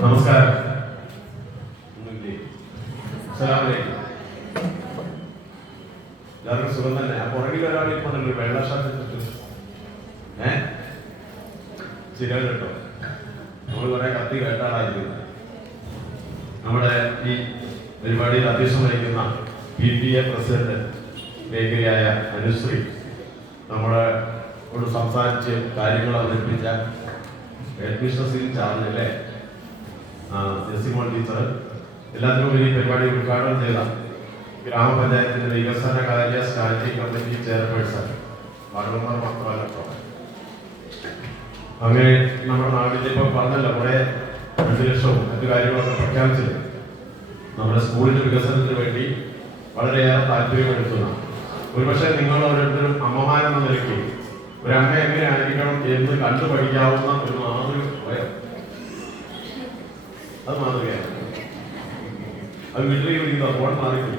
നമസ്കാരം. എല്ലാവർക്കും സുഖം തന്നെ. ആ പുറകിൽ ഒരാൾ ഇപ്പോണ്ടല്ലോ വെള്ള ഷർട്ട് ശരിയാ കേട്ടോ. നമ്മൾ കുറെ കത്തി കേട്ടാളായിരിക്കും. നമ്മുടെ ഈ പരിപാടിയിൽ അധ്യക്ഷം വഹിക്കുന്ന PTA പ്രസിഡന്റ് മേഖലയായ അനുശ്രീ നമ്മളെ ോട് സംസാരിച്ച് കാര്യങ്ങൾ അവതരിപ്പിച്ച അഡ്മിനിസ്ട്രേറ്റീവ് ചാർജ് അല്ലേ ജെസിമോൾ ടീച്ചർ, എല്ലാത്തിനും ഈ പരിപാടി ഉദ്ഘാടനം ചെയ്ത ഗ്രാമപഞ്ചായത്തിന്റെ വികസന കാര്യ സ്ട്രാറ്റജി കമ്മിറ്റി ചെയർപേഴ്സൺ വാർഡുമാർ മാത്രമല്ല അങ്ങനെ നമ്മുടെ നാട്ടിൽ ഇപ്പൊ പറഞ്ഞല്ലോ കുറെ 2 ലക്ഷവും മറ്റു കാര്യങ്ങളൊക്കെ പ്രഖ്യാപിച്ചത് നമ്മുടെ സ്കൂളിന്റെ വികസനത്തിന് വേണ്ടി വളരെയേറെ താല്പര്യമെടുക്കുന്ന ഒരുപക്ഷെ നിങ്ങൾ ഓരോരുത്തരും അമ്മമാരെന്ന നിലയ്ക്ക് ഒരമ്മ എങ്ങനെ ആയിരിക്കണം എന്ന് കണ്ടുപഠിക്കാവുന്ന ഒരു മാതൃക ഭയം അത് മാതൃകയാണ്. അത് വീട്ടിലേക്ക് വിളിക്കുന്നത് അപ്പോൾ മാറിക്കും.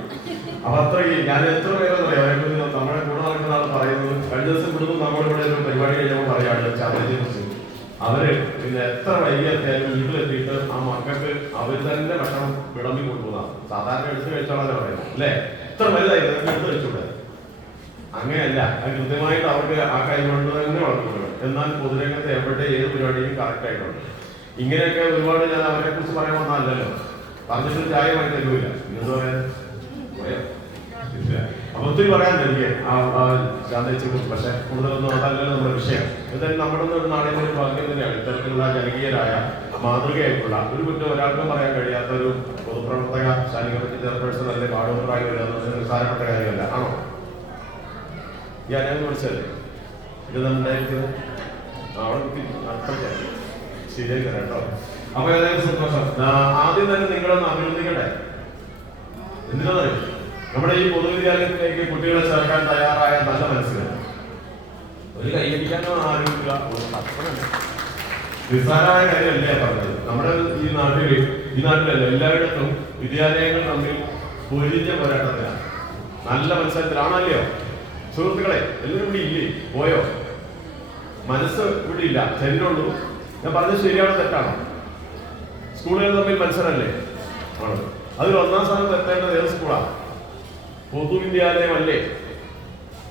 അപ്പൊ അത്രയും ഞാൻ എത്ര പേരെന്ന് പറയാം നമ്മുടെ കൂടെ നടക്കുന്ന ആൾ പറയുന്നത് കഴിഞ്ഞ ദിവസം ഇവിടുന്ന് നമ്മളിവിടെ ഒരു പരിപാടി കഴിഞ്ഞപ്പോൾ പറയാണ് ചാതയെ കുറിച്ച് അവര് പിന്നെ എത്ര വൈകിയെത്തിയാലും വീട്ടിലെത്തിയിട്ട് ആ മക്കൾക്ക് അവർ തന്നെ ഭക്ഷണം വിളമ്പി കൊടുക്കുന്നതാണ്. സാധാരണ എടുത്ത് കഴിച്ചോളാൻ പറയുന്നത് അല്ലേ, എത്ര വലുതായി എടുത്ത് കഴിച്ചൂടെ? അങ്ങനെയല്ല, അത് കൃത്യമായിട്ട് അവർക്ക് ആ കൈ കൊണ്ട് തന്നെ വളർത്തുന്നത്. എന്നാൽ പൊതുരംഗത്ത് എവിടെ ഏത് പരിപാടിയും കറക്റ്റ് ആയിട്ടുണ്ട്. ഇങ്ങനെയൊക്കെ ഒരുപാട് ഞാൻ അവരെ കുറിച്ച് പറയാൻ വന്നതല്ലോ, പറഞ്ഞിട്ട് ചായമായി തരൂല. എന്താ പറയാ അപ്പൊ ഒത്തിരി പറയാൻ എനിക്ക് ശാന്തയെ കുറിച്ച്. പക്ഷെ കൂടുതലൊന്നും അതല്ലല്ലോ നമ്മുടെ വിഷയം. എന്തായാലും നമ്മുടെ ഒരു നാടിന്റെ ഒരു ഭാഗ്യം തന്നെയാണ് ഇത്തരത്തിലുള്ള ജനകീയരായ മാതൃകയായിട്ടുള്ള ഒരു കുറ്റം ഒരാൾക്കും പറയാൻ കഴിയാത്ത ഒരു പൊതുപ്രവർത്തക സ്റ്റാൻഡിംഗ് കമ്മിറ്റി ചെയർപേഴ്സൺ അല്ലെ വാർഡുമെമ്പറായി വരിക നിസ്സാരപ്പെട്ട കാര്യമല്ല. ആണോ? ഞാൻ വിളിച്ചല്ലേ ഇത് നമ്മണ്ടായിരിക്കുന്നത് അവിടെ ശരിയായി തരാം കേട്ടോ. അപ്പൊ ഏതായാലും സന്തോഷം. ആദ്യം തന്നെ നിങ്ങളൊന്ന് അഭിനന്ദിക്കട്ടെ. എന്തിനാ നമ്മുടെ ഈ പൊതുവിദ്യാലയത്തിലേക്ക് കുട്ടികളെ ചേർക്കാൻ തയ്യാറായ നല്ല മനസ്സിലായി. ഒരു കൈയടിക്കാനോ ആരോഗ്യമില്ല, നിസ്സാരമായ കാര്യമല്ലേ പറഞ്ഞത്. നമ്മുടെ ഈ നാട്ടിലല്ല എല്ലായിടത്തും വിദ്യാലയങ്ങൾ തമ്മിൽ പൊരിഞ്ഞ പോരാട്ടത്തിലാണ്, നല്ല മത്സരത്തിലാണല്ലോ. സുഹൃത്തുക്കളെ എല്ലാവരും ഇവിടെ ഇല്ലേ? പോയോ? മനസ്സ് ഇവിടെ ഇല്ല, ശരീരമുള്ളൂ. ഞാൻ പറഞ്ഞത് ശരിയാണോ തെറ്റാണോ? സ്കൂളുകൾ തമ്മിൽ മത്സരമല്ലേ? ആണ്. അതിൽ 1ാം സ്ഥാനത്ത് എത്തേണ്ടത് ഏത് സ്കൂളാണ്? പൊതുവിദ്യാലയമല്ലേ?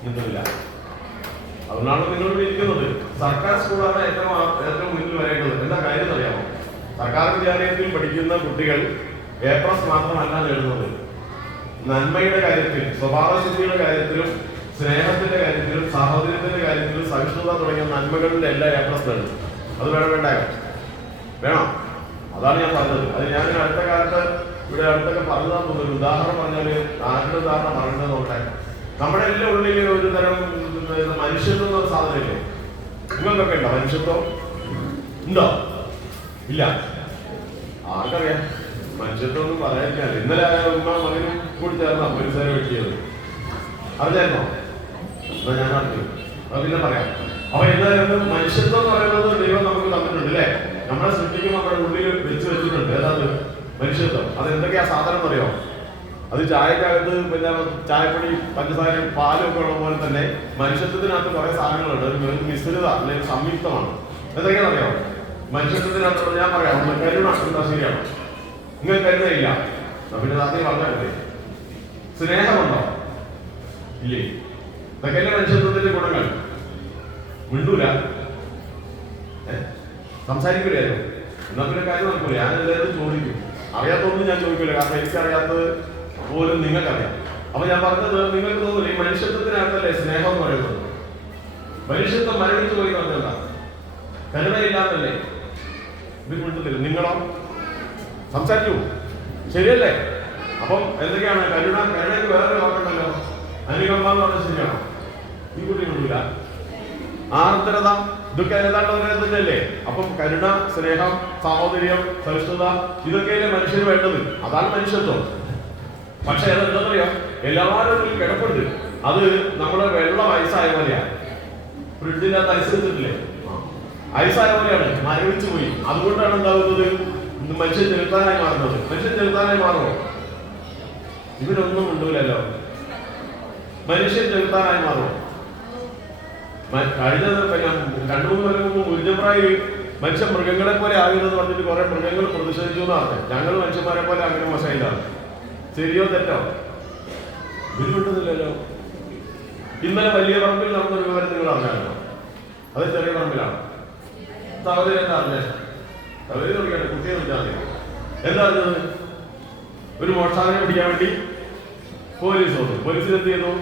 എന്തുമില്ല. അതുകൊണ്ടാണ് നിങ്ങൾ ഇരിക്കുന്നത്. സർക്കാർ സ്കൂളാണ് ഏറ്റവും മുന്നിൽ വരേണ്ടത്. എന്താ കാര്യം അറിയാമോ? സർക്കാർ വിദ്യാലയത്തിൽ പഠിക്കുന്ന കുട്ടികൾ A+ മാത്രമല്ല നേടുന്നത്. നന്മയുടെ കാര്യത്തിൽ, സ്വഭാവശുദ്ധിയുടെ കാര്യത്തിലും, സ്നേഹത്തിന്റെ കാര്യത്തിലും, സാഹോദര്യത്തിന്റെ കാര്യത്തിലും, സഹിഷ്ണുത തുടങ്ങിയ നന്മകളുടെ എല്ലാ A+ നേടും. അത് വേണ്ടായോ? വേണം. അതാണ് ഞാൻ പറഞ്ഞത്. അത് ഞാൻ അടുത്ത കാലത്ത് ഇവിടെ അടുത്തൊക്കെ പറഞ്ഞതാ തോന്നുന്നു. ഉദാഹരണം പറഞ്ഞാല് ആരുടെ ഉദാഹരണം പറയുന്നത് നോക്കട്ടെ. നമ്മുടെ എല്ലാം ഉള്ളിൽ ഒരു തരം മനുഷ്യത്വം എന്നൊരു സാധനമില്ലേ? നിങ്ങൾക്കൊക്കെ ഉണ്ടോ മനുഷ്യത്വം? ഉണ്ടോ? ഇല്ല. ആർക്കറിയാം മനുഷ്യത്വം ഒന്നും പറയാൻ. ഇന്നലെ ഉമ്മ മകനും കൂടി ചേർന്ന പോലീസുകാരെ വെട്ടിയത് അറിഞ്ഞായിരുന്നോ? എന്നാ ഞാൻ അറിഞ്ഞു. അത് പിന്നെ പറയാം. അപ്പൊ എന്തായാലും മനുഷ്യത്വം എന്ന് പറയുന്നത് ദൈവം നമുക്ക് തന്നിട്ടുണ്ട് അല്ലേ? നമ്മളെ സൃഷ്ടിക്കും നമ്മുടെ ഉള്ളിൽ വെച്ചിട്ടുണ്ട്. ഏതാണ് മനുഷ്യത്വം? അതെന്തൊക്കെയാ സാധനം അറിയോ? അത് ചായക്കകത്ത് പിന്നെ ചായപ്പൊടി, പഞ്ചസാരയും പാലും ഒക്കെ ഉള്ള പോലെ തന്നെ മനുഷ്യത്വത്തിനകത്ത് കുറെ സാധനങ്ങളുണ്ട്. ഒരു മിശ്രിത അല്ലെങ്കിൽ സംയുക്തമാണ്. എന്തൊക്കെയാണെന്നറിയോ? മനുഷ്യത്വത്തിനകത്ത് ഞാൻ പറയാം, കരുണ എന്താ? ശരിയാണോ? നിങ്ങൾ കരുതയില്ല. പിന്നെ ആദ്യം പറഞ്ഞാലേ സ്നേഹമുണ്ടോ? ഇല്ലേ? ഇതൊക്കെയല്ലേ മനുഷ്യത്വത്തിന്റെ ഗുണങ്ങൾ. മിണ്ടൂല, സംസാരിക്കില്ലായിരുന്നു. എന്നാ പിന്നെ കാര്യം നടക്കൂല. ഞാൻ എല്ലാവരും ചോദിക്കും. അറിയാത്തൊന്നും ഞാൻ ചോദിക്കില്ല, കാരണം എനിക്കറിയാത്തത് പോലും നിങ്ങൾക്കറിയാം. അപ്പൊ ഞാൻ പറഞ്ഞത് നിങ്ങൾക്ക് തോന്നില്ല, ഈ മനുഷ്യത്വത്തിനകത്തല്ലേ സ്നേഹം എന്ന് പറയുന്നത്. മനുഷ്യത്വം മരവിച്ചു പോയി പറഞ്ഞല്ല, കരുണയില്ലാന്നല്ലേ? ഇത് മിണ്ടുന്നില്ല. നിങ്ങളോ? സംസാരിക്കൂ, ശരിയല്ലേ? അപ്പം എന്തൊക്കെയാണ് കരുണയ്ക്ക് വേറെ വാക്കുണ്ടല്ലോ, അനുകമ്പ എന്ന് പറഞ്ഞാൽ ശരിയാണോ? ഈ കുട്ടി മിണ്ടൂല. ആർദ്രത, ഇതൊക്കെ ഏതാണ്ട് ഒരേ തന്നെയല്ലേ? അപ്പം കരുണ, സ്നേഹം, സാഹോദര്യം, സഹിഷ്ണുത, ഇതൊക്കെയല്ലേ മനുഷ്യന് വേണ്ടത്. അതാണ് മനുഷ്യത്വം. പക്ഷെ അതെന്താ പറയാ, എല്ലാവരും കിടപ്പുണ്ട്. അത് നമ്മുടെ വെള്ളം ഐസായ പോലെയാണ്. ഫ്രിഡ്ജിനകത്ത് ഐസ് വെച്ചിട്ടില്ലേ? ഐസായ പോലെയാണ്, മരവിച്ചു പോയി. അതുകൊണ്ടാണ് എന്താകുന്നത്? മനുഷ്യൻ ചെലുത്താനായി മാറുന്നത്. മനുഷ്യൻ ചെലുത്താനായി മാറുമോ? ഇവരൊന്നും ഉണ്ടല്ലോ. മനുഷ്യൻ ചെലുത്താനായി മാറുമോ? കഴിഞ്ഞ 2-3 കൊല്ലം മുമ്പ് മുരിജമ്പ്രായി മനുഷ്യൻ മൃഗങ്ങളെ പോലെ ആകരുതെന്ന് പറഞ്ഞിട്ട് കുറെ മൃഗങ്ങൾ പ്രതിഷേധിച്ചു എന്ന് പറഞ്ഞു. ഞങ്ങൾ മനുഷ്യന്മാരെ പോലെ അങ്ങനെ മോശമായില്ലാണ്. ശരിയോ തെറ്റോ? ബുദ്ധിമുട്ടുന്നില്ലല്ലോ. ഇന്നലെ വലിയ പറമ്പിൽ നടന്നൊരു വിവരം നിങ്ങൾ അറിഞ്ഞാണോ? അത് ചെറിയ പറമ്പിലാണ്. സഹോദരി എന്താ അറിഞ്ഞേ? സഹോദരി നോക്കിയാണ്, കുട്ടിയെ നോക്കിയാൽ മതി. എന്താ അറിഞ്ഞത്? ഒരു മോഷ്ടാവിനെ പിടിക്കാൻ വേണ്ടി പോലീസ് വന്നു. പോലീസിൽ എന്ത് ചെയ്യുന്നു?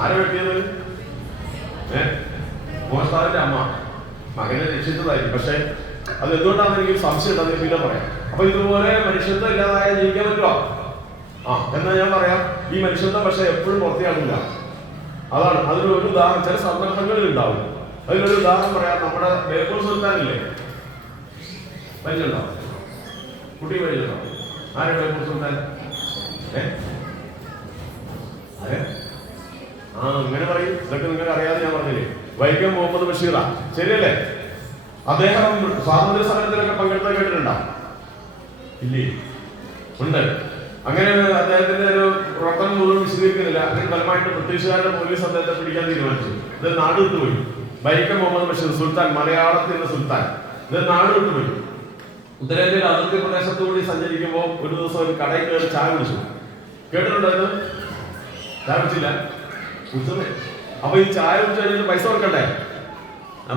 ആരെ വെട്ടിയത്? മോഷ്ടാവിന്റെ അമ്മ മകനെ രക്ഷിച്ചതായിരിക്കും. പക്ഷെ അത് എന്തുകൊണ്ടാണെന്ന് എനിക്ക് സംശയം ഉണ്ടെന്ന് പിന്നെ പറയാം. അപ്പൊ ഇതുപോലെ മനുഷ്യത്വം ഇല്ലാതായ ജീവിക്കാൻ പറ്റുമോ? എന്നാ ഞാൻ പറയാം, ഈ മനുഷ്യത്വം പക്ഷെ എപ്പോഴും പുറത്തിയാകില്ല. അതാണ് അതിനൊരു ഉദാഹരണം. ചില സന്ദർഭങ്ങളിൽ ഉണ്ടാവും. അതിനൊരു ഉദാഹരണം പറയാം. നമ്മുടെ ബേപ്പൂർ സുൽത്താനില്ലേ, പരിചയമുണ്ടോ? കുട്ടി പരിചയമുണ്ടോ? ആരെ ബേപ്പൂർ സുൽത്താൻ? ഇങ്ങനെ പറയും. ഇതൊക്കെ നിങ്ങൾക്ക് അറിയാതെ ഞാൻ പറഞ്ഞില്ലേ. വൈക്കം മുഹമ്മദ് ബഷീറ, ശരിയല്ലേ? അദ്ദേഹം സ്വാതന്ത്ര്യ സമരത്തിലൊക്കെ പങ്കെടുത്ത കേട്ടിട്ടുണ്ടോ? ഇല്ലേ? ഉണ്ട്. അങ്ങനെ അദ്ദേഹത്തിന്റെ ഒരു പ്രവർത്തനം മുഴുവൻ വിശദീകരിക്കുന്നില്ല. അതിന് ഫലമായിട്ട് ബ്രിട്ടീഷുകാരുടെ പോലീസ് അദ്ദേഹത്തെ പിടിക്കാൻ തീരുമാനിച്ചു. ഇത് നാട് വിട്ടുപോയി. വൈക്കം മുഹമ്മദ് ബഷീർ സുൽത്താൻ, മലയാളത്തിന്റെ സുൽത്താൻ, ഇത് നാട് വിട്ടുപോയി. ഉത്തരേന്ത്യയിലെ അതിർത്തി പ്രദേശത്തുകൂടി സഞ്ചരിക്കുമ്പോൾ ഒരു ദിവസം ഒരു കടയിൽ കയറി ചായ കുടിച്ചു. കേട്ടിട്ടുണ്ടോ? ഇത് ചായ കുടിച്ചില്ല, കുടിച്ചത്. അപ്പൊ ഈ ചായ കുടിച്ചു കഴിഞ്ഞിട്ട് പൈസ കൊടുക്കണ്ടേ?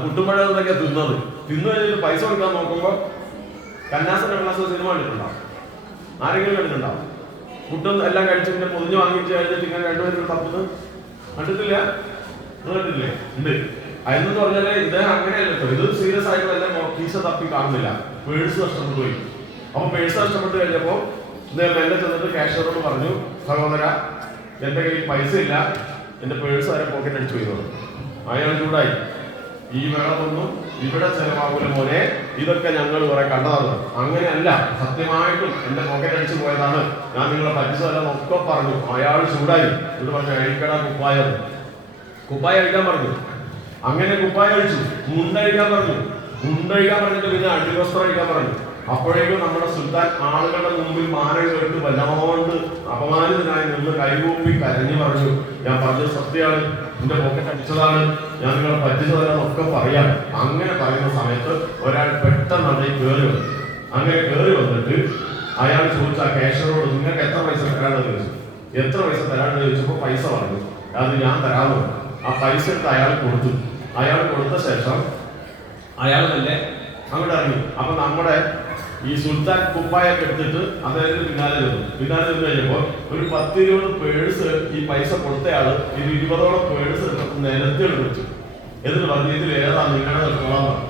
പുട്ടുമ്പഴ എന്നൊക്കെയാ തിന്നത്. തിന്നു കഴിഞ്ഞിട്ട് പൈസ കൊടുക്കാൻ നോക്കുമ്പോ കന്നാസ സിനിമ കണ്ടിട്ടുണ്ടാവും. ആരെങ്കിലും കണ്ടിട്ടുണ്ടാവും? പുട്ടും എല്ലാം കഴിച്ചിട്ട് പൊതിഞ്ഞു വാങ്ങിച്ച് കഴിഞ്ഞിട്ട് ഇങ്ങനെ രണ്ടുപേരും തപ്പുന്നത് കണ്ടിട്ടില്ല? കണ്ടിട്ടില്ലേ? ഉണ്ട്. അതെന്ന് പറഞ്ഞാല് ഇദ്ദേഹം അങ്ങനെയല്ല കേട്ടോ. ഇത് സീരിയസ് ആയിട്ട് എല്ലാം കീശ തപ്പി കാണുന്നില്ല. പേഴ്സ് നഷ്ടപ്പെട്ടു പോയി. അപ്പൊ പേഴ്സ് നഷ്ടപ്പെട്ട് കഴിഞ്ഞപ്പോ ഇദ്ദേഹം എന്നെ ചെന്നിട്ട് കാഷ്യറോട് പറഞ്ഞു, സഹോദര, എന്റെ കയ്യിൽ പൈസ ഇല്ല, എന്റെ പേഴ്സ് വരെ പോക്കറ്റ് അടിച്ചു പോയി. അയാൾ ചൂടായി. ഈ വെള്ളമൊന്നും ഇവിടെ ചെലവാകൂല മോനെ, ഇതൊക്കെ ഞങ്ങൾ കുറെ കണ്ടതാണ്. അങ്ങനെയല്ല, സത്യമായിട്ടും എന്റെ പോക്കറ്റ് അടിച്ചു പോയതാണ്, ഞാൻ നിങ്ങളെ പറ്റിച്ചതല്ലെന്നൊക്കെ പറഞ്ഞു. അയാൾ ചൂടായി. ഇവിടെ പറഞ്ഞു, അഴിക്കട കുപ്പായം. കുപ്പായം അഴിക്കാൻ പറഞ്ഞു. അങ്ങനെ കുപ്പായം അഴിച്ചു. മുണ്ടഴിക്കാൻ പറഞ്ഞു. മുണ്ടഴിക്കാൻ പറഞ്ഞിട്ട് പിന്നെ അടിവസ്ത്രം അഴിക്കാൻ പറഞ്ഞു. അപ്പോഴേക്കും നമ്മുടെ സുൽത്താൻ ആളുകളുടെ മുമ്പിൽ മാനം കേട്ട് വല്ലാണ്ട് അപമാനിതനായി നിന്ന് കൈകൂപ്പി കരഞ്ഞു പറഞ്ഞു, ഞാൻ പറഞ്ഞത് സത്യമാണ്, എന്റെ പോക്കറ്റ് അടിച്ചതാണ്, ഞാൻ നിങ്ങളെ പറ്റിച്ചതല്ലെന്നൊക്കെ പറയാം. അങ്ങനെ പറയുന്ന സമയത്ത് ഒരാൾ പെട്ടെന്ന് അതിൽ കയറി വന്നു. അങ്ങനെ കയറി വന്നിട്ട് അയാൾ ചോദിച്ചു ആ കാഷ്യറോട്, നിങ്ങൾക്ക് എത്ര പൈസ തരാണെന്ന് ചോദിച്ചു. എത്ര പൈസ തരാണെന്ന് ചോദിച്ചപ്പോൾ പൈസ പറഞ്ഞു. അത് ഞാൻ തരാമെന്ന് പറഞ്ഞു. ആ പൈസ എടുത്ത് അയാൾ കൊടുത്തു. അയാൾ കൊടുത്ത ശേഷം അയാൾ തന്നെ അങ്ങോട്ട് ഇറങ്ങി. അപ്പൊ നമ്മുടെ ഈ സുൽത്താൻ കുപ്പായൊക്കെ എടുത്തിട്ട് അദ്ദേഹത്തിന് പിന്നാലെ നിന്ന് കഴിഞ്ഞപ്പോ ഒരു 10-20 പേഴ്സ് ഈ പൈസ കൊടുത്തയാള് ഇത് 20ഓളം പേഴ്സ് എടുത്ത് നിരത്തി വെച്ചു. എന്നിട്ട് പറഞ്ഞു, ഇതിൽ ഏതാ നിങ്ങളുടെ എടുത്തോളാൻ പറഞ്ഞു.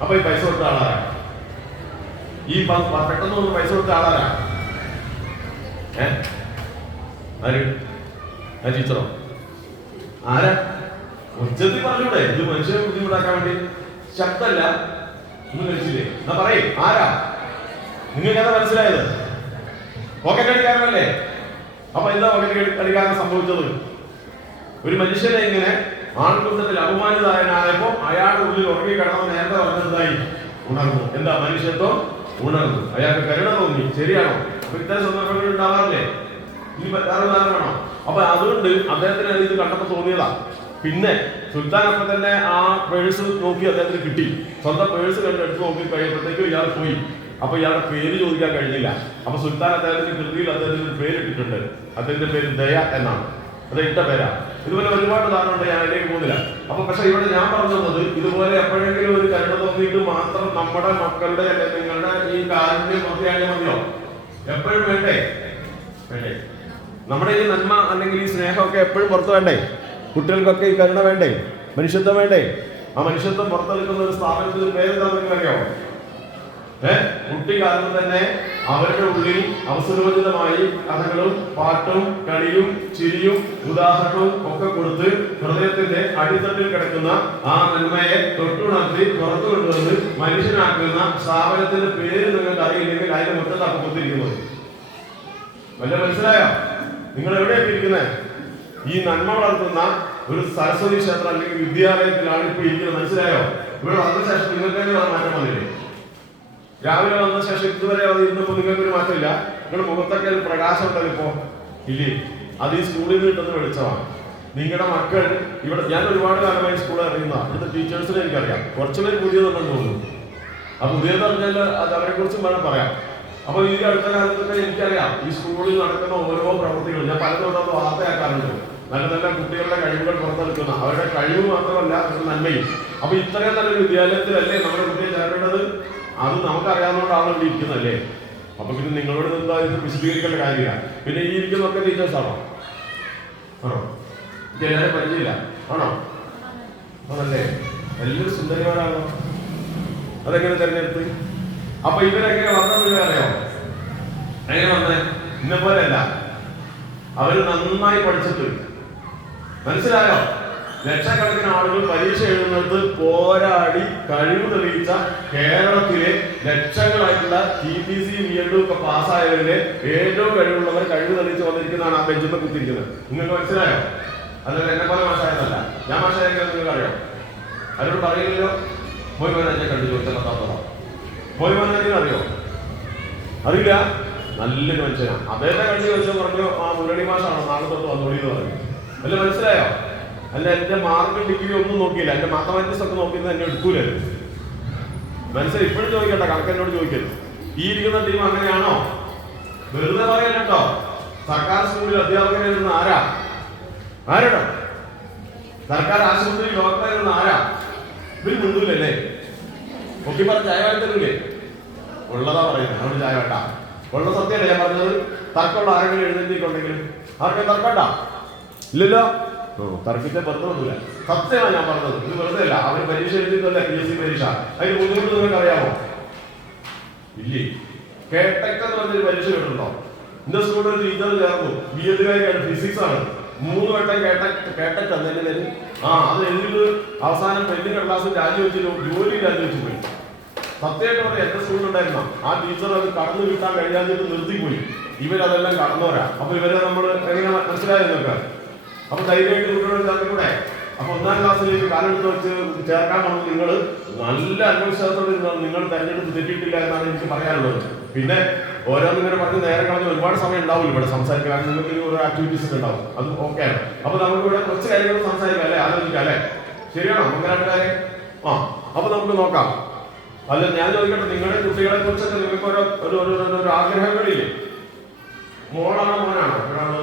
അപ്പൊ ഈ പൈസ കൊടുത്ത ആളാരാ? ഈ പെട്ടെന്ന് ഒന്ന് പൈസ കൊടുത്ത ആളാരാ? ആര്? ആ ടീച്ചറോ? ആരാ? ഉച്ചത്തിൽ പറഞ്ഞൂടെ? ഇത് മനുഷ്യനെ ബുദ്ധിമുട്ടാക്കാൻ വേണ്ടി. ശബ്ദമല്ല, ഒന്നും കഴിച്ചില്ലേ? എന്നാ പറയും, ആരാ? നിങ്ങൾക്ക് എന്താ മനസ്സിലായത്? പോക്കറ്റ് അടിക്കാരനല്ലേ? അപ്പൊ എന്താ പോക്കറ്റ് അടിക്കാരൻ സംഭവിച്ചത്? ഒരു മനുഷ്യനെ ഇങ്ങനെ ആൺകൂട്ടത്തിൽ അപമാനിതനായപ്പോ അയാളുടെ ഉള്ളിൽ ഉറങ്ങി കിടന്ന നേരത്തെ പറഞ്ഞതായി ഉണർന്നു. എന്താ? മനുഷ്യത്വം ഉണർന്നു. അയാൾക്ക് കരുണ തോന്നി. ശരിയാണോ? അപ്പൊ ഇത്തരം സന്ദർഭങ്ങൾ ഉണ്ടാവാറില്ലേ? ഇനി വേറെ ഉദാഹരണമാണോ? അപ്പൊ അതുകൊണ്ട് അദ്ദേഹത്തിന് ഇത് കണ്ടപ്പോ തോന്നിയതാ. പിന്നെ സുൽത്താൻ അപ്പൊ തന്നെ ആ പേഴ്സ് നോക്കി അദ്ദേഹത്തിന് കിട്ടി. സ്വന്തം പേഴ്സ് കണ്ട് എടുത്ത് നോക്കി കഴിയുമ്പോഴത്തേക്കും ഇയാൾ പോയി. അപ്പൊ ഇയാളുടെ പേര് ചോദിക്കാൻ കഴിഞ്ഞില്ല. അപ്പൊ സുൽത്താൻ അദ്ദേഹത്തിന്റെ കൃതിയിൽ അദ്ദേഹത്തിന് പേരിട്ടിട്ടുണ്ട്. അദ്ദേഹത്തിന്റെ പേര് ദയ എന്നാണ്. അത് ഇട്ട പേരാ. ഇതുപോലെ ഒരുപാട് ഉദാഹരണമുണ്ട്, ഞാൻ അതിലേക്ക് പോകുന്നില്ല. അപ്പൊ പക്ഷെ ഇവിടെ ഞാൻ പറഞ്ഞത്, ഇതുപോലെ എപ്പോഴെങ്കിലും ഒരു കരുണ തോന്നിയിട്ട് മാത്രം നമ്മുടെ മക്കളുടെ അല്ലെങ്കിൽ നിങ്ങളുടെ ഈ കാരുണ്യം മതിയോ? എപ്പോഴും വേണ്ടേ? വേണ്ടേ? നമ്മുടെ ഈ നന്മ അല്ലെങ്കിൽ ഈ സ്നേഹമൊക്കെ എപ്പോഴും പുറത്തു വേണ്ടേ? കുട്ടികൾക്കൊക്കെ ഈ കരുണ വേണ്ടേ? മനുഷ്യത്വം വേണ്ടേ? ആ മനുഷ്യത്വം പുറത്തെടുക്കുന്ന ഒരു സ്ഥാപനത്തിന് പേരെന്താണെന്ന് അറിയാമോ? കുട്ടിക്കാലത്ത് തന്നെ അവരുടെ ഉള്ളിൽ അവസരോചിതമായി കഥകളും പാട്ടും കളിയും ചിരിയും ഉദാഹരണവും ഒക്കെ കൊടുത്ത് ഹൃദയത്തിന്റെ അടിത്തട്ടിൽ കിടക്കുന്ന ആ നന്മയെ തൊട്ടുണർത്തി പുറത്തു കൊണ്ടുവന്ന് മനുഷ്യനാക്കുന്ന സ്ഥാപനത്തിന്റെ പേര് നിങ്ങൾക്ക് അറിയില്ലെങ്കിൽ അതിന്റെ മുറ്റത്താണ് കൊടുത്തിരിക്കുന്നത്. വല്ല മനസ്സിലായോ? നിങ്ങൾ എവിടെയൊക്കെ ഇരിക്കുന്നത്? ഈ നന്മ വളർത്തുന്ന ഒരു സരസ്വതി ക്ഷേത്രം അല്ലെങ്കിൽ വിദ്യാലയത്തിലാണ് ഇപ്പൊ ഇരിക്കുന്നത്. മനസ്സിലായോ? ഇവിടെ വന്ന ശേഷം നിങ്ങൾക്ക് തന്നെ മാറ്റം വന്നില്ലേ? രാവിലെ വന്ന ശേഷം ഇതുവരെ ഇരുന്നപ്പോ നിങ്ങൾക്കൊരു മാറ്റമില്ല. നിങ്ങളുടെ മുഖത്തൊക്കെ ഒരു പ്രകാശം ഉണ്ടല്ലോ ഇപ്പോ ഇല്ലേ? അത് ഈ സ്കൂളിൽ നിന്ന് കിട്ടുന്ന വെളിച്ചമാണ്. നിങ്ങളുടെ മക്കൾ ഇവിടെ, ഞാൻ ഒരുപാട് കാലമായി സ്കൂളിൽ അറിയുന്ന ഇവിടുത്തെ ടീച്ചേഴ്സിനെ എനിക്കറിയാം. കുറച്ചുപേർ പുതിയതുണ്ടെന്ന് തോന്നുന്നു. ആ പുതിയതെന്ന് പറഞ്ഞാൽ അത് അവരെ കുറിച്ചും വേണം പറയാം. അപ്പൊ ഈ അടുത്ത കാലത്തൊക്കെ എനിക്കറിയാം ഈ സ്കൂളിൽ നടക്കുന്ന ഓരോ പ്രവൃത്തികളും ഞാൻ പലതവണ അത് വാർത്തയാക്കാറുണ്ട്. നല്ല നല്ല കുട്ടികളുടെ കഴിവുകൾ പുറത്തെടുക്കുന്ന അവരുടെ കഴിവ് മാത്രമല്ല ഒരു നന്മയും. അപ്പൊ ഇത്രയും നല്ലൊരു വിദ്യാലയത്തിലല്ലേ നമ്മുടെ കുട്ടിയെ ചേർക്കേണ്ടത്? അത് നമുക്കറിയാവുന്നതുകൊണ്ടാണ് ഇവിടെ ഇരിക്കുന്നതല്ലേ. അപ്പൊ പിന്നെ നിങ്ങളോട് എന്താ ഇത് വിശദീകരിക്കേണ്ട കാര്യമില്ല. പിന്നെ ഈ ഇരിക്കുന്നതൊക്കെ ടീച്ചേഴ്സാണോ? ആണോ? എല്ലാവരും പരിചയമില്ല ആണോ? ആണല്ലേ? വലിയൊരു സുന്ദരിമാരാണോ? അതെങ്ങനെ തെരഞ്ഞെടുത്ത്? അപ്പൊ ഇവരെങ്ങനെ വന്നത് അറിയാമോ? എങ്ങനെ വന്നേ? ഇന്ന പോലെയല്ല, അവര് നന്നായി പഠിച്ചിട്ട്. മനസ്സിലായോ? ലക്ഷക്കണക്കിന് ആളുകൾ പരീക്ഷ എഴുതുന്നത് പോരാടി കഴിവ് തെളിയിച്ച കേരളത്തിലെ ലക്ഷങ്ങളായിട്ടുള്ള TTC BEd ഒക്കെ പാസ്സായവരിലെ ഏറ്റവും കഴിവുള്ളവർ കഴിവ് തെളിയിച്ച് വന്നിരിക്കുന്നതാണ് ആ ബെഞ്ചിൽ കുത്തിയിരിക്കുന്നത്. നിങ്ങൾക്ക് മനസ്സിലായോ? അല്ലാതെ എന്നെ പോലെ മാഷായതല്ല. ഞാൻ മാഷായെങ്കിലും നിങ്ങൾക്ക് അറിയാം. അവരോട് പറയുന്നില്ലോ. മോയ്മോനെ കണ്ടു ചോദിച്ച പത്താത്തോ മോയ്മോനെ അറിയോ? അറിയില്ല. നല്ലൊരു മനുഷ്യനാണ്. അദ്ദേഹത്തെ കണ്ടു ചോദിച്ചാൽ പറഞ്ഞു ആ മുരളി മാഷാണോ നാളെ തൊട്ട് വന്നോളി എന്ന് പറഞ്ഞു. അല്ല മനസ്സിലായോ? അല്ല എന്റെ മാർക്ക് ഡിഗ്രി ഒന്നും നോക്കിയില്ല, എന്റെ മാത്തമാറ്റിക്സ് ഒക്കെ നോക്കിയത് എന്നെ എടുക്കൂലായിരുന്നു. മനസ്സിലായി? ഇപ്പോഴും ചോദിക്കട്ടെ, കണക്കെന്നോട് ചോദിക്കരുത്. ഈ ഇരിക്കുന്ന ടീം അങ്ങനെയാണോ? വെറുതെ പറയല്ല കേട്ടോ. സർക്കാർ സ്കൂളിൽ അധ്യാപകനായിരുന്ന ആരാ? ആരാടോ? സർക്കാർ ആശുപത്രിയിൽ ഡോക്ടറായിരുന്ന ആരാ? ഇവര് മുണ്ടില്ലല്ലേ? ഒക്കെ പറഞ്ഞ ചായ വാങ്ങത്തല്ലേ? ഉള്ളതാ പറയുന്നത്. അവിടെ ചായ വേണ്ട. ഉള്ള സത്യമല്ലേ ഞാൻ പറഞ്ഞത്? തർക്കമുള്ള ആരെങ്കിലും എഴുന്നേറ്റിട്ടുണ്ടെങ്കിൽ ആർക്കും തർക്കണ്ട ഇല്ലല്ലോ. തർക്കിച്ച ബന്ധമൊന്നുമില്ല. സത്യമാണ് ഞാൻ പറഞ്ഞത്. ഇത് വെറുതെ അല്ല. അവർ പരീക്ഷ എഴുതിയതല്ലേ PSC പരീക്ഷ. അതിന് ബുദ്ധിമുട്ട് നിങ്ങൾക്ക് അറിയാമോ? ഇല്ലേ? കേട്ടക് എന്ന് പറഞ്ഞൊരു പരീക്ഷ കേട്ടിട്ടുണ്ടോ? എന്റെ സ്കൂളിൽ ഒരു ടീച്ചർ ചേർന്നു. BEd ഫിസിക്സ് ആണ്. 3 വട്ടം കേട്ടക് തന്നെ. അത് എഴുതിയത് അവസാനം പെൻഡിങ് ക്ലാസ് രാജിവെച്ചിട്ട് ജോലി രാജിവെച്ചു പോയി. സത്യമായിട്ട് പറയാം, എന്റെ സ്കൂളിലുണ്ടായിരുന്ന ആ ടീച്ചർ അത് കടന്നു കിട്ടാൻ കഴിയാതിട്ട് നിർത്തിപ്പോയി. ഇവരതെല്ലാം കടന്നവരാ. അപ്പൊ ഇവരെ നമ്മൾ എങ്ങനെ മനസ്സിലായെന്ന് നോക്കാം. അപ്പൊ ധൈര്യമായിട്ട് കുട്ടികളോട് ചേർക്കൂടെ? അപ്പൊ 1ാം ക്ലാസ്സിലേക്ക് കാലെടുത്ത് വെച്ച് ചേർക്കാൻ വന്ന് നിങ്ങൾ നല്ല അന്വേഷണത്തോടെ നിങ്ങൾ തെരഞ്ഞെടുപ്പ് തെറ്റിയിട്ടില്ല എന്നാണ് എനിക്ക് പറയാനുള്ളത്. പിന്നെ ഓരോന്നിങ്ങനെ പറഞ്ഞ് നേരെ കളഞ്ഞ് ഒരുപാട് സമയം ഉണ്ടാവില്ല ഇവിടെ സംസാരിക്കാൻ. നിങ്ങൾക്ക് ഒരു ആക്ടിവിറ്റീസ് ഒക്കെ ഉണ്ടാവും. അത് ഓക്കെയാണ്. അപ്പൊ നമുക്ക് ഇവിടെ കുറച്ച് കാര്യങ്ങൾ സംസാരിക്കാം അല്ലെ, ആലോചിക്കാം അല്ലെ? ശരിയാണോ? അങ്ങനെ കാര്യം. അപ്പൊ നമുക്ക് നോക്കാം. അല്ല ഞാൻ ചോദിക്കട്ടെ, നിങ്ങളുടെ കുട്ടികളെ കുറിച്ചൊക്കെ നിങ്ങൾക്ക് ഒരു ആഗ്രഹങ്ങളില്ലേ? മോളാണോ മോനാണോ? ഒരാള്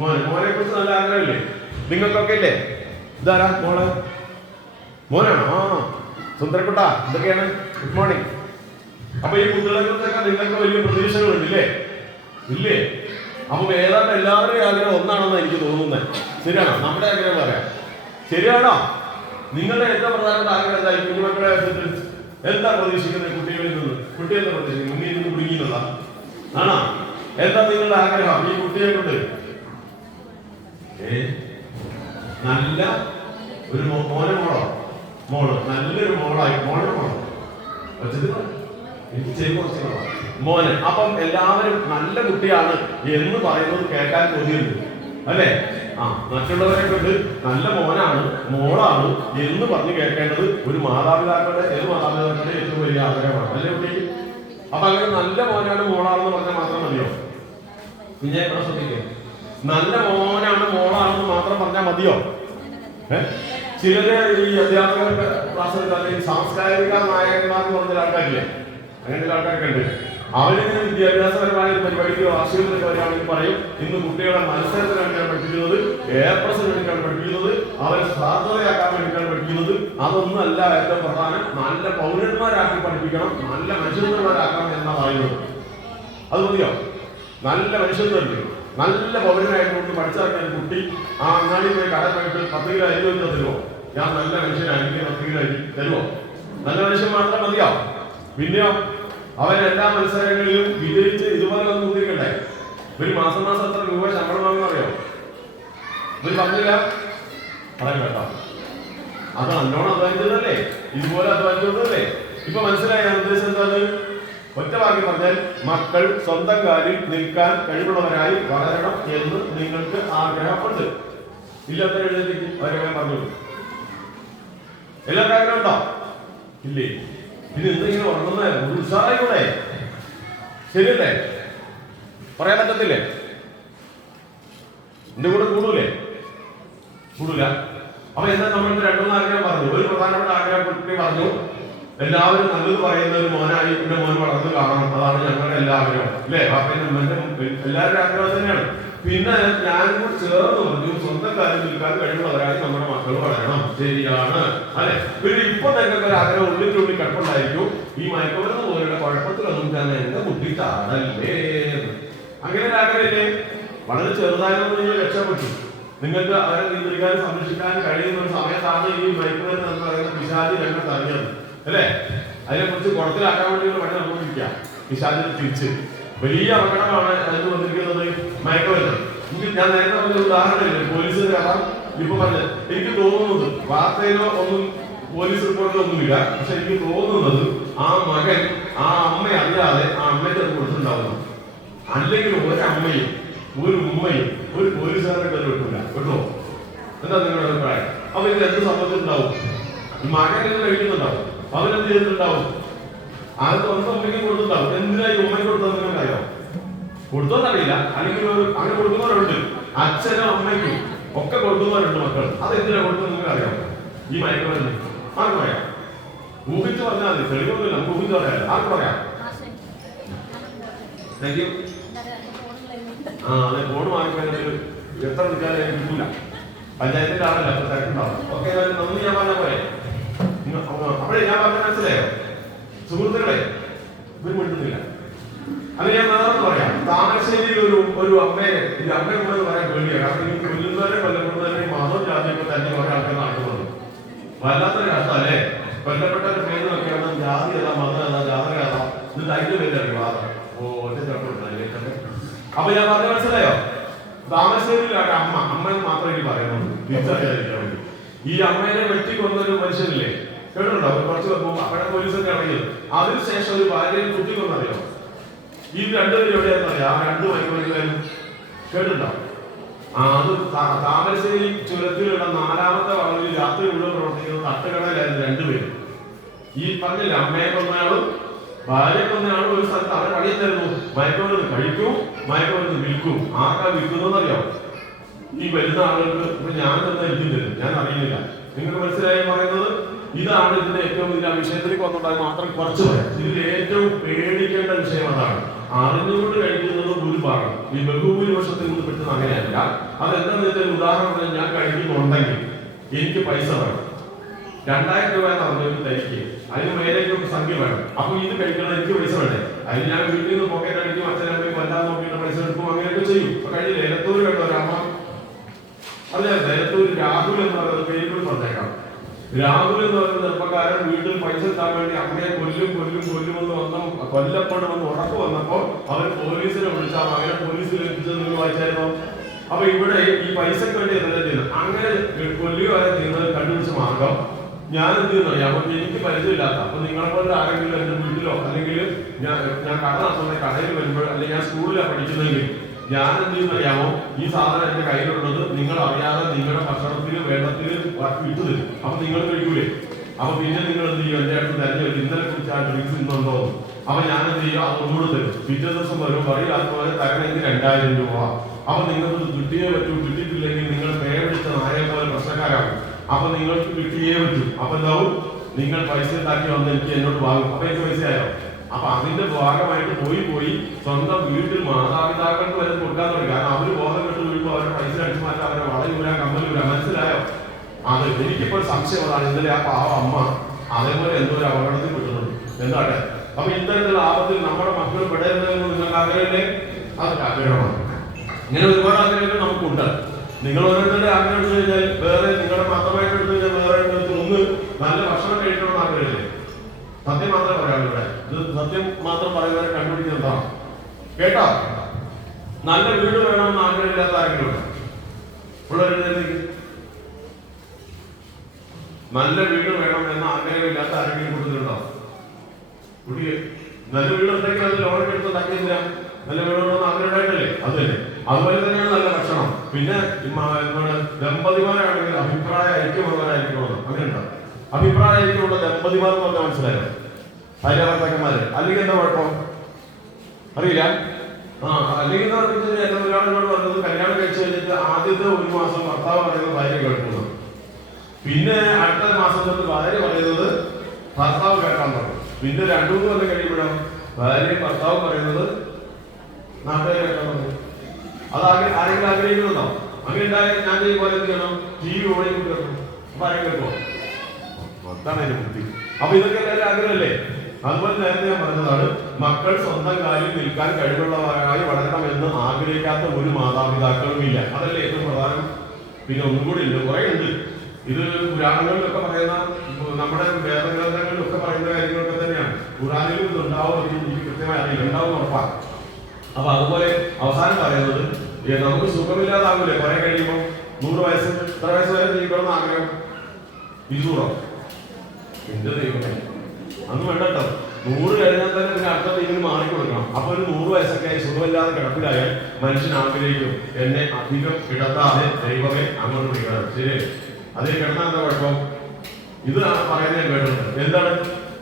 മോനെ കുറിച്ച് നല്ല ആഗ്രഹമില്ലേ നിങ്ങൾക്കൊക്കെ ഇല്ലേ? ഇതാരാ മോള്? മോനാണോ? സുന്ദരക്കുട്ട, എന്തൊക്കെയാണ്? Good morning. അപ്പൊ ഈ കുട്ടികളെ കുറിച്ചൊക്കെ നിങ്ങൾക്ക് വലിയ പ്രതീക്ഷകളുണ്ടല്ലേ? ഇല്ലേ? അപ്പൊ ഏതാണ്ട് എല്ലാവരുടെയും ആഗ്രഹം ഒന്നാണെന്ന് എനിക്ക് തോന്നുന്നത്. ശരിയാണോ? നമ്മുടെ ആഗ്രഹം പറയാം. ശരിയാണോ? നിങ്ങളുടെ ഏറ്റവും പ്രധാനപ്പെട്ട ആഗ്രഹം എന്താ? ഈ കുഞ്ഞുമക്കളെ എന്താ പ്രതീക്ഷിക്കുന്നത് കുട്ടികളിൽ നിന്ന്? കുട്ടി എന്താ പ്രതീക്ഷിക്കുന്നത്? മുന്നിൽ നിന്ന് കുടുങ്ങിയതാ ആണോ? എന്താ നിങ്ങളുടെ ആഗ്രഹം ഈ കുട്ടിയെ കൊണ്ട്? നല്ല ഒരു മോനെ മോളോ? മോള് നല്ലൊരു മോളായി. മോളെ മോളോ മോന്. അപ്പം എല്ലാവരും നല്ല കുട്ടിയാണ് എന്ന് പറയുന്നത് കേൾക്കാൻ കൊതിയുണ്ട് അല്ലേ? മറ്റുള്ളവരെ കൊണ്ട് നല്ല മോനാണ് മോളാണ് എന്ന് പറഞ്ഞ് കേൾക്കേണ്ടത് ഒരു മാതാപിതാക്കളുടെ ഏറ്റവും വലിയ ആഗ്രഹമാണ് അല്ലേ കുട്ടി? അപ്പൊ അങ്ങനെ നല്ല മോനാണ് മോളാണെന്ന് പറഞ്ഞാൽ മാത്രം മതിയോ? പിന്നെ ശ്രദ്ധിക്കുക, നല്ല മോനാണ് മോളാണെന്ന് മാത്രം പറഞ്ഞാൽ മതിയോ? ചിലര് ഈ അധ്യാപകരുടെ ക്ലാസ്സിൽ അല്ലെങ്കിൽ സാംസ്കാരിക നായകന്മാർ എന്ന് പറഞ്ഞ ആൾക്കാരില്ലേ, അങ്ങനത്തെ ആൾക്കാരൊക്കെ ഉണ്ട്. അവരിങ്ങനെ വിദ്യാഭ്യാസപരമായ ഒരു പരിപാടിക്കോ ആശുപത്രിക്കോ വരികയാണെങ്കിൽ പറയും ഇന്ന് കുട്ടികളെ മത്സരത്തിന് വേണ്ടിയാണ് പഠിപ്പിക്കുന്നത്, A+ന് വേണ്ടിയിട്ടാണ് പഠിപ്പിക്കുന്നത്, അവരെ സാധ്യതയാക്കാൻ വേണ്ടിയിട്ടാണ് പഠിപ്പിക്കുന്നത്. അതൊന്നും അല്ല ഏറ്റവും പ്രധാനം. നല്ല പൗരന്മാരാക്കി പഠിപ്പിക്കണം, നല്ല മനുഷ്യന്മാരാക്കണം എന്നാ പറയുന്നത്. അത് മതിയോ? നല്ല മനുഷ്യന്മാർക്ക് നല്ല പൗരനായിട്ട് കൊണ്ട് പഠിച്ചിറങ്ങിയ കുട്ടി ആ അങ്ങാടി പോയി കട പോയിട്ട് 10 കിലോ അരി വെച്ചാൽ തരുമോ? ഞാൻ നല്ല മനുഷ്യനാണ്, എനിക്ക് 10 കിലോ അരി തരുമോ? നല്ല മനുഷ്യൻ മാത്രം മതിയോ? പിന്നെയോ അവരെല്ലാ മത്സരങ്ങളിലും വിജയിച്ച് ഇതുപോലെ ഒന്ന് കുത്തിക്കണ്ടേ? ഒരു മാസം എത്ര രൂപ ശമ്പളം വാങ്ങുന്ന അറിയോ? ഇവര് പറഞ്ഞില്ല പറയാൻ കേട്ടോ. അത് നല്ലോണം അധ്വാനിച്ചതല്ലേ? ഇതുപോലെ അധ്വാനിച്ചതല്ലേ? ഇപ്പൊ മനസ്സിലായി ഞാൻ ഉദ്ദേശം എന്താണ്? ഒറ്റ വാക്കി പറഞ്ഞാൽ മക്കൾ സ്വന്തം കാലിൽ നിൽക്കാൻ കഴിവുള്ളവരായി വളരണം എന്ന് നിങ്ങൾക്ക് ആഗ്രഹമുണ്ട്. ഇല്ലാത്ത എഴുന്നേറ്റ് അവരെ പറഞ്ഞു എല്ലാവർക്കും ആഗ്രഹം ഉണ്ടോ? ഇല്ലേ? പിന്നെ എന്തെങ്കിലും ഉറങ്ങുന്ന ഒരു ഉത്സാഹമായിക്കൂടെ? ശരിയല്ലേ? പറയാൻ പറ്റത്തില്ലേ? എന്റെ കൂടെ കൂടൂലേ? കൂടൂല. അപ്പൊ എന്താ നമ്മൾക്ക് 2-3 ആഗ്രഹം പറഞ്ഞു. ഒരു പ്രധാനപ്പെട്ട ആഗ്രഹം കുട്ടി പറഞ്ഞു, എല്ലാവരും നല്ലത് പറയുന്ന ഒരു മോനായി എന്റെ മോൻ വളർന്ന് കാണണം, അതാണ് ഞങ്ങളുടെ എല്ലാ ആഗ്രഹം അല്ലേ? അപ്പനും എല്ലാവരുടെ ആഗ്രഹം തന്നെയാണ്. പിന്നെ ഞാൻ കൂടി ചേർന്ന് പറഞ്ഞു സ്വന്തം കാര്യം നിൽക്കാൻ കഴിവുള്ളവരായി നമ്മുടെ മക്കൾ വളരണം. ശരിയാണ് അല്ലെ? പിന്നെ ഇപ്പൊ നിങ്ങൾക്ക് ഒരു ആഗ്രഹം ഉള്ളിൽ കിടപ്പുണ്ടായിരിക്കും, ഈ മയക്കുമരുന്ന് പോലുള്ള കുഴപ്പത്തിലൊന്നും ഞാൻ എന്റെ കുട്ടി ചാടല്ലേ. അങ്ങനെ ഒരു ആഗ്രഹമില്ലേ? വളരെ ചെറുതായിരുന്നു നിങ്ങൾ രക്ഷപ്പെട്ടു. നിങ്ങൾക്ക് അവരെ നിയന്ത്രിക്കാനും സംരക്ഷിക്കാനും കഴിയുന്ന ഒരു സമയത്താണ് ഈ മയക്കുമരുന്ന് എന്ന് പറയുന്ന പിശാചി രംഗത്ത് അറിഞ്ഞത് അല്ലേ? അതിനെ കുറിച്ച് കുളത്തിലാക്കാൻ വേണ്ടിയുള്ള പണി നടന്നുകൊണ്ടിരിക്കുക. പിശാചിനെ തിരിച്ച് വലിയ അപകടമാണ് എന്ന് വന്നിരിക്കുന്നത് മയക്കുമരുന്ന്. ഞാൻ നേരത്തെ പറഞ്ഞ ഉദാഹരണമില്ലേ, പോലീസിന്റെ കഥ ഇപ്പൊ പറഞ്ഞത്. എനിക്ക് തോന്നുന്നത് വാർത്തയിലോ ഒന്നും പോലീസ് റിപ്പോർട്ടിലോ ഒന്നുമില്ല, പക്ഷെ എനിക്ക് തോന്നുന്നത് ആ മകൻ ആ അമ്മ അറിയാതെ ആ അമ്മയ്ക്ക് അത് കൊടുത്തിട്ടുണ്ടാവുന്നു. അല്ലെങ്കിൽ ഒരമ്മയും ഒരു ഉമ്മയും ഒരു പോലീസുകാരെ കയറി വെക്കില്ല കേട്ടോ. എന്താ നിങ്ങളുടെ അഭിപ്രായം? അപ്പൊ ഇത് എന്ത് സംഭവിച്ചിട്ടുണ്ടാവും? ഈ മകൻ കഴിക്കുന്നുണ്ടാവും, അവരെന്ത് ചെയ്തിട്ടുണ്ടാവും? അത് സ്വന്തം അമ്മയ്ക്കും കൊടുത്തിട്ടുണ്ടാവും. എന്തിനായി ഉമ്മയ്ക്ക് കൊടുത്തത് നിങ്ങൾക്ക് അറിയാം? കൊടുത്തോന്നറിയില്ല, അല്ലെങ്കിൽ അങ്ങനെ കൊടുക്കുന്നവരുണ്ട്. അച്ഛനും അമ്മയ്ക്കും ഒക്കെ കൊടുക്കുന്നവരുണ്ട് മക്കൾ. അത് എന്തിനാ കൊടുക്കുന്നത് നിങ്ങൾക്ക് അറിയാം? ഈ മയക്കുമരുന്ന് ആർക്ക് പറയാം? ഊഹിച്ച് പറഞ്ഞാൽ മതി, തെളിവൊന്നുമില്ല, നമുക്ക് ഊഹിച്ച് പറയാം. ആർക്ക് പറയാം? Thank you. അതെ, ഫോൺ വാങ്ങിക്കഴിഞ്ഞാൽ എത്ര വിളിച്ചാലും എനിക്ക് കിട്ടൂല. പഞ്ചായത്തിന്റെ ആളല്ല, അപ്പൊ തിരക്കുണ്ടാവും. ഓക്കെ, നന്ദി. ഞാൻ പറഞ്ഞ പോലെ അപ്പോഴേ ഞാൻ പറഞ്ഞ മനസ്സിലായോ സുഹൃത്തുക്കളെ? ഇവർ മിണ്ടുന്നില്ല. അത് ഞാൻ നേരത്തെ പറയാം. താമരശ്ശേരിയിൽ ഒരു അമ്മയെ ഇത് അമ്മയെന്ന് പറയാൻ വേണ്ടിയാണ്. കാരണം ഈ കൊല്ലുന്നവരെ കൊല്ലപ്പെടുന്നവരെ മതം ജാതിയൊക്കെ തന്നെ കുറെ ആൾക്കാർ നടക്കുന്നുണ്ട്. വല്ലാത്തൊരു കഷ്ടം അല്ലേ? കൊല്ലപ്പെട്ടവരുടെ പേര് നോക്കിയാണ് ജാതി ഏതാ, മതം ഏതാ, ജാതക ഏതാ, എന്നിട്ട് അതിന്റെ പേരിലാണ് വാദം. ഒറ്റ ചേർപ്പെടുന്നത്. അപ്പൊ ഞാൻ പറഞ്ഞ മനസ്സിലായോ? താമരശ്ശേരിയിലാണ് അമ്മ മാത്രമേ എനിക്ക് പറയുന്നുള്ളൂ, തിരിച്ചറിയാതിരിക്കാൻ വേണ്ടി. ഈ അമ്മേനെ വെട്ടിക്കൊന്നൊരു മനുഷ്യനില്ലേ, കേട്ടിട്ടുണ്ടോ? കുറച്ച് അവിടെ പോലീസൊക്കെ ഇറങ്ങിയത്. അതിനുശേഷം ഒരു ഭാര്യയെ കുത്തിക്കൊന്നറിയോ? ഈ രണ്ടുപേരും എവിടെയാണെന്ന് അറിയാം? ആ രണ്ട് മയക്കുമരുന്നുകാരും കേട്ടിട്ടുണ്ടോ? അത് താമരശ്ശേരി ചുരത്തിലുള്ള 4ാമത്തെ വളവിൽ രാത്രി മുഴുവൻ പ്രവർത്തിക്കുന്ന തട്ടുകടയിലായിരുന്നു രണ്ടുപേരും. ഈ പറഞ്ഞില്ല, അമ്മയെ കൊന്നയാളും ഭാര്യയെ കൊന്നയാളും ഒരു സ്ഥലത്ത് അവരെ പണിയെത്തായിരുന്നു. മയക്കുമരുന്ന് കഴിക്കും, മയക്കുമരുന്ന് വിൽക്കും. ആർക്കാ വിൽക്കുന്നതെന്നറിയാം? ഈ വരുന്ന ആളുകൾക്ക്. ഇപ്പൊ ഞാൻ തന്നെ എഴുതി തരും, ഞാൻ അറിയുന്നില്ല. നിങ്ങൾക്ക് മനസ്സിലായി പറയുന്നത്? ഇതാണ് ഇതിന്റെ ഏറ്റവും വലിയ വിഷയത്തിലേക്ക് വന്നുണ്ടായി മാത്രം കുറച്ച് പറയാം. ഇതിൽ ഏറ്റവും പേടിക്കേണ്ട വിഷയം അതാണ്. അറിഞ്ഞുകൊണ്ട് കഴിക്കുന്നത് ഒരു ഭാഗം, ഈ ബഹുഭൂരിപക്ഷത്തിൽ നിന്ന് പെട്ടെന്ന് അങ്ങനെയല്ല. അതെന്താണെന്ന് വെച്ചാൽ, ഉദാഹരണത്തിന് ഞാൻ കഴിക്കുന്നുണ്ടെങ്കിൽ എനിക്ക് പൈസ വേണം. 2000 രൂപ എന്ന് തനിക്ക്, അതിന് മേലേക്ക് ഒരു സംഖ്യ വേണം. അപ്പൊ ഇത് കഴിക്കണം, എനിക്ക് പൈസ വേണ്ടേ? അതിന് ഞാൻ വീട്ടിൽ നിന്ന് പോക്കറ്റ് അടിക്കും, അച്ഛനമ്മയും വല്ലാതെ നോക്കിയിട്ട് പൈസ എടുക്കും, അങ്ങനെയൊക്കെ ചെയ്യും. അപ്പൊ കഴിഞ്ഞില്ല. എലത്തൂർ വേണ്ട ഒരമ്മ, അതെ, എലത്തൂർ രാഹുൽ എന്ന് പറയുന്നത് പേര് കൂടി പറഞ്ഞേക്കാം. രാഹുൽ എന്ന് പറയുന്ന ചെറുപ്പക്കാരൻ വീട്ടിൽ പൈസ കിട്ടാൻ വേണ്ടി അമ്മയെ കൊല്ലുമെന്ന് കൊല്ലപ്പെടുമെന്ന് ഉറപ്പ് വന്നപ്പോ അവർ പോലീസിനെ വിളിച്ചാൽ മകനെ പോലീസിൽ ഏൽപ്പിച്ചത് നിങ്ങൾ വായിച്ചായിരുന്നോ? അപ്പൊ ഇവിടെ ഈ പൈസക്ക് വേണ്ടി എന്തെല്ലാം ചെയ്യുന്നത്? അങ്ങനെ കൊല്ലുകയോ ചെയ്യുന്നത് കണ്ടുപിടിച്ച മാർഗം ഞാൻ എന്ത് ചെയ്യുന്നു? അപ്പൊ എനിക്ക് പരിചയമില്ലാത്ത, അപ്പൊ നിങ്ങളെ പോലെ ആരെങ്കിലും എന്റെ വീട്ടിലോ അല്ലെങ്കിൽ ഞാൻ കട നടത്തുന്ന കടയിൽ വരുമ്പോൾ, അല്ലെങ്കിൽ ഞാൻ സ്കൂളിലാണ് പഠിക്കുന്നെങ്കിൽ ഞാൻ എന്ത് ചെയ്യുന്ന അറിയാമോ? ഈ സാധനം എന്റെ കയ്യിലുള്ളത് നിങ്ങൾ അറിയാതെ നിങ്ങളുടെ ഭക്ഷണത്തിൽ വെള്ളത്തിൽ ഇട്ടു തരും. അപ്പൊ നിങ്ങൾ കഴിക്കൂലേ? അപ്പൊ പിന്നെ നിങ്ങൾ എന്ത് ചെയ്യും? എന്റെ അടുത്ത് തെരഞ്ഞെടുത്ത് ഇന്നലെ കുറിച്ച് ആ ഡ്രിങ്ക്സ് ഇന്നുണ്ടോ? അപ്പൊ ഞാൻ എന്ത് ചെയ്യും? അത് ഒന്നുകൂടെ തരും. പിറ്റേ ദിവസം വരും, പറയും അതുപോലെ തരണമെങ്കിൽ 2000 രൂപ. അപ്പൊ നിങ്ങൾക്ക് കിട്ടിയേ പറ്റൂ. കിട്ടിയിട്ടില്ലെങ്കിൽ നിങ്ങൾ പേടിച്ച നായെ പോലെ പ്രശ്നക്കാരാകും. അപ്പൊ നിങ്ങൾക്ക് കിട്ടിയേ പറ്റൂ. അപ്പൊ എന്താവും? നിങ്ങൾ പൈസ ഉണ്ടാക്കി വന്ന് എനിക്ക് എന്നോട് വാങ്ങും. അപ്പൊ എനിക്ക് പൈസയായോ? അപ്പൊ അതിന്റെ ഭാഗമായിട്ട് പോയി സ്വന്തം വീട്ടിൽ മാതാപിതാക്കൾക്ക് വരെ കൊടുക്കാൻ തുടങ്ങി. കാരണം അവര് ബോധം കെട്ട് വീഴുമ്പോൾ അവരുടെ പൈസ അടിച്ചു മാറ്റാൻ, അവരെ വളയൂരാ, കമ്മലൂരാ. മനസ്സിലായോ? അത് എനിക്കിപ്പോൾ സംശയം അതാണ്. ഇന്നലെ ആ പാവ അമ്മ അതേപോലെ എന്തോ ഒരു അപകടത്തിൽ പെട്ടിട്ടുണ്ട്. എന്താട്ടെ? അപ്പൊ ഇത്തരത്തിലുള്ള ആപത്തിൽ നമ്മുടെ മക്കൾ പെടരുന്നതെന്ന് നിങ്ങൾക്ക് ആഗ്രഹമില്ലേ? അതൊക്കെ ആഗ്രഹമാണ്. ഇങ്ങനെ ഒരുപാട് ആഗ്രഹങ്ങൾ നമുക്കുണ്ട്. നിങ്ങൾ ഓരോരുത്തരുടെ ആഗ്രഹം എടുത്തു കഴിഞ്ഞാൽ വേറെ, നിങ്ങളുടെ മാത്രമായിട്ട് എടുത്തു കഴിഞ്ഞാൽ വേറെ ഒന്ന് നല്ല ഭക്ഷണം കഴിക്കണമെന്ന് ആഗ്രഹമില്ലേ? സത്യം മാത്രമേ പറയാം. ഇവിടെ ഇത് സത്യം മാത്രം പറയുന്നവരെ കണ്ടുപിടിക്കുന്നതാണ് കേട്ടോ. നല്ല വീട് വേണമെന്ന് ആഗ്രഹമില്ലാത്ത ആരെങ്കിലും ഉള്ളവരെഴുന്നേക്ക്. നല്ല വീട് വേണം എന്ന ആഗ്രഹമില്ലാത്ത ആരെങ്കിലും കൂടുതലുണ്ടോ? കുട്ടിയെ നല്ല വീട് ഉണ്ടെങ്കിൽ അത് ലോൺ എടുത്ത് ഉണ്ടാക്കിയില്ല. നല്ല വീട് വേണമെന്ന് ആഗ്രഹം ഉണ്ടായിട്ടല്ലേ? അത് തന്നെ. അതുപോലെ തന്നെയാണ് നല്ല ഭക്ഷണം. പിന്നെ എന്താണ്, ദമ്പതിമാരാണെങ്കിൽ അഭിപ്രായ ഐക്യമുള്ളവരായിരിക്കണമെന്ന് അങ്ങനെ ഉണ്ടോ? അഭിപ്രായ ഐക്യമുള്ള ദമ്പതിമാർ എന്ന് പറഞ്ഞാൽ മനസ്സിലായോ? ഭാര്യാഭർത്താക്കന്മാര്. അല്ലെങ്കിൽ എന്താ കുഴപ്പം? അറിയില്ല. അല്ലെങ്കിൽ എന്താ പറഞ്ഞാൽ എന്റെ ഒരാളോട് പറഞ്ഞത്, കല്യാണം കഴിച്ചു കഴിഞ്ഞിട്ട് ആദ്യത്തെ 1 മാസം ഭർത്താവ് പറയുന്നത് ഭാര്യ കേൾക്കുന്നു, പിന്നെ അടുത്ത മാസം തൊട്ട് ഭാര്യ പറയുന്നത് ഭർത്താവ് കേൾക്കാൻ പറഞ്ഞു. പിന്നെ 2-3 കൊല്ലം കഴിയുമ്പോഴോ ഭാര്യയും ഭർത്താവ് പറയുന്നത് നാട്ടുകാർ കേൾക്കാൻ പറഞ്ഞു. അത് ആരെങ്കിലും ആഗ്രഹിക്കുന്നുണ്ടോ? അങ്ങനെ ഉണ്ടായാൽ ഞാൻ ചെയ്യുമ്പോൾ എന്ത് ചെയ്യണം? TV ഓടി കേൾക്കണം. അപ്പൊ ആരെയും കേൾക്കുമോ? അതാണ് അതിന്റെ ബുദ്ധി. അപ്പൊ ഇതൊക്കെ എല്ലാവരും ആഗ്രഹമല്ലേ? അതുപോലെ നേരത്തെ ഞാൻ പറഞ്ഞതാണ്, മക്കൾ സ്വന്തം കാലിൽ നിൽക്കാൻ കഴിവുള്ളവരായി വളരണമെന്ന് ആഗ്രഹിക്കാത്ത ഒരു മാതാപിതാക്കളും ഇല്ല. അതല്ലേ ഏറ്റവും പ്രധാനം. പിന്നെ ഒന്നും കൂടി ഉണ്ട്, കുറെ ഉണ്ട്. ഇത് പുരാണങ്ങളിലൊക്കെ പറയുന്ന, നമ്മുടെ വേദഗ്രന്ഥങ്ങളിലൊക്കെ പറയുന്ന കാര്യങ്ങളൊക്കെ തന്നെയാണ്. ഖുർആനിലും ഇത് ഉണ്ടാവുമെന്ന് എനിക്ക് കൃത്യമായി അറിയില്ല, ഉണ്ടാവും ഉറപ്പാണ്. അപ്പൊ അതുപോലെ അവസാനം പറയുന്നത്, നമുക്ക് സുഖമില്ലാതാകൂലേ കുറെ കഴിയുമ്പോൾ? 100 വയസ്സ്, എത്ര വയസ്സ് വരെ ജീവിക്കണമെന്ന് ആഗ്രഹം? 200? എന്റെ ദൈവമേ, അന്ന് വേണ്ട കേട്ടോ. 100 കഴിഞ്ഞാൽ തന്നെ പിന്നെ അടുത്ത ടീമിന് മാറിക്കൊടുക്കണം. അപ്പൊ ഒരു 100 വയസ്സൊക്കെ ആയി സുഖമില്ലാതെ കിടപ്പിലായാൽ മനുഷ്യൻ ആഗ്രഹിക്കും, എന്നെ അധികം കിടത്താതെ ദൈവമേ അങ്ങോട്ട് വിളിക്കണം. ശരി, അതിൽ കിടന്നാൽ എന്താ കുഴപ്പം? ഇത് പറയുന്നത് കേട്ടിട്ടുണ്ട്. എന്താണ്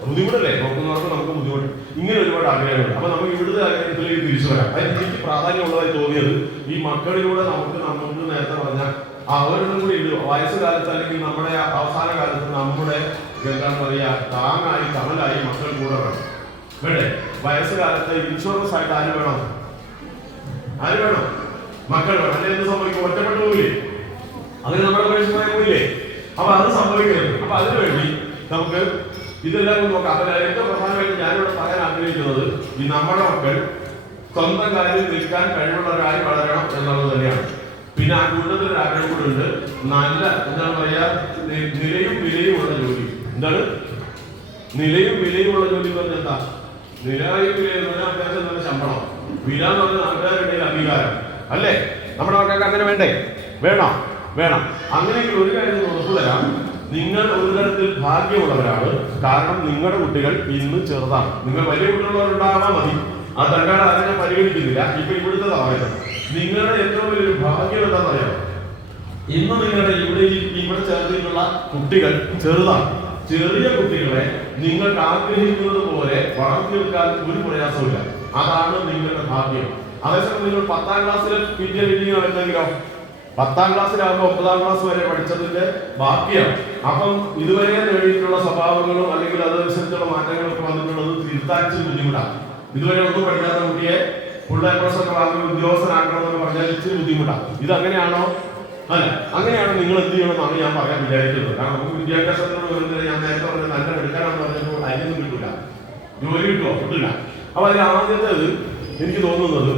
ബുദ്ധിമുട്ടല്ലേ? നോക്കുന്നവർക്ക് നമുക്ക് ബുദ്ധിമുട്ട്. ഇങ്ങനെ ഒരുപാട് ആഗ്രഹങ്ങളുണ്ട്. അപ്പൊ നമുക്ക് ഇവിടുത്തെ ആഗ്രഹത്തിലേക്ക് തിരിച്ചു വരാം. അതിന് എനിക്ക് പ്രാധാന്യമുള്ളതായി തോന്നിയത് ഈ മക്കളിലൂടെ നമുക്ക് നേരത്തെ പറഞ്ഞാൽ അവരുടെ കൂടി ഇത് വയസ്സുകാലത്ത് അല്ലെങ്കിൽ നമ്മുടെ അവസാന കാലത്ത് നമ്മുടെ എന്താ പറയാ താങ്ങായി തണലായി മക്കൾ കൂടെ വേണം. വേണ്ടേ? വയസ്സുകാലത്ത് ഇൻഷുറൻസ് ആയിട്ട് ആര് വേണം? മക്കൾ വേണം. അല്ലെ എന്ത് സംഭവിക്കും? ഒറ്റപ്പെട്ടു പോയില്ലേ? അതിന് നമ്മുടെ മനുഷ്യമായി പോയില്ലേ? അപ്പൊ അത് സംഭവിക്കരുത്. അപ്പൊ അതിനുവേണ്ടി നമുക്ക് ഇതെല്ലാം നോക്കാം. അപ്പൊ ഏറ്റവും പ്രധാനമായിട്ട് ഞാനിവിടെ പറയാൻ ആഗ്രഹിക്കുന്നത്, ഈ നമ്മുടെ മക്കൾ സ്വന്തം കാര്യം നിൽക്കാൻ കഴിവുള്ളവരായി വളരണം എന്നുള്ളത് തന്നെയാണ്. പിന്നെ ആ കൂട്ടത്തിൽ ഒരു ആഗ്രഹം കൂടെ ഉണ്ട്, നല്ല എന്താണ് പറയാ നിലയും വിലയുമുള്ള ജോലി. എന്താണ് നിലയും വിലയുമുള്ള ജോലി എന്ന് പറഞ്ഞാൽ എന്താ? നിലയും വില എന്ന് പറഞ്ഞാൽ അത്യാവശ്യം നല്ല ശമ്പളം, വില എന്ന് പറഞ്ഞാൽ നാട്ടുകാരുടെ അംഗീകാരം അല്ലേ? നമ്മുടെ മക്കൾക്ക് അങ്ങനെ വേണ്ടേ? വേണം. അങ്ങനെയെങ്കിൽ ഒരു കാര്യം ഉറപ്പു തരാം, നിങ്ങൾ ഒരു തരത്തിൽ ഭാഗ്യമുള്ളവരാണ്. കാരണം നിങ്ങളുടെ കുട്ടികൾ ഇന്ന് ചെറുതാണ്. നിങ്ങൾ വലിയ കുട്ടികളുള്ളവരുണ്ടാകാൻ മതി, ആ തൽക്കാലം അതിനെ പരിഗണിക്കുന്നില്ല. ഇപ്പൊ ഇവിടുത്തെ പറയുന്നത് നിങ്ങളുടെ ഏറ്റവും വലിയൊരു ഭാഗ്യം എന്താണെന്ന് അറിയാം. ഇന്ന് നിങ്ങളുടെ ഇവിടെ ചേർത്തിട്ടുള്ള കുട്ടികൾ ചെറുതാണ്. ചെറിയ കുട്ടികളെ നിങ്ങൾക്ക് ആഗ്രഹിക്കുന്നത് പോലെ വളർത്തിയെടുക്കാൻ ഒരു പ്രയാസമില്ല. അതാണ് നിങ്ങളുടെ ഭാഗ്യം. അതേസമയം നിങ്ങൾ 10ാം ക്ലാസ്സിൽ വിദ്യ കഴിഞ്ഞെങ്കിലോ 10ാം ക്ലാസ്സിലാകുമ്പോൾ 9ാം ക്ലാസ് വരെ പഠിച്ചതിന്റെ ബാക്കിയാണ്. അപ്പം ഇതുവരെ നേടിയിട്ടുള്ള സ്വഭാവങ്ങളും അല്ലെങ്കിൽ അതനുസരിച്ചുള്ള മാറ്റങ്ങളൊക്കെ വന്നിട്ടുള്ളത് തിരുത്താൻ ബുദ്ധിമുട്ടാണ്. ഇതുവരെ ഒന്നും പഠിക്കാത്ത കുട്ടിയെ ഫുൾ എ പ്ലസ് ഒക്കെ വാങ്ങി ഉദ്യോഗസ്ഥനാക്കണമെന്ന് പറഞ്ഞാൽ ഇച്ചിരി ബുദ്ധിമുട്ടാണ്. ഇത് അങ്ങനെയാണോ? അല്ല, അങ്ങനെയാണ് നിങ്ങൾ എന്ത് ചെയ്യണമെന്നാണ് ഞാൻ പറയാൻ വിചാരിക്കുന്നത്. കാരണം നമുക്ക് വിദ്യാഭ്യാസത്തിനോട് വരുന്നത് ഞാൻ നേരത്തെ പറഞ്ഞ നല്ല എടുക്കാനാണെന്ന് പറഞ്ഞപ്പോൾ അതിനൊന്നും കിട്ടില്ല, ജോലി കിട്ടുമോ? കിട്ടില്ല. അപ്പൊ അതിൽ ആദ്യത്തേത് എനിക്ക് തോന്നുന്നത്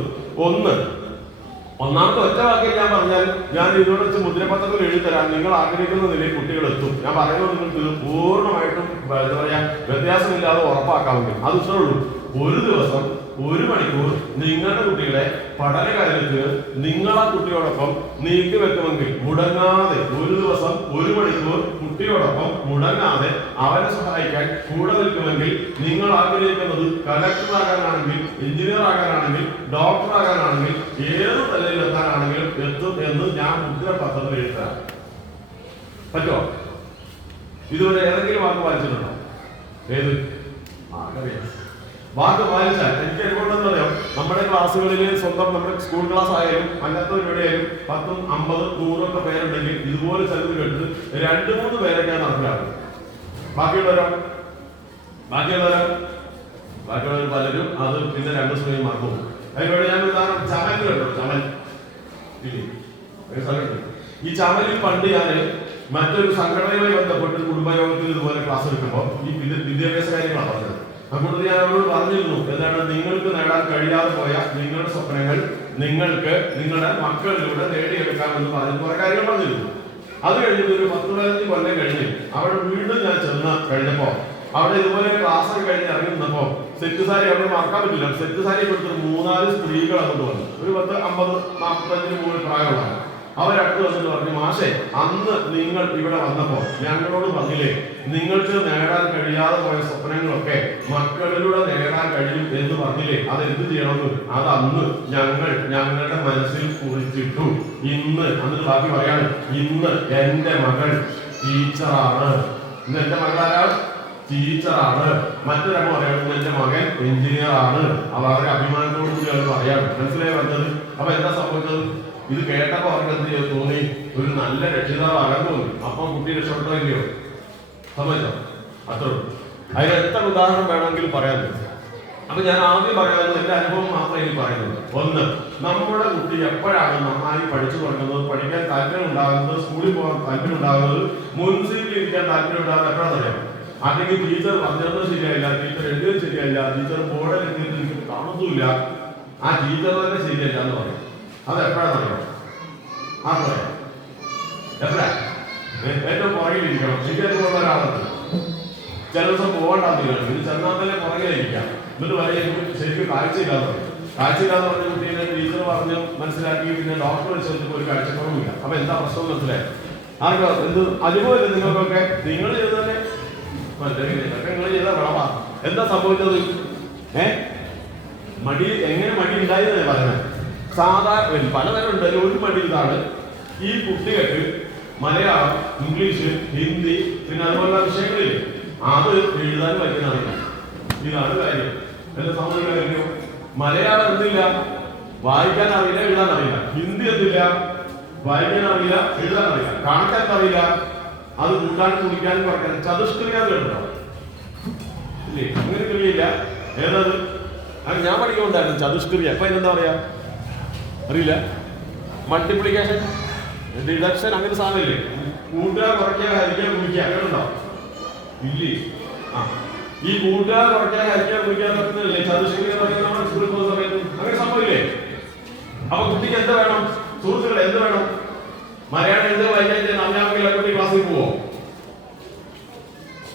ഒന്നാമത്തെ ഒറ്റ വാക്കിൽ ഞാൻ പറഞ്ഞാൽ, ഞാൻ ഇതിനോട് വെച്ച് മുദ്രപത്രത്തിൽ എഴുതി തരാം, നിങ്ങൾ ആഗ്രഹിക്കുന്ന നിലയിൽ കുട്ടികൾ എത്തും. ഞാൻ പറയുന്നത് നിങ്ങൾക്ക് പൂർണ്ണമായിട്ടും എന്താ പറയാ വ്യത്യാസമില്ലാതെ ഉറപ്പാക്കാമെങ്കിൽ അത് ഇത്രേ ഉള്ളൂ. ഒരു ദിവസം 1 മണിക്കൂർ നിങ്ങളുടെ കുട്ടികളെ പഠനകാര്യത്തിന് നിങ്ങളാ കുട്ടിയോടൊപ്പം നീക്കി വെക്കുമെങ്കിൽ മുടങ്ങാതെ ഒരു ദിവസം 1 മണിക്കൂർ കുട്ടിയോടൊപ്പം മുടങ്ങാതെ അവരെ സഹായിക്കാൻ കൂടെ നിൽക്കുമെങ്കിൽ നിങ്ങൾ ആഗ്രഹിക്കുന്നത് കലക്ടറാകാനാണെങ്കിൽ, എഞ്ചിനീയർ ആകാനാണെങ്കിൽ, ഡോക്ടർ ആകാനാണെങ്കിൽ, ഏത് തലയിൽ എത്താനാണെങ്കിലും എത്തും എന്ന് ഞാൻ മുദ്രപത്രത്തിൽ എഴുതാം. പറ്റുമോ? ഇതുവരെ ഏതെങ്കിലും വാക്ക് വായിച്ചിട്ടുണ്ടോ? ഏത് വാക്ക് വായിച്ചാൽ എനിക്ക് എന്തുകൊണ്ടെന്ന് അറിയാം, നമ്മുടെ ക്ലാസ്സുകളിൽ സ്വന്തം നമ്മുടെ സ്കൂൾ ക്ലാസ് ആയാലും അല്ലാത്ത എവിടെയായാലും 10, 50, 100 ഒക്കെ പേരുണ്ടെങ്കിൽ ഇതുപോലെ ചിലത് കേട്ട് 2-3 പേരൊക്കെ നടപ്പിലാക്കും. ബാക്കിയുള്ളവരോ പലരും അത് പിന്നെ 2 സമയം മറന്നു. അതിലൂടെ ഞാൻ ഉദാഹരണം ചമൽ കേട്ടോ. ചമൽ ഈ ചമലിൽ പണ്ട് ഞാൻ മറ്റൊരു സംഘടനയുമായി ബന്ധപ്പെട്ട് കുടുംബയോഗത്തിൽ ഇതുപോലെ ക്ലാസ് എടുക്കുമ്പോൾ ഈ വിദ്യാഭ്യാസ കാര്യങ്ങളാണ് പറഞ്ഞത്. അപ്പോൾ ഞാൻ അവരോട് പറഞ്ഞിരുന്നു, എന്താണ് നിങ്ങൾക്ക് നേടാൻ കഴിയാതെ പോയ നിങ്ങളുടെ സ്വപ്നങ്ങൾ നിങ്ങൾക്ക് നിങ്ങളുടെ മക്കളിലൂടെ നേടിയെടുക്കാമെന്ന് പറഞ്ഞ് കുറെ കാര്യങ്ങൾ പറഞ്ഞിരുന്നു. അത് കഴിഞ്ഞിട്ട് ഒരു 10-15 കൊല്ലം കഴിഞ്ഞ് അവിടെ വീണ്ടും ഞാൻ ചെന്ന് കഴിഞ്ഞപ്പോ അവിടെ ഇതുപോലെ ക്ലാസ് ഒക്കെ കഴിഞ്ഞ് ഇറങ്ങി നിന്നപ്പോ സെറ്റ് സാരി അവിടെ മറക്കാൻ പറ്റില്ല. സെറ്റ് സാരി കൊടുത്തൊരു 3-4 സ്ത്രീകൾ അങ്ങോട്ട് വന്നു. ഒരു 10, 50, 45 മുകളിൽ പ്രായമുള്ളതാണ്. അവരടുത്ത് വന്നിട്ട് പറഞ്ഞു, മാഷേ അന്ന് നിങ്ങൾ ഇവിടെ വന്നപ്പോ ഞങ്ങളോട് പറഞ്ഞില്ലേ നിങ്ങൾക്ക് നേടാൻ കഴിയാതെ പോയ സ്വപ്നങ്ങളൊക്കെ മക്കളിലൂടെ നേടാൻ കഴിയും എന്ന് പറഞ്ഞില്ലേ, അതെന്ത് ചെയ്യണമെന്ന് അത് അന്ന് ഞങ്ങളുടെ മനസ്സിൽ കുറിച്ചിട്ടു. അന്ന് ബാക്കി പറയാണ്, ഇന്ന് എന്റെ മകൾ ടീച്ചറാണ്. ഇന്ന് എന്റെ മകളാരാണ്? ടീച്ചറാണ്. മറ്റൊരമ്മ പറയുന്നത് എന്റെ മകൻ എഞ്ചിനീയർ ആണ്. വളരെ അഭിമാനത്തോടു കൂടി അവർ പറയാണ്. മനസ്സിലായി വന്നത്? അപ്പൊ എന്താ സംഭവിച്ചത്? ഇത് കേട്ടപ്പോ അവർക്ക് എന്ത് ചെയ്തു തോന്നി? ഒരു നല്ല രക്ഷിതാവാകാൻ തോന്നി. അപ്പൊ കുട്ടി രക്ഷപ്പെട്ടോ ഇല്ലയോ? സംഭവിച്ചോ? അത്രേ. അതിന് എത്ര ഉദാഹരണം വേണമെങ്കിലും പറയാൻ. അപ്പൊ ഞാൻ ആദ്യം പറയാവുന്നത് എന്റെ അനുഭവം മാത്രമേ എനിക്ക് പറയുന്നത്. ഒന്ന്, നമ്മുടെ കുട്ടി എപ്പോഴാണ് നന്നായി പഠിച്ചു തുടങ്ങുന്നത്, പഠിക്കാൻ താല്പര്യം ഉണ്ടാകുന്നത്, സ്കൂളിൽ പോകാൻ താല്പര്യം ഉണ്ടാകുന്നത്, മുൻസീറ്റിൽ ഇരിക്കാൻ താല്പര്യം ഉണ്ടാകുന്നത് എപ്പോഴാണെന്നറിയാം? അല്ലെങ്കിൽ ടീച്ചർ പറഞ്ഞത് ശരിയായില്ല, ടീച്ചർ എഴുതിയത് ശരിയായില്ല, ടീച്ചർ ബോർഡിൽ എഴുതിയത് കാണുന്നില്ല, ആ ടീച്ചർ തന്നെ ശരിയല്ല എന്ന് പറയും. അത് എപ്പോഴാണെന്നറിയാം? ആ പറയാം എപ്പോഴാ? ഏറ്റവും പുറകിലിരിക്കണം. ശരിയായിട്ടുള്ള ഒരാളുണ്ട്, ചില ദിവസം പോകണ്ടാന്നിരിക്കണം, ഇത് ചെന്നാൽ തന്നെ പുറകിലിരിക്കാം. എന്നിട്ട് പറയാം ശരിക്കും കാഴ്ചയില്ലാന്ന് പറയും. കാഴ്ചയില്ലാന്ന് പറഞ്ഞ കുട്ടീനെ ടീച്ചർ പറഞ്ഞ് മനസ്സിലാക്കി, പിന്നെ ഡോക്ടർ വെച്ചിട്ട് ഒരു കാഴ്ചക്കുറവില്ല. അപ്പൊ എന്താ പ്രശ്നം മനസ്സിലായി? ആർക്കോ എന്ത് അനുഭവമില്ല നിങ്ങൾക്കൊക്കെ? നിങ്ങൾ ചെയ്ത് തന്നെ നിങ്ങൾ ചെയ്ത വിളവാ. എന്താ സംഭവിച്ചത്? മടി എങ്ങനെ മടി ഉണ്ടായതെന്ന് പറയുന്നത് സാധാരണ പലതരം ഉണ്ട്. ഒരു മടി ഇതാണ്, ഈ കുട്ടികൾക്ക് മലയാളം, ഇംഗ്ലീഷ്, ഹിന്ദി, പിന്നെ അതുപോലുള്ള വിഷയങ്ങളില്ല, അത് എഴുതാൻ വായിക്കാൻ അറിയില്ല. ഇതാണ് കാര്യം. എന്റെ സഹോദരൻ കാര്യമോ? മലയാളം എന്തില്ല, വായിക്കാൻ അറിയില്ല, എഴുതാൻ അറിയില്ല. ഹിന്ദി എന്തില്ല, വായിക്കാൻ അറിയില്ല, എഴുതാൻ അറിയില്ല. കണക്കാൻ അറിയില്ല, അത് കൂട്ടാനും കുടിക്കാനും പറയാൻ ചതുഷ്ക്രിയാതുണ്ടോ ഇല്ലേ? അങ്ങനെ ക്രിയയില്ല. ഏതത്? ഞാൻ പഠിക്കുന്നുണ്ടായിരുന്നു ചതുഷ്ക്രിയ. അപ്പൊ അതിനെന്താ പറയാ അറിയില്ല. മൾട്ടിപ്ലിക്കേഷൻ, ഡിഡക്ഷൻ, അങ്ങനെ സാധനമില്ലേ? കൂട്ടുക, കുറയ്ക്കുക, ഹരിക്കുക, കുടിക്കുക, അങ്ങനെ ഉണ്ടോ? ഇല്ലേ. ആ, ഈ കൂട്ടുക, കുറയ്ക്കുക, ഹരിക്കുക, കുടിക്കുക പറ്റുന്നില്ലേ? ചതുഷ്ക്രിയ പറയുന്നത് നമ്മുടെ സ്കൂളിൽ പോകുന്ന സമയത്ത് അങ്ങനെ സംഭവില്ലേ? അപ്പൊ കുട്ടിക്ക് എന്ത് വേണം? സുഹൃത്തുക്കളെ എന്ത് വേണം? മലയാളം എഴുതുക വായിക്കാൻ അറിയാമെങ്കിൽ കുട്ടി ക്ലാസ്സിൽ പോവോ?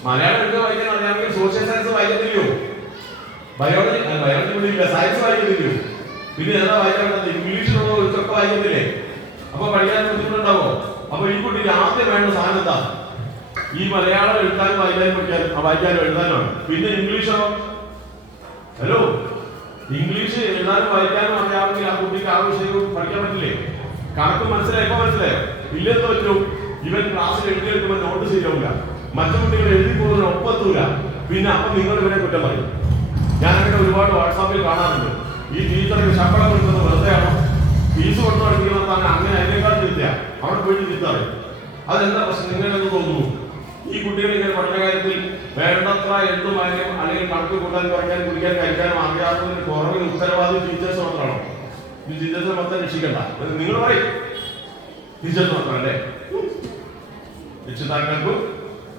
മലയാളം എഴുതുക വായിക്കാൻ അറിയാമെങ്കിൽ സോഷ്യൽ സയൻസ് വായിക്കത്തില്ലയോ? ബയോളജി ഇല്ല, സയൻസ് വായിക്കത്തില്ലയോ? പിന്നെ എന്താ വായിക്കാൻ പറ്റുന്നത്? ഇംഗ്ലീഷിലുള്ള ഒഴിച്ചൊക്കെ വായിക്കത്തില്ലേ? അപ്പൊ പഠിക്കാൻ ബുദ്ധിമുട്ടുണ്ടാവോ? അപ്പൊ ഈ കുട്ടിക്ക് ആദ്യം വേണ്ട സാധനം എന്താ? ഈ മലയാളം എഴുതാനും വായിക്കാനും വായിക്കാനും എഴുതാനുമാണ്. പിന്നെ ഇംഗ്ലീഷോ? ഹലോ, ഇംഗ്ലീഷ് എഴുതാനും വായിക്കാനും അറിയാമെങ്കിൽ ആ കുട്ടിക്ക് ആ വിഷയവും പഠിക്കാൻ പറ്റില്ലേ? കണക്ക് മനസ്സിലായോ? എപ്പോ മനസ്സിലായോ? ഇല്ലെന്ന് പറ്റൂ. ഇവൻ ക്ലാസ്സിൽ എഴുതി എടുക്കുമ്പോൾ നോട്ട് ശരിയാവില്ല, മറ്റു കുട്ടികൾ എഴുതി പോകുന്നതിന് ഒപ്പത്തൂല. പിന്നെ അപ്പൊ നിങ്ങൾ ഇവരെ കുറ്റം പറയും. ഞാനങ്ങനെ ഒരുപാട് വാട്സാപ്പിൽ കാണാറുണ്ട്. ഈ ടീച്ചർക്ക് ശമ്പളം കൊടുക്കുന്നത് വെറുതെ ആണോ? ഫീസ് കൊടുത്ത് പഠിക്കുന്നത് തന്നെ അങ്ങനെ അതിനേക്കാൾ ചിന്തയാ. അവിടെ പോയിട്ട് ചിന്ത പറയും. അതെന്താ പ്രശ്നം? നിങ്ങളെന്ന് തോന്നുന്നു ഈ കുട്ടികൾ ഇങ്ങനെ പഠന കാര്യത്തിൽ വേണ്ടത്ര എഴുതും വായിക്കും അല്ലെങ്കിൽ കണക്ക് കൂട്ടാൻ കുറയ്ക്കാൻ കുടിക്കാൻ കഴിക്കാനും അറിയാത്തതിന് കുറവിൽ ഉത്തരവാദി ടീച്ചേഴ്സ് മാത്രമാണോ? ഈ ടീച്ചേഴ്സിനെ മൊത്തം രക്ഷിക്കണ്ട. നിങ്ങൾ പറയും ടീച്ചേഴ്സ് മാത്രമല്ലേ? രക്ഷിതാക്കൾക്കും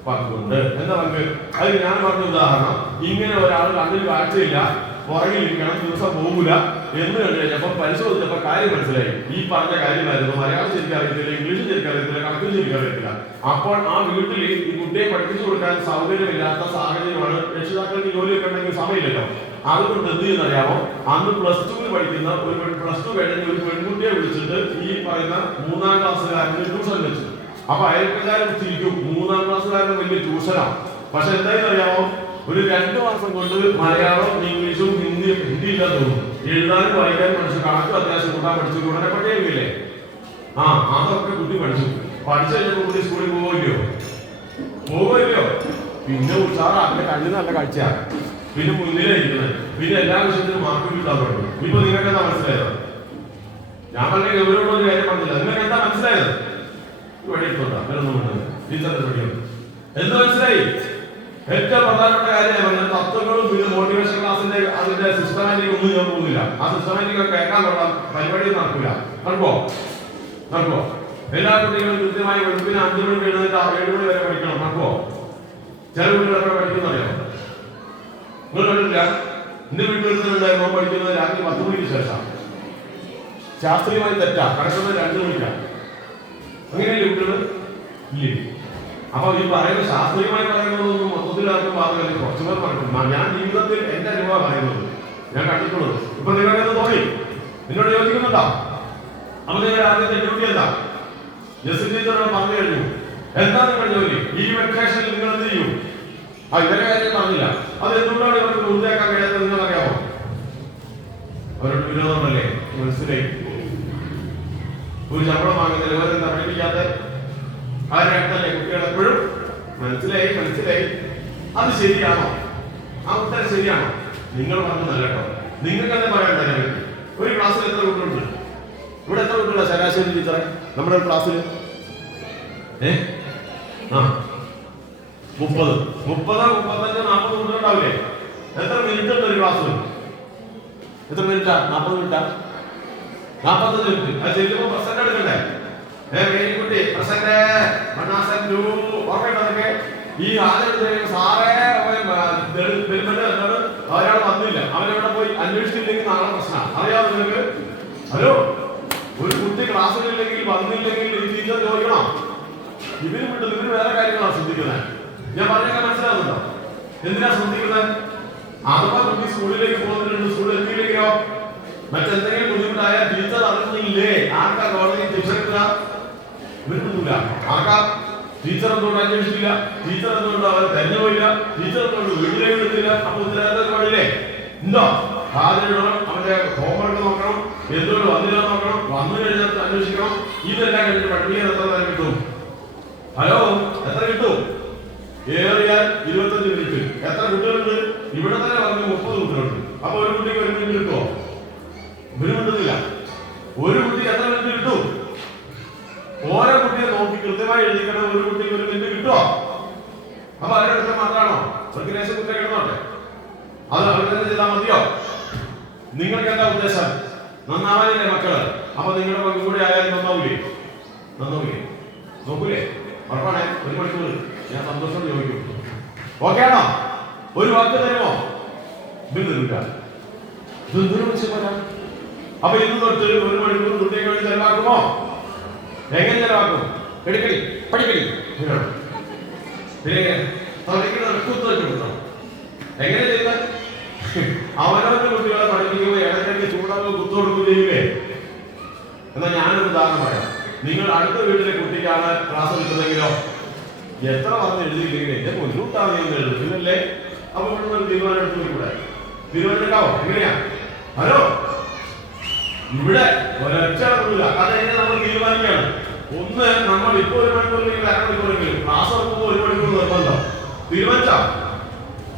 പങ്കുണ്ട്. എന്താ പങ്ക്? അത് ഞാൻ പറഞ്ഞ ഉദാഹരണം, ഇങ്ങനെ ഒരാൾ കണ്ണിൽ കാഴ്ചയില്ല, പുറകിലിരിക്കണം, ദിവസം പോകൂല എന്ന് കണ്ടു കഴിഞ്ഞപ്പോൾ പരിശോധിച്ചപ്പോൾ കാര്യം മനസ്സിലായി. ഈ പറഞ്ഞ കാര്യമായിരുന്നു. മലയാളം ശരിക്കും അറിയത്തില്ല, ഇംഗ്ലീഷ് ശരിക്കും അറിയത്തില്ല, കണക്കും ശരിക്കും അറിയത്തില്ല. അപ്പോൾ ആ വീട്ടിൽ ഈ കുട്ടിയെ പഠിപ്പിച്ചു കൊടുക്കാൻ സൗകര്യമില്ലാത്ത സാഹചര്യമാണ്. രക്ഷിതാക്കൾക്ക് ജോലിയൊക്കെ ഉണ്ടെങ്കിൽ സമയമില്ലല്ലോ. അതുകൊണ്ട് എന്ത് ചെയ്യുന്നറിയാമോ? അന്ന് +2 പഠിക്കുന്ന ഒരു +2 കഴിഞ്ഞ ഒരു പെൺകുട്ടിയെ വിളിച്ചിട്ട് ഈ പറയുന്ന 3ാം ക്ലാസ്സുകാരന് ട്യൂഷൻ വെച്ചു. അപ്പൊ അയൽക്കാരൻ തിരിക്കും, 3ാം ക്ലാസ്സുകാരന് വലിയ ട്യൂഷനാണ്. പക്ഷെ എന്തായെന്ന് അറിയാമോ? ഒരു 2 മാസം കൊണ്ട് മലയാളം, ഇംഗ്ലീഷും ഹിന്ദി ഇല്ലാതെ തോന്നും. എഴുതാനും വായിക്കാനും പഠിച്ചു, കണക്ക് അത്യാവശ്യം കൂട്ടാൻ പഠിച്ചു, ഉടനെ പഠിക്കില്ലേ? ആ, അതൊക്കെ കുട്ടി പഠിച്ചു. പഠിച്ചു കഴിഞ്ഞപ്പോൾ കുട്ടി സ്കൂളിൽ പോവുകയില്ലയോ? പിന്നെ ഉത്സാഹം കണ്ണിന് നല്ല കാഴ്ചയാണ്. പിന്നെ മുന്നിലേ ഇരിക്കുന്നത്, പിന്നെ എല്ലാ വിഷയത്തിനും മാർക്ക് കിട്ടാൻ തുടങ്ങി. ഇപ്പൊ നിങ്ങൾക്ക് എന്താ മനസ്സിലായത്? ഞാൻ പറഞ്ഞ ഗൗരവമുള്ള ഒരു കാര്യം പറഞ്ഞില്ല. നിങ്ങൾക്ക് എന്താ മനസ്സിലായത്? വഴിയിട്ടുണ്ടോ? ടീച്ചറിന്റെ പഠിക്കും എന്ത് മനസ്സിലായി? ഏറ്റവും പ്രധാനപ്പെട്ട കാര്യം പറഞ്ഞത് തത്വങ്ങളും പിന്നെ മോട്ടിവേഷൻ ക്ലാസിന്റെ അതിന്റെ സിസ്റ്റമാറ്റിക് ഒന്നും ഞാൻ പോകുന്നില്ല. ആ സിസ്റ്റമാറ്റിക് ഒക്കെ കേൾക്കാൻ കൊള്ളാം, പരിപാടി നടക്കില്ല. നടക്കുവോ? എല്ലാ കുട്ടികളും കൃത്യമായി വെളുപ്പിന് 5 മണിക്ക് എഴുന്നേറ്റ് 7 മണി വരെ പഠിക്കണം. നടക്കുവോ? ചില കുട്ടികളൊക്കെ പഠിക്കുന്നറിയോ? നിങ്ങൾ കണ്ടില്ല? എന്റെ വീട്ടിൽ പഠിക്കുന്നത് രാത്രി 10 മണിക്ക് ശേഷം. ശാസ്ത്രീയമായി തെറ്റാ, കിടക്കുന്നത് 2 മണിക്കാണ്. അങ്ങനെയല്ലേ കുട്ടികൾ? ഇല്ലേ? അപ്പൊ ഈ പറയുന്ന ശാസ്ത്രീയമായി പറയുന്നതൊന്നും മൊത്തത്തിൽ ആർക്കും ബാധകമല്ല. കുറച്ചുപേർ പറഞ്ഞു. ഞാൻ ജീവിതത്തിൽ എന്റെ അനുഭവം പറയുന്നത്, ഞാൻ കണ്ടിട്ടുള്ളത്. ഇപ്പൊ നിങ്ങൾക്ക് എന്ത് തോന്നി? നിന്നോട് യോജിക്കുന്നുണ്ടോ? അപ്പൊ നിങ്ങളുടെ ആദ്യത്തെ ഡ്യൂട്ടി എന്താ? ജസ്റ്റിൻ ടീച്ചറോട് പറഞ്ഞു കഴിഞ്ഞു. എന്താ നിങ്ങളുടെ ജോലി? ഈ വെക്കേഷനിൽ നിങ്ങൾ എന്ത് ചെയ്യും? ഇവരെ കാര്യം പറഞ്ഞില്ല. അത് എന്തുകൊണ്ടാണ് ഇവർക്ക് പൂർത്തിയാക്കാൻ കഴിയാത്തത് നിങ്ങൾ അറിയാമോ? അവരുടെ വിരോധമല്ലേ? മനസ്സിലായി? ഒരു ശമ്പളം വാങ്ങുന്നില്ല, ഇവരെന്താ പഠിപ്പിക്കാത്ത? ആരല്ലേ കുട്ടികളെപ്പോഴും? മനസ്സിലായി. അത് ശരിയാണോ? ആ ഉത്തരം ശരിയാണോ? നിങ്ങൾ പറഞ്ഞതല്ല കേട്ടോ. നിങ്ങൾക്ക് എന്താ പറയാൻ കാര്യം? ഒരു ക്ലാസ്സിൽ എത്ര കുട്ടികളുണ്ട്? ഇവിടെ എത്ര കുട്ടികളാണ് ശരാശരി ടീച്ചറെ നമ്മുടെ ക്ലാസ്സിൽ? 30, 35, 40 കുട്ടികളുണ്ടാവില്ലേ? എത്ര മിനിറ്റ് ഉണ്ട് ഒരു ക്ലാസ്സിൽ? എത്ര മിനിറ്റാ? 40 മിനിറ്റാ? 45 മിനിറ്റ്. അത് ചെല്ലുമ്പോൾ പ്രസന്റ് എടുക്കണ്ടേ? കുട്ടി പ്രസന്റ് ഓർമ്മയുണ്ടതൊക്കെ? ഈ ആദ്യം സാറേ ഒരാൾ വന്നില്ല, അവനെവിടെ പോയി അന്വേഷിച്ചില്ലെങ്കിൽ നാളെ പ്രശ്നമാണ്. അറിയാമോ നിങ്ങൾക്ക്? ഹലോ, ഒരു കുട്ടി ക്ലാസ്സിലില്ലെങ്കിൽ വന്നില്ലെങ്കിൽ ഈ ടീച്ചർ ചോദിക്കണം. ഇവര് വിട്ടു, ഇവര് വേറെ കാര്യങ്ങളാണ് ശ്രദ്ധിക്കുന്നത്. ഞാൻ പറഞ്ഞൊക്കെ മനസ്സിലാവുന്നുണ്ടോ? എന്തിനാ ശ്രദ്ധിക്കുന്നത്? അഥവാ കുട്ടി സ്കൂളിലേക്ക് പോകുന്നുണ്ട്, സ്കൂളിൽ എത്തിയില്ലെങ്കിലോ മറ്റെന്തെങ്കിലും ബുദ്ധിമുട്ടായാൽ ടീച്ചർ അറിഞ്ഞില്ലേ? ആർക്കാ കോടതി ശിക്ഷ? ഇവർക്കൊന്നുമില്ല. ആർക്കാ? ടീച്ചർ എന്തുകൊണ്ട് അന്വേഷിച്ചില്ല? ടീച്ചർ എന്തുകൊണ്ട് അവർ തെരഞ്ഞുപോയില്ല? ടീച്ചർ എന്തുകൊണ്ട് വീട്ടിലേക്ക് എടുത്തില്ല? അപ്പൊ ഉത്തരവാദിത്തം പാടില്ലേ? ഉണ്ടോ? ഹാജരിടണം, അവന്റെ ഹോംവർക്ക് നോക്കണം, എന്തുകൊണ്ട് വന്നില്ല നോക്കണം, വന്നു കഴിഞ്ഞാൽ അന്വേഷിക്കണം. ഇതെല്ലാം കഴിഞ്ഞിട്ട് പഠിപ്പിക്കാൻ എത്ര നേരം കിട്ടും? ഹലോ, എത്ര കിട്ടും? ഏറിയാൽ 25 മിനിറ്റ്. എത്ര കുട്ടികളുണ്ട്? ഇവിടെ തന്നെ പറഞ്ഞ് 30 കുട്ടികളുണ്ട്. അപ്പൊ ഒരു കുട്ടിക്ക് 1 മിനിറ്റ് കിട്ടുമോ? ഒരു മിനിറ്റില്ല. ഒരു കുട്ടിക്ക് എത്ര മിനിറ്റ് കിട്ടും? ഓരോ കുട്ടിയെ നോക്കി കൃത്യമായി എഴുതിക്കണം. ഒരു കുട്ടിക്ക് 1 മിനിറ്റ് കിട്ടുമോ? അപ്പൊ അവരുടെ അടുത്ത് മാത്രമാണോ? അവർക്ക് ലേശം കുട്ടി കിടന്നോട്ടെ, അത് അവർ തന്നെ ചെയ്താൽ മതിയോ? നിങ്ങൾക്ക് എന്താ ഉദ്ദേശം? നന്നാവാനില്ലേ മക്കള്? അപ്പൊ നിങ്ങളുടെ പങ്കും കൂടി ആയാലും നന്നാവൂലേ? നന്നാവൂലേ? നോക്കൂലേ? ഉറപ്പാണേ? 1 മണിക്കൂർ ഞാൻ സന്തോഷം ചോദിക്കും. ഓക്കെ ആണോ? ഒരു വാക്ക് തരുമോ? ബിൽ തരില്ല. അപ്പൊ ഇന്ന് തൊട്ട് 1 മണിക്കൂർ കുട്ടിയെ വേണ്ടി ചെലവാക്കുമോ? എങ്ങനെ ചെലവാക്കും? എടുക്കടി, പഠിക്കടി, പിന്നെ എങ്ങനെ ചെയ്യുക? അവനവന്റെ കുട്ടികളെ പഠിപ്പിക്കുമ്പോൾ ഇടയ്ക്കിടയ്ക്ക് ചൂടാകുമ്പോൾ കുത്തുകൊടുക്കുകയും ചെയ്യൂലേ? എന്നാൽ ഞാനൊരു ഉദാഹരണം പറയാം. നിങ്ങൾ അടുത്ത വീട്ടിലെ കുട്ടിക്കാണ് ക്ലാസ് എടുക്കുന്നതെങ്കിലോ എത്ര പറഞ്ഞ് എഴുതിയില്ലെങ്കിൽ എന്റെ മുന്നൂട്ടാണ് നിങ്ങൾ എഴുതുന്നില്ലേ? അപ്പൊ ഇവിടെ ഒരു തീരുമാനം എടുത്തു കൂടെ? തീരുമാനം എടുക്കാവോ? എങ്ങനെയാ? ഹലോ, ഇവിടെ ഒരൊറ്റ അറിവില്ല. അതെങ്ങനെ നമ്മൾ തീരുമാനിക്കുകയാണ്? ഒന്ന്, നമ്മൾ ഇപ്പൊ 1 മണിക്കൂറിലെങ്കിൽ 1/2 മണിക്കൂറെങ്കിലും ക്ലാസ് എടുക്കുമ്പോൾ 1 മണിക്കൂർ നിർബന്ധം. തീരുമാനിച്ചോ?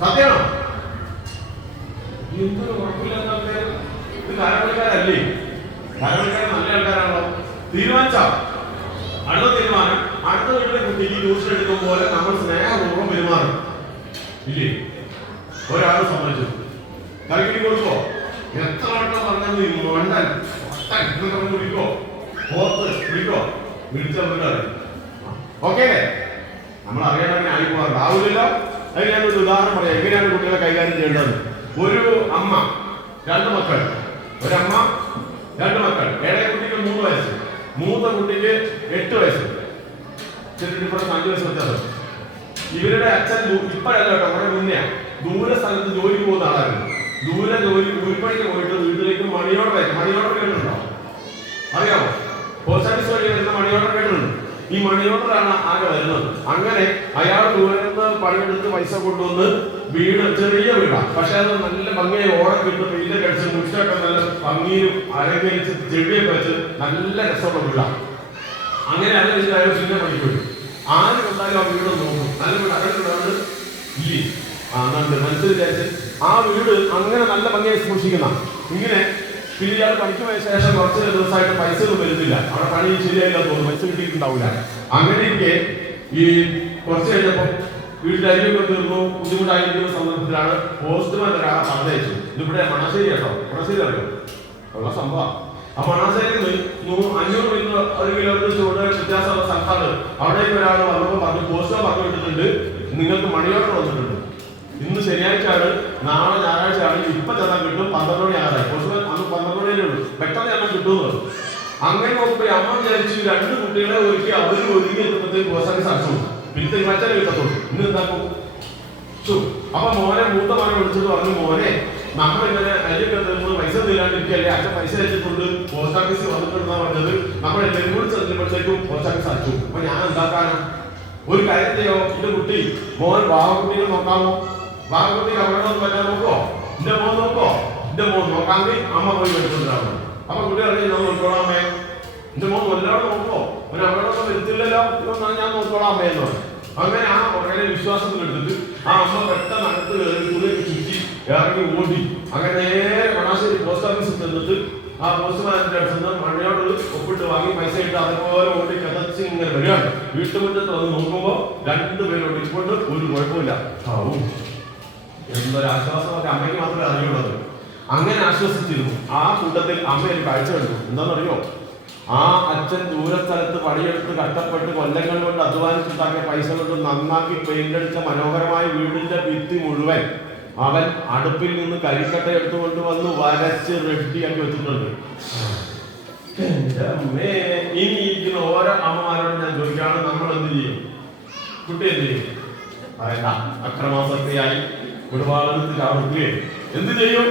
സത്യമാണോ? എന്തൊരു ഉറപ്പില്ലാത്ത ആൾക്കാർ. ഇത് കാരണക്കാരല്ലേ? കാരണക്കാർ നല്ല ആൾക്കാരാണല്ലോ. തീരുമാനിച്ചോ? അടുത്ത തീരുമാനം, അടുത്ത വീട്ടിലെ കുട്ടിക്ക് ട്യൂഷൻ എടുക്കും പോലെ നമ്മൾ സ്നേഹപൂർവ്വം പെരുമാറും. ഇല്ലേ? ഒരാൾ സമ്മതിച്ചു കളിക്കി കൊടുക്കോ? എത്ര വട്ടം പറഞ്ഞത് മണ്ടൻ വിളിക്കോ? ഓർത്ത് വിളിക്കോ? വിളിച്ച ഓക്കെ. നമ്മൾ അറിയാൻ ആയി പോകാറുണ്ടാവില്ലല്ലോ. അത് ഞാനൊരു ഉദാഹരണം പറയാം, എങ്ങനെയാണ് കുട്ടികളെ കൈകാര്യം ചെയ്യേണ്ടത്. ഒരു അമ്മ 2 മക്കൾ, ഒരമ്മ 2 മക്കൾ. ഇളയ കുട്ടിക്ക് 3 വയസ്സ്, മൂത്ത കുട്ടിക്ക് 8 വയസ്സ്. ഡിഫറൻസ് 5 വയസ്സ് വ്യത്യാസം. ഇവരുടെ അച്ഛൻ ഇപ്പോഴല്ല കേട്ടോ, കുറെ മുന്നേ ദൂര സ്ഥലത്ത് ജോലിക്ക് പോകുന്ന ആളായിരുന്നു. ദൂരെ കൂലിപ്പണിക്ക് പോയിട്ട് വീട്ടിലേക്ക് മണി ഓർഡർ കേട്ടിട്ടുണ്ടോ? അറിയാമോ? പോസ്റ്റ് ഓഫീസ് വഴി വരുന്ന മണി ഓർഡർ കേട്ടിട്ടുണ്ട്. ഈ മണി ഓർഡറാണ് ആകെ വരുന്നത്. അങ്ങനെ അയാൾ ദൂരെ നിന്ന് പണിയെടുത്ത് പൈസ കൊണ്ടുവന്ന് വീട്, ചെറിയ വീടാണ്, പക്ഷെ അത് നല്ല ഭംഗിയായി ഓണം കിട്ടും. പെയിന്റ് കഴിച്ച് മുറ്റൊക്കെ നല്ല ഭംഗിയിലും അലങ്കരിച്ച് ചെടിയൊക്കെ വെച്ച് നല്ല രസമുള്ള വീടാണ്. അങ്ങനെ അത് അയാൾ പിന്നെ പണിക്ക് വരും. ആര് കണ്ടാലും ആ വീട് നോക്കും. നല്ല വീട് അകത്തുള്ളത് ഇല്ലേ? മനസ്സിൽ വിചാരിച്ച് ആ വീട് അങ്ങനെ നല്ല ഭംഗിയായി സൂക്ഷിക്കുന്ന. ഇങ്ങനെ പിന്നെ ഇയാൾ പണിക്ക് പോയ ശേഷം കുറച്ച് ദിവസമായിട്ട് പൈസ ഒന്നും വരുന്നില്ല. അവിടെ പണി ശരിയായില്ല തോന്നുന്നു, പൈസ കിട്ടിയിട്ടുണ്ടാവില്ല. അങ്ങനെ ഇരിക്കെ ഈ കുറച്ച് കഴിഞ്ഞപ്പോൾ വീട്ടിൽ അരിയൊക്കെ തീർന്നു, ബുദ്ധിമുട്ടായിരിക്കുന്ന സന്ദർഭത്തിലാണ് പോസ്റ്റ്മാൻ ഒരാളെ പറഞ്ഞയച്ചു. ഇതിവിടെ മണാശ്ശേരി കേട്ടോ, മണാശ്ശേരി അറിയോ? ഉള്ള സംഭവം. ആ മണാശ്ശേരിയിൽ നിന്ന് 500 മീറ്റർ 1 കിലോമീറ്റർ ചൂട് വ്യത്യാസമുള്ള സ്ഥലത്താണ്. അവിടേക്ക് ഒരാൾ വന്നപ്പോൾ പറഞ്ഞു, പോസ്റ്റ്മാൻ പറഞ്ഞു വിട്ടിട്ടുണ്ട്, നിങ്ങൾക്ക് മണി ഓർഡർ വന്നിട്ടുണ്ട്. ഇന്ന് ശനിയാഴ്ചയാണ്, നാളെ ഞായറാഴ്ച ആണെങ്കിൽ ഇപ്പൊ ചെന്നാൽ കിട്ടും. 12 മണി ആകാറായി. പോസ്റ്റ്മാൻ അന്ന് 12 മണിയേ ഉള്ളൂ, പെട്ടെന്ന് ചെന്നാൽ കിട്ടുമെന്ന്. അങ്ങനെ നോക്കുമ്പോൾ അമ്മ വിചാരിച്ചു 2 കുട്ടികളെ ഒരുക്കി അവർ ഒരുങ്ങി എത്തുമ്പോഴത്തേക്ക് പോസ്റ്റ് ഓഫീസ് അടച്ചു. പിന്നെ മറ്റേ കിട്ടത്തുള്ളൂ. ഇന്ന് എന്താക്കും? അപ്പൊ മോനെ, മൂത്ത മോനെ വിളിച്ചിട്ട് പറഞ്ഞു, മോനെ നമ്മളിങ്ങനെ അരിയൊക്കെ തരുന്നത് പൈസ തരാണ്ടിരിക്കല്ലേ, അച്ഛൻ പൈസ അയച്ചിട്ടുണ്ട്, പോസ്റ്റ് ഓഫീസിൽ വന്നിട്ടുണ്ടെന്നാ പറഞ്ഞത്. നമ്മൾ എല്ലാവരും കൂടി ചെല്ലുമ്പോഴത്തേക്കും പോസ്റ്റ് ഓഫീസ് അടച്ചു. അപ്പൊ ഞാൻ എന്താക്കാനോ? ഒരു കാര്യം ചെയ്യോ, ഇത് കുട്ടി മോൻ വാവക്കുട്ടിയെ നോക്കാമോ? വാവക്കുട്ടിക്ക് അവിടെ പറ്റാൻ നോക്കോ? എന്റെ മോൻ നോക്കോ? എന്റെ മോൻ നോക്കാമെങ്കിൽ അമ്മ പോയി എടുത്തിട്ടുണ്ടാവും. അപ്പൊ കുട്ടി അറിയാം, ഞാൻ നോക്കോളാം അമ്മേ. എന്റെ മോൻ വല്ലാതെ നോക്കോ? അവൻ അവിടെയൊന്നും വരുത്തില്ലല്ലോ, ഞാൻ നോക്കോളാം അമ്മ എന്ന് പറഞ്ഞു. അങ്ങനെ ആ വളരെ വിശ്വാസത്തിൽ എടുത്തിട്ട് ആ അമ്മ പെട്ടെന്ന് അകത്ത് കയറി തുണിയൊക്കെ ചുറ്റി ഇറങ്ങി ഓടി. അങ്ങനെ നേരെ മണാശ്ശേരി പോസ്റ്റ് ഓഫീസിൽ ചെന്നിട്ട് ആ പോസ്റ്റ്മാന്റെ അടുത്ത് നിന്ന് മഴയോട് ഒപ്പിട്ട് വാങ്ങി പൈസ ഇട്ട് അതുപോലെ ഓടി കഥച്ച് ഇങ്ങനെ വരികയാണ്. വീട്ടുമുറ്റത്ത് വന്ന് നോക്കുമ്പോൾ 2 പേരോട് ഇപ്പോണ്ട് ഒരു കുഴപ്പമില്ല. എന്തൊരാശ്വാസമൊക്കെ അമ്മയ്ക്ക് മാത്രമേ അറിയുള്ളത്. അങ്ങനെ ആശ്വസിച്ചിരുന്നു. ആ കൂട്ടത്തിൽ അമ്മ ഒരു കാഴ്ച കണ്ടു. എന്താണെന്നറിയോ? ആ അച്ഛൻ ദൂരസ്ഥലത്ത് പണിയെടുത്ത് കഷ്ടപ്പെട്ട് കൊല്ലങ്ങൾ കൊണ്ട് അധ്വാനിച്ചുണ്ടാക്കിയ പൈസ കൊണ്ട് നന്നാക്കി പെയിന്റടിച്ച മനോഹരമായ വീടിന്റെ ഭിത്തി മുഴുവൻ അവൻ അടുപ്പിൽ നിന്ന് കരിക്കട്ട എടുത്തുകൊണ്ട് വന്ന് വരച്ച് റെഡിയാക്കി വെച്ചിട്ടുണ്ട്. ഇനി ഇരിക്കുന്ന ഓരോ അമ്മമാരോട് ഞാൻ ചോദിക്കുകയാണ്, നമ്മൾ എന്ത് ചെയ്യും? കുട്ടി എന്ത് ചെയ്യും? പറയണ്ട. അക്രമാസക്തിയായി ഒരുപാട് ചാവുകയെ എന്ത് ചെയ്യും?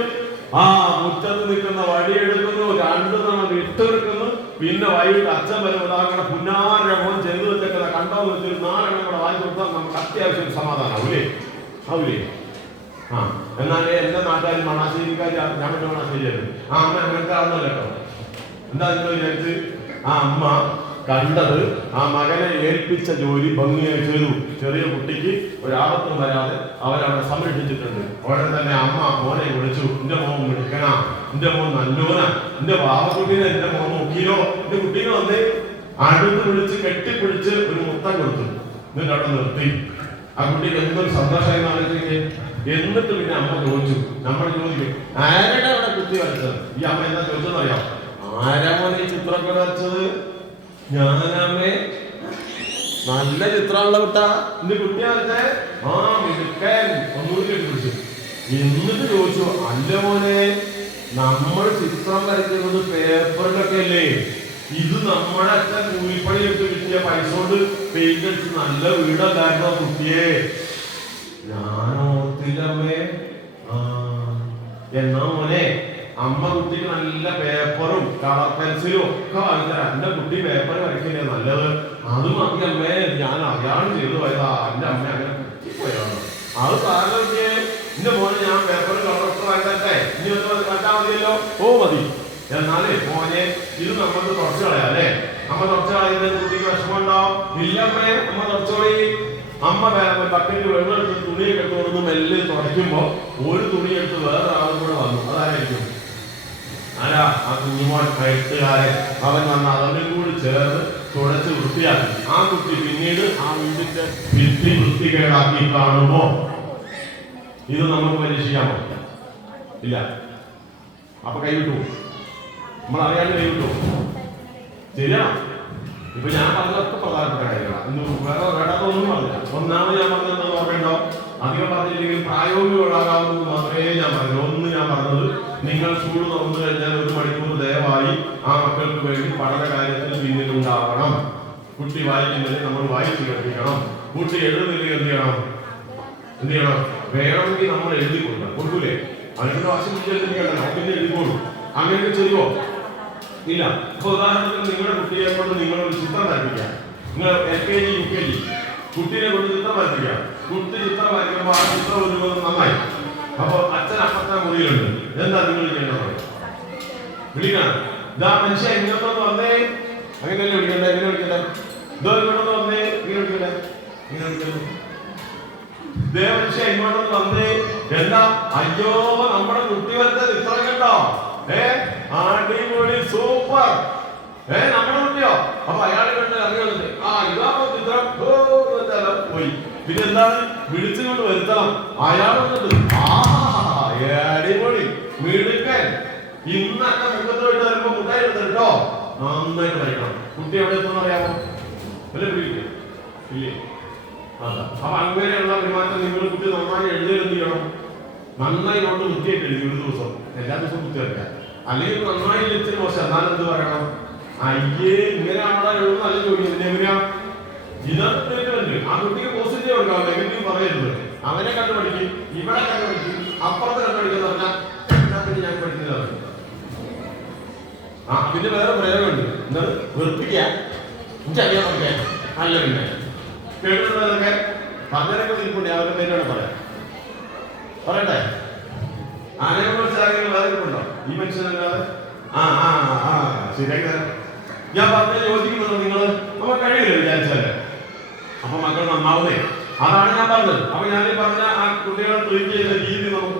ആ മുറ്റത്ത് നിൽക്കുന്ന വടിയെടുക്കുന്നു, രണ്ടു നമ്മൾ ഇട്ടെടുക്കുന്നു. പിന്നെ വൈകിട്ട് അച്ഛൻ വരെ ഉദാഹരണം പുന്നാരമോൻ ചെയ്തു വെച്ചേക്കുന്ന കണ്ടോ വെച്ചൊരു 4 എണ്ണം കൂടെ വാങ്ങി കൊടുത്താൽ നമുക്ക് അത്യാവശ്യം സമാധാനം ആവൂലേ? ആവൂലേ? എന്നാലേ എന്റെ നാട്ടുകാർ മണാശ്ശേരിക്കാർ ഞാൻ പറ്റും മണാശ്ശേരിയായിരുന്നു. അമ്മ അങ്ങനത്തെ ആണെന്നല്ല കേട്ടോ. എന്താ നിങ്ങൾ വിചാരിച്ച്? ആ അമ്മ കണ്ടത് ആ മകനെ ഏൽപ്പിച്ച ജോലി ഭംഗിയായി ചെയ്തു. ചെറിയ കുട്ടിക്ക് ഒരാപത്തും വരാതെ അവരവിടെ സംരക്ഷിച്ചിട്ടുണ്ട്. ഉടനെ തന്നെ അമ്മ മോനെ വിളിച്ചു. എന്റെ മോൻ മിടുക്കനാ, എന്റെ മോൻ നല്ലോനാ, എന്റെ പാവക്കുട്ടീനെ എന്റെ മോൻ നോക്കിയോ, എന്റെ കുട്ടീനെ വന്നേ അടുത്ത് വിളിച്ച് കെട്ടിപ്പിടിച്ച് ഒരു മുത്തം കൊടുത്തു. എന്നിട്ട് അവിടെ നിർത്തി. ആ കുട്ടിക്ക് എന്തൊരു സന്തോഷമായി ആലോചിക്കേ. എന്നിട്ട് പിന്നെ അമ്മ ചോദിച്ചു, നമ്മൾ ചോദിക്കും, ആരുടെ അവിടെ കുത്തി വരച്ചത്? ഈ അമ്മ എന്താ ചോദിച്ചതെന്ന് അറിയാം? ആരാ മോനെ ചിത്രമൊക്കെ വരച്ചത്? ഞാനമ്മേ. നല്ല ചിത്രമുള്ള കുട്ടാ എന്റെ കുട്ടി വരച്ചേ. ആ മിടുക്കൻ. ഒന്നുകൂടി പിടിച്ചു. എന്നിട്ട് ചോദിച്ചു, അല്ല മോനെ, നമ്മൾ ചിത്രം വരയ്ക്കുന്നത് പേപ്പറിലൊക്കെ അല്ലേ? ഇത് നമ്മുടെ അച്ഛൻ കൂലിപ്പണി എടുത്ത് കിട്ടിയ പൈസ കൊണ്ട് പെയിന്റ് അടിച്ച് നല്ല വീടല്ലായിരുന്നോ കുട്ടിയെ? ഞാൻ ഓർത്തില്ലമ്മേ. എന്നാ മോനെ, അമ്മ കുട്ടിക്ക് നല്ല പേപ്പറും കളർ പെൻസിലും ഒക്കെ വാങ്ങിത്തരാം. എന്റെ കുട്ടി പേപ്പർ വരയ്ക്കില്ലേ നല്ലത്? അത് മതി അമ്മേ, ഞാൻ അറിയാതെ ചെയ്തു പോയതാ. എന്റെ അമ്മ അങ്ങനെ കുട്ടിപ്പോയാണ്. അത് സാറിനെ എന്റെ മോനെ ഞാൻ പേപ്പറും കളറൊക്കെ വാങ്ങിത്തരട്ടെ? ഇനി ഒന്ന് മാറ്റാൻ മതിയല്ലോ? ഓ മതി. എന്നാലേ മോനെ, ഇത് നമുക്ക് തുടച്ചു കളയാം അല്ലേ? അമ്മ തുടച്ചു കളയുന്നത് കുട്ടിക്ക് വിഷമമുണ്ടാവും. ഇല്ലമ്മേ, അമ്മ തുടച്ചോളി. അമ്മ ബക്കറ്റ് വെള്ളം എടുത്ത് തുണിയൊക്കെ എടുത്തുകൊണ്ട് മെല്ലെ തുടയ്ക്കുമ്പോ ഒരു തുണി എടുത്ത് വേറെ ആളും കൂടെ വന്നു. അതായിരിക്കും ആരാ? ആ കുഞ്ഞുമോൻ എട്ടുകാരൻ. അവൻ വന്ന് അവനും കൂടി ചേർന്ന് തുടച്ച് വൃത്തിയാക്കി. ആ കുട്ടി പിന്നീട് ആ വീടിന്റെ ഭിത്തി വൃത്തികേടാക്കി കാണുമ്പോ ഇത് നമുക്ക് പരീക്ഷിക്കാമോ? ഇല്ല. അപ്പൊ കൈവിട്ടു. നമ്മൾ അറിയാണ്ട് കൈവിട്ടു. ശരിയാണോ? ഇപ്പൊ ഞാൻ പറഞ്ഞതൊക്കെ പ്രധാനപ്പെട്ട കാര്യങ്ങളാണ്. ഇന്ന് വേറെ വേണ്ടാത്തൊന്നും പറഞ്ഞില്ല. ഒന്നാമത് ഞാൻ പറഞ്ഞത് ഓർമ്മയുണ്ടോ? അധികം പറഞ്ഞില്ലെങ്കിൽ പ്രായോഗികമാകാവുന്നത് മാത്രമേ ഞാൻ പറഞ്ഞു. ഒന്ന് ഞാൻ പറഞ്ഞത്, നിങ്ങൾ സ്കൂൾ തുറന്നു കഴിഞ്ഞാൽ 1 മണിക്കൂർ ദയവായി ആ മക്കൾക്ക് വേണ്ടി പഠന കാര്യത്തിൽ പിന്നിലുണ്ടാവണം. കുട്ടി വായിക്കുന്നതിന് നമ്മൾ വായിച്ചു കേൾപ്പിക്കണം. കുട്ടി എഴുതുന്നില്ലെങ്കിൽ എന്ത് ചെയ്യണം? വേണമെങ്കിൽ നമ്മൾ എഴുതി കൊടുക്കണം. കൊടുക്കൂലേ? അതിന്റെ വാശിപ്പിച്ച് എഴുതിക്കണ്ടല്ലോ, പിന്നെ എഴുതിക്കോളൂ. അങ്ങനെയൊക്കെ ചെയ്യുമോ? ഇല്ല. ഇപ്പൊ ഉദാഹരണത്തിന് നിങ്ങളുടെ കുട്ടിയെ കൊണ്ട് നിങ്ങളൊരു ചിത്രം വരപ്പിക്കാം. നിങ്ങൾ LKG UKG കുട്ടീനെ കൊണ്ട് ചിത്രം വരപ്പിക്കാം. കുട്ടി ചിത്രം വരയ്ക്കുമ്പോൾ ആ ചിത്രം ഒരുപോലെ നന്നായി. അപ്പൊ അച്ഛൻ അപ്പത്തെ മുറിയിലുണ്ട്. എന്താ നിങ്ങൾ ചെയ്യേണ്ടത്? വിളിക്കണം. ഇതാ മനുഷ്യ ഇങ്ങോട്ടൊന്ന് വന്നേ. അങ്ങനെയല്ലേ വിളിക്കണ്ടേ? എങ്ങനെ വിളിക്കണ്ടേ? ഇതോ ഇങ്ങോട്ടൊന്ന് വന്നേ. ഇങ്ങനെ വിളിക്കണ്ടേ? ഇങ്ങനെ വിളിക്കണ്ടേ? ഇതേ മനുഷ്യ ഇങ്ങോട്ടൊന്ന് വന്നേ. എന്താ? അയ്യോ, നമ്മുടെ കുട്ടി വരച്ച ചിത്രം കണ്ടോ? അടിപൊളി, സൂപ്പർ. നമ്മുടെ കുട്ടിയോ? അപ്പൊ അയാളെ കണ്ട് അറിയുന്നത് ഇതാ ചിത്രം പോയി. പിന്നെ എന്താണ്? വിളിച്ചുകൊണ്ട് വരുത്തണം. അയാൾ വന്നിട്ട് അടിപൊളി, മിടുക്കൻ. ഇന്ന് എന്റെ മുഖത്ത് പോയിട്ട് വരുമ്പോ മുട്ടായി എടുത്ത് കേട്ടോ, നന്നായിട്ട് വരയ്ക്കണം. കുട്ടി എവിടെ എത്തുന്ന അറിയാമോ? വല്ല പിടിക്കില്ലേ? ഇല്ലേ? അതാ. അപ്പൊ അങ്ങനെയുള്ള പെരുമാറ്റം നിങ്ങൾ കുട്ടി നന്നായി എഴുതിയെന്ത് ചെയ്യണം? നന്നായി കൊണ്ട് വൃത്തിയായിട്ട് എഴുതി ഒരു ദിവസം, എല്ലാ ദിവസവും വൃത്തി വരയ്ക്കാം. അല്ലെങ്കിൽ നന്നായി വെച്ചിട്ട് മോശം. എന്നാലും എന്ത് പറയണം? അയ്യേ, ഇങ്ങനെയാണോ എഴുതുന്ന? നല്ല ജോലി എങ്ങനെയാ? ഇതൊക്കെ ആ കുട്ടിക്ക് പോസിറ്റീവ് ഉണ്ടാവും, നെഗറ്റീവ് പറയരുത്. അവനെ കണ്ടു പഠിക്കും, ഇവിടെ കണ്ടു പഠിക്കും, അപ്പുറത്ത് കണ്ടു പഠിക്കുന്ന പറഞ്ഞാൽ ഞാൻ പഠിക്കുന്നത്. പിന്നെ വേറെ പ്രയോഗമുണ്ട്. എന്താണ്? വെറുപ്പിക്കാൻ എനിക്കറിയാൻ പഠിക്കാൻ നല്ല പിന്നെ കേട്ടിട്ടുള്ളതൊക്കെ പറഞ്ഞൊക്കെ ഇരിപ്പുണ്ട്. അവരുടെ പേരാണ് പറയാം. പറയട്ടെ? ആനയെ കുറിച്ച് ആരെങ്കിലും വേറെ ഇരിപ്പുണ്ടോ? ഈ മനുഷ്യനല്ലാതെ ശരിയാക്കി തരാം. ഞാൻ പറഞ്ഞ യോജിക്കുന്നുണ്ടോ നിങ്ങൾ? നമ്മൾ കഴിയില്ല വിചാരിച്ചാല്. അപ്പൊ മക്കൾ നന്നാവുന്നേ. അതാണ് ഞാൻ പറഞ്ഞത്. അപ്പൊ ഞാൻ പറഞ്ഞ ആ കുട്ടികളെ ട്രീറ്റ് ചെയ്യുന്ന രീതി നമുക്ക്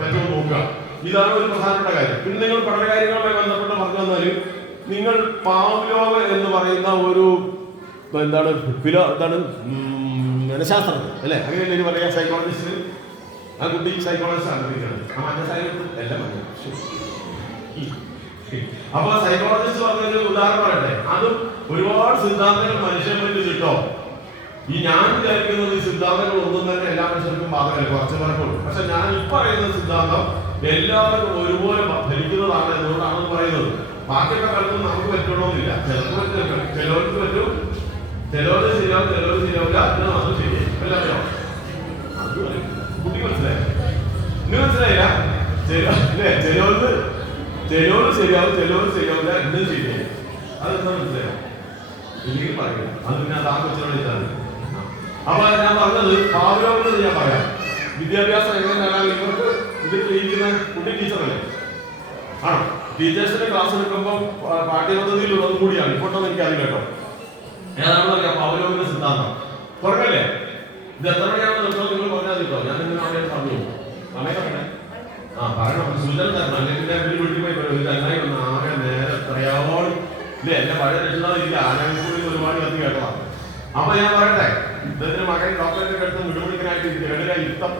പറ്റുമോ നോക്കുക. ഇതാണ് ഒരു പ്രധാനപ്പെട്ട കാര്യം. പിന്നെ നിങ്ങൾ പഠനകാര്യങ്ങളുമായി ബന്ധപ്പെട്ട് പറഞ്ഞു തന്നാല്, നിങ്ങൾ പാവ്ലോവ് എന്ന് പറയുന്ന ഒരു എന്താണ് മനഃശാസ്ത്രജ്ഞൻ അല്ലേ, അങ്ങനെയല്ലേ പറയാ സൈക്കോളജിസ്റ്റിന്. ആ കുട്ടി സൈക്കോളജിസ്റ്റ് ആഗ്രഹിക്കുന്നത് ആ മഞ്ഞ സൈലത്ത് എല്ലാം മഞ്ഞ. അപ്പൊ സൈക്കോളജിസ്റ്റ് പറഞ്ഞൊരു ഉദാഹരണം പറയട്ടെ. അതും ഒരുപാട് സിദ്ധാന്തങ്ങൾ മനുഷ്യൻ പറ്റി കിട്ടോ. ഈ ഞാൻ വിചാരിക്കുന്നത് ഈ സിദ്ധാന്തങ്ങൾ ഒന്നും തന്നെ എല്ലാ മനുഷ്യർക്കും ബാധകമല്ല, കുറച്ച് പേർക്കുള്ളൂ. പക്ഷെ ഞാൻ ഇപ്പൊ പറയുന്ന സിദ്ധാന്തം എല്ലാവർക്കും ഒരുപോലെ ഫലിക്കുന്നതാണ് എന്നുകൊണ്ടാണ് പറയുന്നത്. ബാക്കിയൊക്കെ പലതും നമുക്ക് പറ്റണമെന്നില്ല. ചിലർക്ക് പറ്റും, ചിലവർക്ക് പറ്റും, ചിലവര് ശരിയാവും, ചിലവര് ശരിയാവില്ല. അതിന് മാത്രം ശരിയായി എല്ലാവരും. അത് കുട്ടി മനസ്സിലായി, ഇനി മനസ്സിലായില്ല? അല്ലേ, ചിലവർക്ക് ശരിയാവും, ചിലവർ ശരിയാവില്ല, എന്നും ശരിയായി. അതെന്താ മനസ്സിലായോ? ഇല്ലെങ്കിൽ പറയില്ല. അത് പിന്നെ അത് ആ കൊച്ചിനോട് ഇതാണ്. അപ്പൊ ഞാൻ പറഞ്ഞത് പാവലോകത്ത് ഞാൻ പറയാം. വിദ്യാഭ്യാസം എങ്ങനെയാണ് നിങ്ങൾക്ക് ഇത് ചെയ്യിക്കുന്ന കുട്ടി ടീച്ചറല്ലേ ആണോ? ടീച്ചേഴ്സിന്റെ ക്ലാസ് എടുക്കുമ്പോൾ പാഠ്യപദ്ധതിയിൽ ഉള്ളത് കൂടിയാണ്. ഇപ്പോഴൊന്നും എനിക്കറിയില്ല കേട്ടോ. ഏതാണെന്ന് അറിയാം പാവലോകത്തിന്റെ സിദ്ധാന്തം. തുറക്കല്ലേ? ഇത് എത്ര മണിയാണെന്ന് നിർത്തണം നിങ്ങൾ പറഞ്ഞാൽ കിട്ടോ. ഞാൻ നിങ്ങൾ അവിടെ പറഞ്ഞു സമയം പറയണേ. പറയണം, സൂചന തരണം. അല്ലെങ്കിൽ വീട്ടിൽ പോയി ഒരു ചങ്ങായി വന്ന് ആകെ നേരെ എത്രയോളം ഇല്ലേ, എന്റെ പഴയ രക്ഷിതാവില്ല, ആനകൂടി ഒരുപാട് കത്തി കേട്ടതാണ്. അപ്പൊ ഞാൻ പറയട്ടെ, ഇദ്ദേഹത്തിന്റെ മകൻ ഡോക്ടറിന്റെ അടുത്ത് വിടുപിടിക്കാനായിട്ട് യുദ്ധം.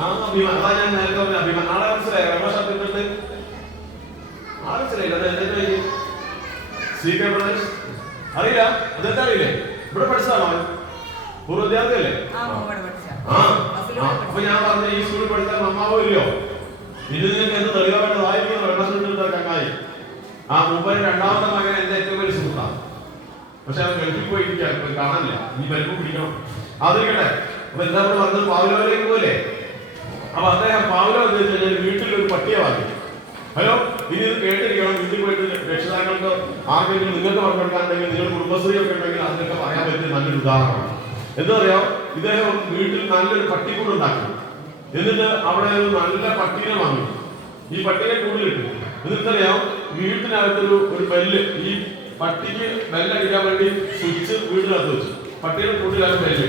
അതാ ഞാൻ നേരത്തെ പറഞ്ഞ അഭിമാനം. ആളെ മനസ്സിലായി രമേശത്തിന്റെ ആളെ മനസ്സിലായില്ല. അത് എന്റെ സി കെ ബ്രദേഴ്സ് അറിയില്ല, അതെന്താ അറിയില്ലേ? ഇവിടെ പഠിച്ചതാണോ അവൻ? പൂർവ്വ വിദ്യാർത്ഥി അല്ലേ? അപ്പൊ ഞാൻ പറഞ്ഞ ഈ സ്കൂളിൽ പഠിച്ചാൽ നന്നാവോ ഇല്ലയോ? ഇത് നിങ്ങൾക്ക് എന്ത് തെളിവായിട്ടതായിരിക്കും രമേശന്റെ ചങ്ങായി. ആ മൂപ്പര് രണ്ടാമത്തെ മകൻ എന്റെ ഏറ്റവും വലിയ സുഹൃത്താണ്. പക്ഷെ അവൻ ഗൾഫിൽ പോയിരിക്കാൻ കാണാനില്ല. നീ പരിപ്പ് പിടിക്കണം. അതിരിക്കട്ടെ. അപ്പൊ എന്താ പറഞ്ഞത്? പാവലോയിലേക്ക് പോലെ. അപ്പൊ അദ്ദേഹം പാവലോ എന്ന് വെച്ച് കഴിഞ്ഞാൽ വീട്ടിൽ ഒരു പട്ടിയെ വാങ്ങി. ഹലോ, ഇനി ഇത് കേട്ടിരിക്കണം. വീട്ടിൽ പോയിട്ട് രക്ഷിതാക്കൾക്ക് ആർക്കെങ്കിലും നിങ്ങൾക്ക് പങ്കെടുക്കാനുണ്ടെങ്കിൽ, നിങ്ങൾ കുടുംബശ്രീ ഒക്കെ ഉണ്ടെങ്കിൽ അതിനൊക്കെ പറയാൻ പറ്റിയ നല്ലൊരു ഉദാഹരണമാണ്. എന്താ പറയാ, ഇദ്ദേഹം വീട്ടിൽ നല്ലൊരു പട്ടിക്കൂട് ഉണ്ടാക്കി. എന്നിട്ട് അവിടെ ഒരു നല്ല പട്ടീനെ വാങ്ങി. ഈ പട്ടീനെ കൂടിലിട്ടു. എന്നിട്ടറിയാം വീട്ടിനകത്തൊരു ബെല്ല്, ഈ പട്ടിക്ക് ബെല്ലടിക്കാൻ വേണ്ടി സ്വിച്ച് വീട്ടിനകത്ത് വെച്ചു. പട്ടിയുടെ കൂട്ടിനകത്ത് ബെല്ല്.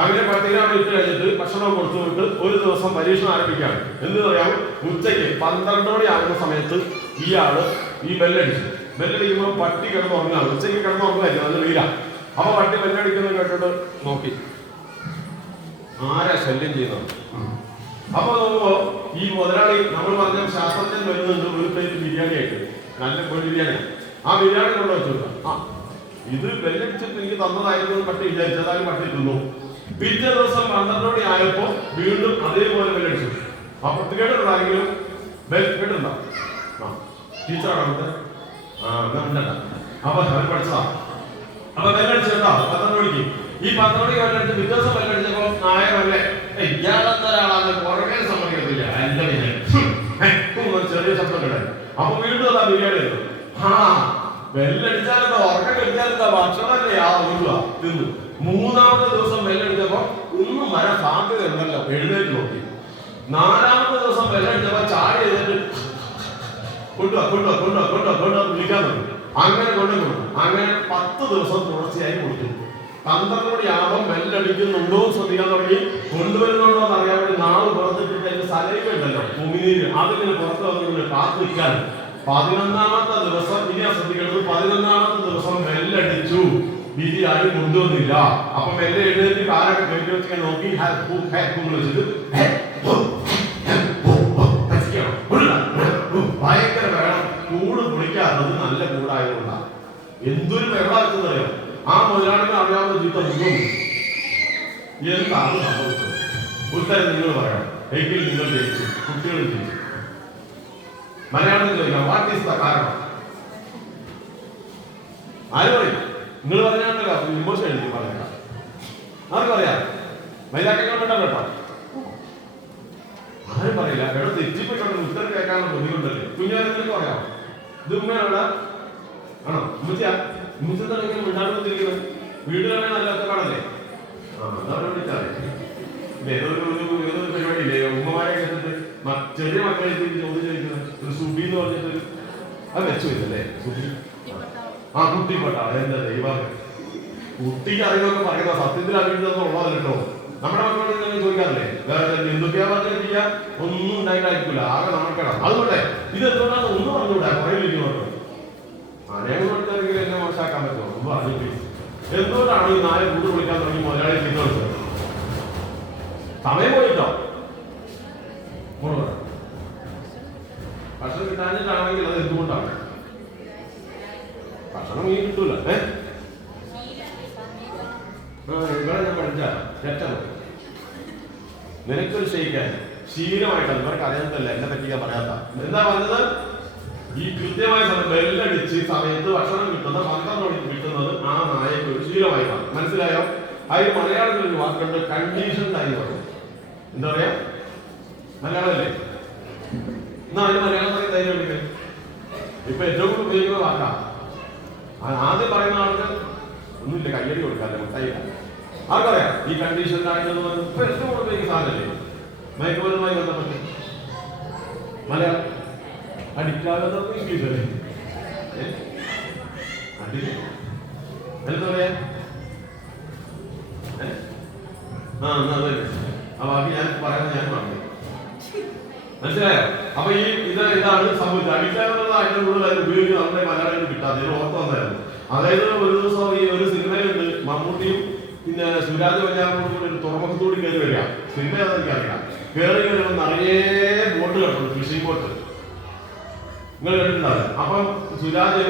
അങ്ങനെ പട്ടിനെ അവിടെ ഇട്ട് കഴിഞ്ഞിട്ട് ഭക്ഷണം കൊടുത്തു വിട്ട് ഒരു ദിവസം പരീക്ഷണം ആരംഭിക്കുകയാണ്. എന്ത് പറയാം, ഉച്ചയ്ക്ക് 12 മണിയാകുന്ന സമയത്ത് ഇയാള് ഈ ബെല്ലടിച്ചു. ബെല്ലടിക്കുമ്പോൾ പട്ടി കിടന്നുറങ്ങാണ്. ഉച്ചയ്ക്ക് കിടന്നുറങ്ങായിരിക്കും, നല്ല വെയില. അപ്പൊ പട്ടി ബെല്ലടിക്കുന്നത് കേട്ടിട്ട് നോക്കി, ആരാ ശല്യം ചെയ്യുന്നത്? അപ്പൊ നോക്കുമ്പോ ഈ മുതലാളി, നമ്മൾ പറഞ്ഞ ശാസ്ത്രജ്ഞൻ വരുന്നുണ്ട്, ഒരു പ്ലേറ്റ് ബിരിയാണി ആയിട്ട്, നല്ല കോഴി ബിരിയാണി. ആ ബിരിയാണി കൊണ്ട് വെച്ചു. ഇത് ബെല്ലടിച്ചിട്ട് എനിക്ക് തന്നതായിരുന്നു പട്ടി വിചാരിച്ചതായാലും പട്ടി തിന്നു. പിറ്റേ ദിവസം 12 മണി ആയപ്പോ വീണ്ടും അതേപോലെ ബെല്ലടിച്ചു. അപ്പൊ കേട്ടിട്ടുണ്ടെങ്കിലും ബെൽ കേട്ടിട്ടുണ്ടോ? ടീച്ചറാണ് അവിടുത്തെ. അപ്പൊ അവർ പഠിച്ചതാ. അപ്പൊ ബെല്ലടിച്ചു കേട്ടോ 12 മണിക്ക്. ഈ 12 മണിക്ക് ബെല്ലടിച്ച് പിറ്റേ ദിവസം ബെല്ലടിച്ചപ്പോ നായകല്ലേ ഇയാളെന്തൊരാളാന്ന് പുറകെ സമ്മതിക്കത്തില്ല. എന്റെ ചെറിയ ശബ്ദം കേട്ടെ. അപ്പൊ വീണ്ടും അതാ ബിരിയാണി എടുത്തു. ബെല്ലടിച്ചാലെന്താ, ഉറക്കം കഴിച്ചാലെന്താ, ഭക്ഷണമല്ലേ തിന്നു. 3ാമത്തെ ദിവസം ബെല്ലടിച്ചപ്പോ ഒന്നും വരാൻ സാധ്യത ഉണ്ടല്ലോ, എഴുന്നേറ്റ് നോക്കി. 4ാമത്തെ ദിവസം ബെല്ലടിച്ചപ്പോ ചാടി എഴുന്നേറ്റ് കൊണ്ടുവാ വിളിക്കാൻ തുടങ്ങി. അങ്ങനെ കൊണ്ടുപോകും. അങ്ങനെ 10 ദിവസം തുടർച്ചയായി കൊടുത്തു. 12 മണിയാകുമ്പോൾ ബെല്ലടിക്കുന്നുണ്ടോ ശ്രദ്ധിക്കാൻ തുടങ്ങി. കൊണ്ടുവരുന്നുണ്ടോ എന്ന് അറിയാൻ വേണ്ടി നാളെ പുറത്തിട്ടിട്ട് അതിന്റെ സലൈവ ഉണ്ടല്ലോ, ഉമിനീര്, അതിങ്ങനെ പുറത്ത് വന്നു കാത്തു നിൽക്കാൻ. 11ാമത്തെ ദിവസം ഇനി ശ്രദ്ധിക്കുന്നത്, 11ാമത്തെ ദിവസം ബെല്ലടിച്ചു, ബിരിയാണി കൊണ്ടുവന്നില്ല. അപ്പൊ മെല്ലെ എഴുന്നേറ്റ് കാലൊക്കെ കയറ്റി വെച്ച് നോക്കി വെച്ചിട്ട് ഭയങ്കര വേണം. കൂട് പൊളിക്കാത്തത് നല്ല കൂടായതുകൊണ്ടാണ്. എന്തൊരു വെള്ളാക്കുന്നറിയോ? ആ മുതലാളിനെ അറിയാവുന്ന ജീവിതം മുഴുവൻ എന്താണ് സംഭവിച്ചത്? ഉത്തരം നിങ്ങൾ പറയണം. എങ്കിൽ നിങ്ങൾ ജയിച്ചു, കുട്ടികൾ ജയിച്ചു. മലയാളത്തിൽ ചോദിക്കാം, വാട്ട് ഈസ് ദ കാരണം? ആര് പറയും? നിങ്ങൾ പറഞ്ഞാണ്ടല്ലോ ഇമോഷൻ എഴുതി പറയാം. ആര് പറയാ? മൈതാക്കങ്ങൾ വേണ്ട കേട്ടോ, ആരും പറയില്ല. എവിടെ തെറ്റിപ്പോയിട്ടുണ്ടെങ്കിൽ ഉത്തരം കേൾക്കാനുള്ള ബുദ്ധിമുട്ടല്ലേ? കുഞ്ഞാരത്തിലേക്ക് പറയാം. ഇത് ഉമ്മയാണ് ആണോ? ഉമ്മച്ചാണ് ഇങ്ങനെ മിണ്ടാണ്ടിരിക്കുന്നത്. വീട്ടിലാണെങ്കിൽ നല്ല ഒറ്റപ്പാടല്ലേ? അതവിടെ വിളിച്ചാൽ ഏതൊരു പരിപാടിയില്ലേ, ഉമ്മമാരെ കേട്ടിട്ട് ചെറിയ മക്കളെ ചോദ്യം ചോദിക്കുന്നത്. ഒരു സുബി എന്ന് പറഞ്ഞിട്ടൊരു അത് വെച്ചു വെച്ചല്ലേ, സുബി. കുട്ടിപ്പെട്ട എന്താ ദൈവം, കുട്ടിക്ക് അറിവൊക്കെ പറയുന്ന സത്യത്തിൽ അറിയുന്നതൊന്നും ഉള്ളതല്ലോ. നമ്മുടെ മക്കളോട് ഇങ്ങനെ ചോദിക്കാറില്ലേ, എന്തൊക്കെയാ പറഞ്ഞിരിക്കുക, ഒന്നും ഉണ്ടായിട്ടായിരിക്കില്ല, ആകെ നമുക്കിടാം. അതുകൊണ്ടേ ഇത് എന്തുകൊണ്ടാണ് ഒന്നും പറഞ്ഞുകൂടാ, കുറെ വിളിക്കുന്നവർക്ക് അനേകം എന്നെ മോശമാക്കാൻ പറ്റുമോ? ഒന്നും അറിഞ്ഞിട്ട് എന്തുകൊണ്ടാണ് ഈ നായ കൂട് വിളിക്കാൻ തുടങ്ങി മുതലാളി ചെയ്തു കൊടുത്തത്? സമയം പോയിട്ടോ ഭക്ഷണം കിട്ടാഞ്ഞിട്ടാണെങ്കിൽ അത് എന്തുകൊണ്ടാണ്? ഭക്ഷണം ഈ കിട്ടൂല. ഇവിടെ ഞാൻ പഠിച്ച തെറ്റാണ്. നിനക്കൊരു ക്ഷയിക്കാൻ ശീലമായിട്ടാണ് ഇവർക്ക് അറിയാത്തല്ല എന്നെ പറ്റി ഞാൻ പറയാത്ത. എന്താ പറഞ്ഞത്? ഈ കൃത്യമായ സമയം ബെല്ലടിച്ച് സമയത്ത് ഭക്ഷണം കിട്ടുന്ന 12 മണിക്ക് കിട്ടുന്നത് ആ നായക്ക് ഒരു ശീലമായി കാണും. മനസ്സിലായോ? അതിന് മലയാളത്തിൽ ഒരു വാക്കുണ്ട്, കണ്ടീഷൻ ടൈം പറയും. എന്താ പറയാ? മലയാളമല്ലേ? എന്നാ അതിന് മലയാളത്തിൽ ധൈര്യം വിളിക്കുന്നത് ഇപ്പൊ ഏറ്റവും കൂടുതൽ ഉപയോഗിക്കുന്ന വാക്കാ. ആദ്യം പറയുന്ന ആൾക്ക് ഒന്നുമില്ല, കയ്യടി കൊടുക്കാല്ലേ, മുട്ടായില്ല. ആർക്കറിയാം ഈ കണ്ടീഷൻ ടൈം എന്ന് പറയുന്നത് ഇപ്പൊ ഏറ്റവും കൂടുതൽ ഉപയോഗിക്കുന്ന സാധനല്ലേ? മയക്കുമരുന്നുമായി ബന്ധപ്പെട്ട് മലയാളം അടിക്കാതെ ഇംഗ്ലീഷല്ലേ? അടി എന്താ പറയാ? ആ ബാക്കി ഞാൻ പറയുന്നത് ഞാൻ പറഞ്ഞു. മനസ്സിലായോ? അപ്പൊ ഈ ഇതാണ് സംഭവിച്ചത്. അടിക്കാനുള്ള ഏറ്റവും കൂടുതൽ ഉപയോഗിക്കുന്നത് നമ്മുടെ മലയാളം കിട്ടാതെ ഓർത്ത് വന്നായിരുന്നു. അതായത് ഒരു ദിവസം ഈ ഒരു സിനിമയിലുണ്ട്, മമ്മൂട്ടിയും പിന്നെ സുരാജ് വെഞ്ഞാറോടും കൂടി ഒരു തുറമുഖത്തോട് കയറി വരിക. സിനിമ അതെനിക്ക് അറിയാം. കയറി വരുമ്പോൾ നിറയെ ബോട്ട് കിടക്കുന്നു, ഫിഷിംഗ് ബോട്ട്. നിങ്ങൾ കേട്ടിട്ടുണ്ടാവില്ല. അപ്പം സുരാജ്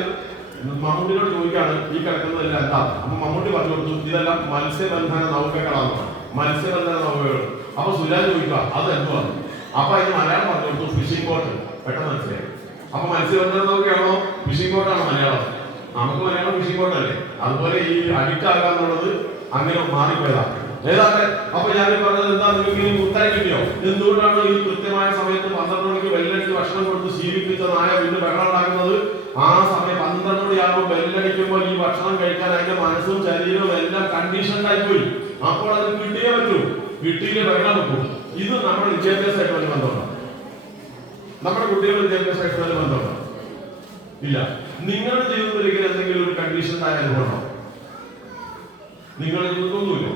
മമ്മൂട്ടിയോട് ചോദിക്കാണ് ഈ കിടക്കുന്നതെല്ലാം എന്താ? അപ്പൊ മമ്മൂട്ടി പറഞ്ഞു കൊടുത്തു, ഇതെല്ലാം മത്സ്യബന്ധന നൗകകളാണ്, മത്സ്യബന്ധന നൗകകൾ. അപ്പൊ സുരാജ് ചോദിക്കുക അത് എന്തുവാണ്? അപ്പൊ അതിന് മലയാളം പറഞ്ഞു കൊടുത്തു, ഫിഷിംഗ് ബോട്ട്. പെട്ടെന്ന് മനസ്സിലായി. അപ്പൊ മത്സ്യബന്ധന നൗകയാണോ ഫിഷിംഗ് ബോട്ടാണോ മലയാളം? നമുക്ക് മലയാളം ഫിഷിംഗ് ബോട്ടല്ലേ. അതുപോലെ ഈ അഡിക്റ്റ് ആകാന്നുള്ളത് അങ്ങനെ മാറിപ്പോയതാണ്. ഏതാട്ടെ, അപ്പൊ ഞാൻ പറഞ്ഞത് എന്താ, നിങ്ങൾക്ക് ഉത്തരം കിട്ടിയോ? എന്തുകൊണ്ടാണ് ഈ കൃത്യമായ സമയത്ത് 12 മണിക്ക് ബെല്ലടിച്ച് ഭക്ഷണം കൊടുത്ത് ശീലിപ്പിച്ച നായ പിന്നെ ബഹളം ഉണ്ടാക്കുന്നത്? ആ സമയം 12 മണിയാകുമ്പോൾ ബെല്ലടിക്കുമ്പോൾ ഈ ഭക്ഷണം കഴിക്കാൻ അതിന്റെ മനസ്സും ശരീരവും എല്ലാം കണ്ടീഷൻഡായി പോയി. അപ്പോൾ അത് കിട്ടിയേ പറ്റൂ, കിട്ടിയില്ലേ ബഹളം വെക്കും. ഇത് നമ്മുടെ വിദ്യാഭ്യാസമായിട്ട് വല്ല ബന്ധമുണ്ടോ? നമ്മുടെ കുട്ടികളുടെ വിദ്യാഭ്യാസമായിട്ട് വല്ല ബന്ധമുണ്ടോ? ഇല്ല. നിങ്ങളുടെ ജീവിതത്തിലേക്ക് എന്തെങ്കിലും ഒരു കണ്ടീഷൻഡായ അനുഭവമുണ്ടോ? നിങ്ങളുടെ ജീവിതത്തിൽ ഒന്നുമില്ല.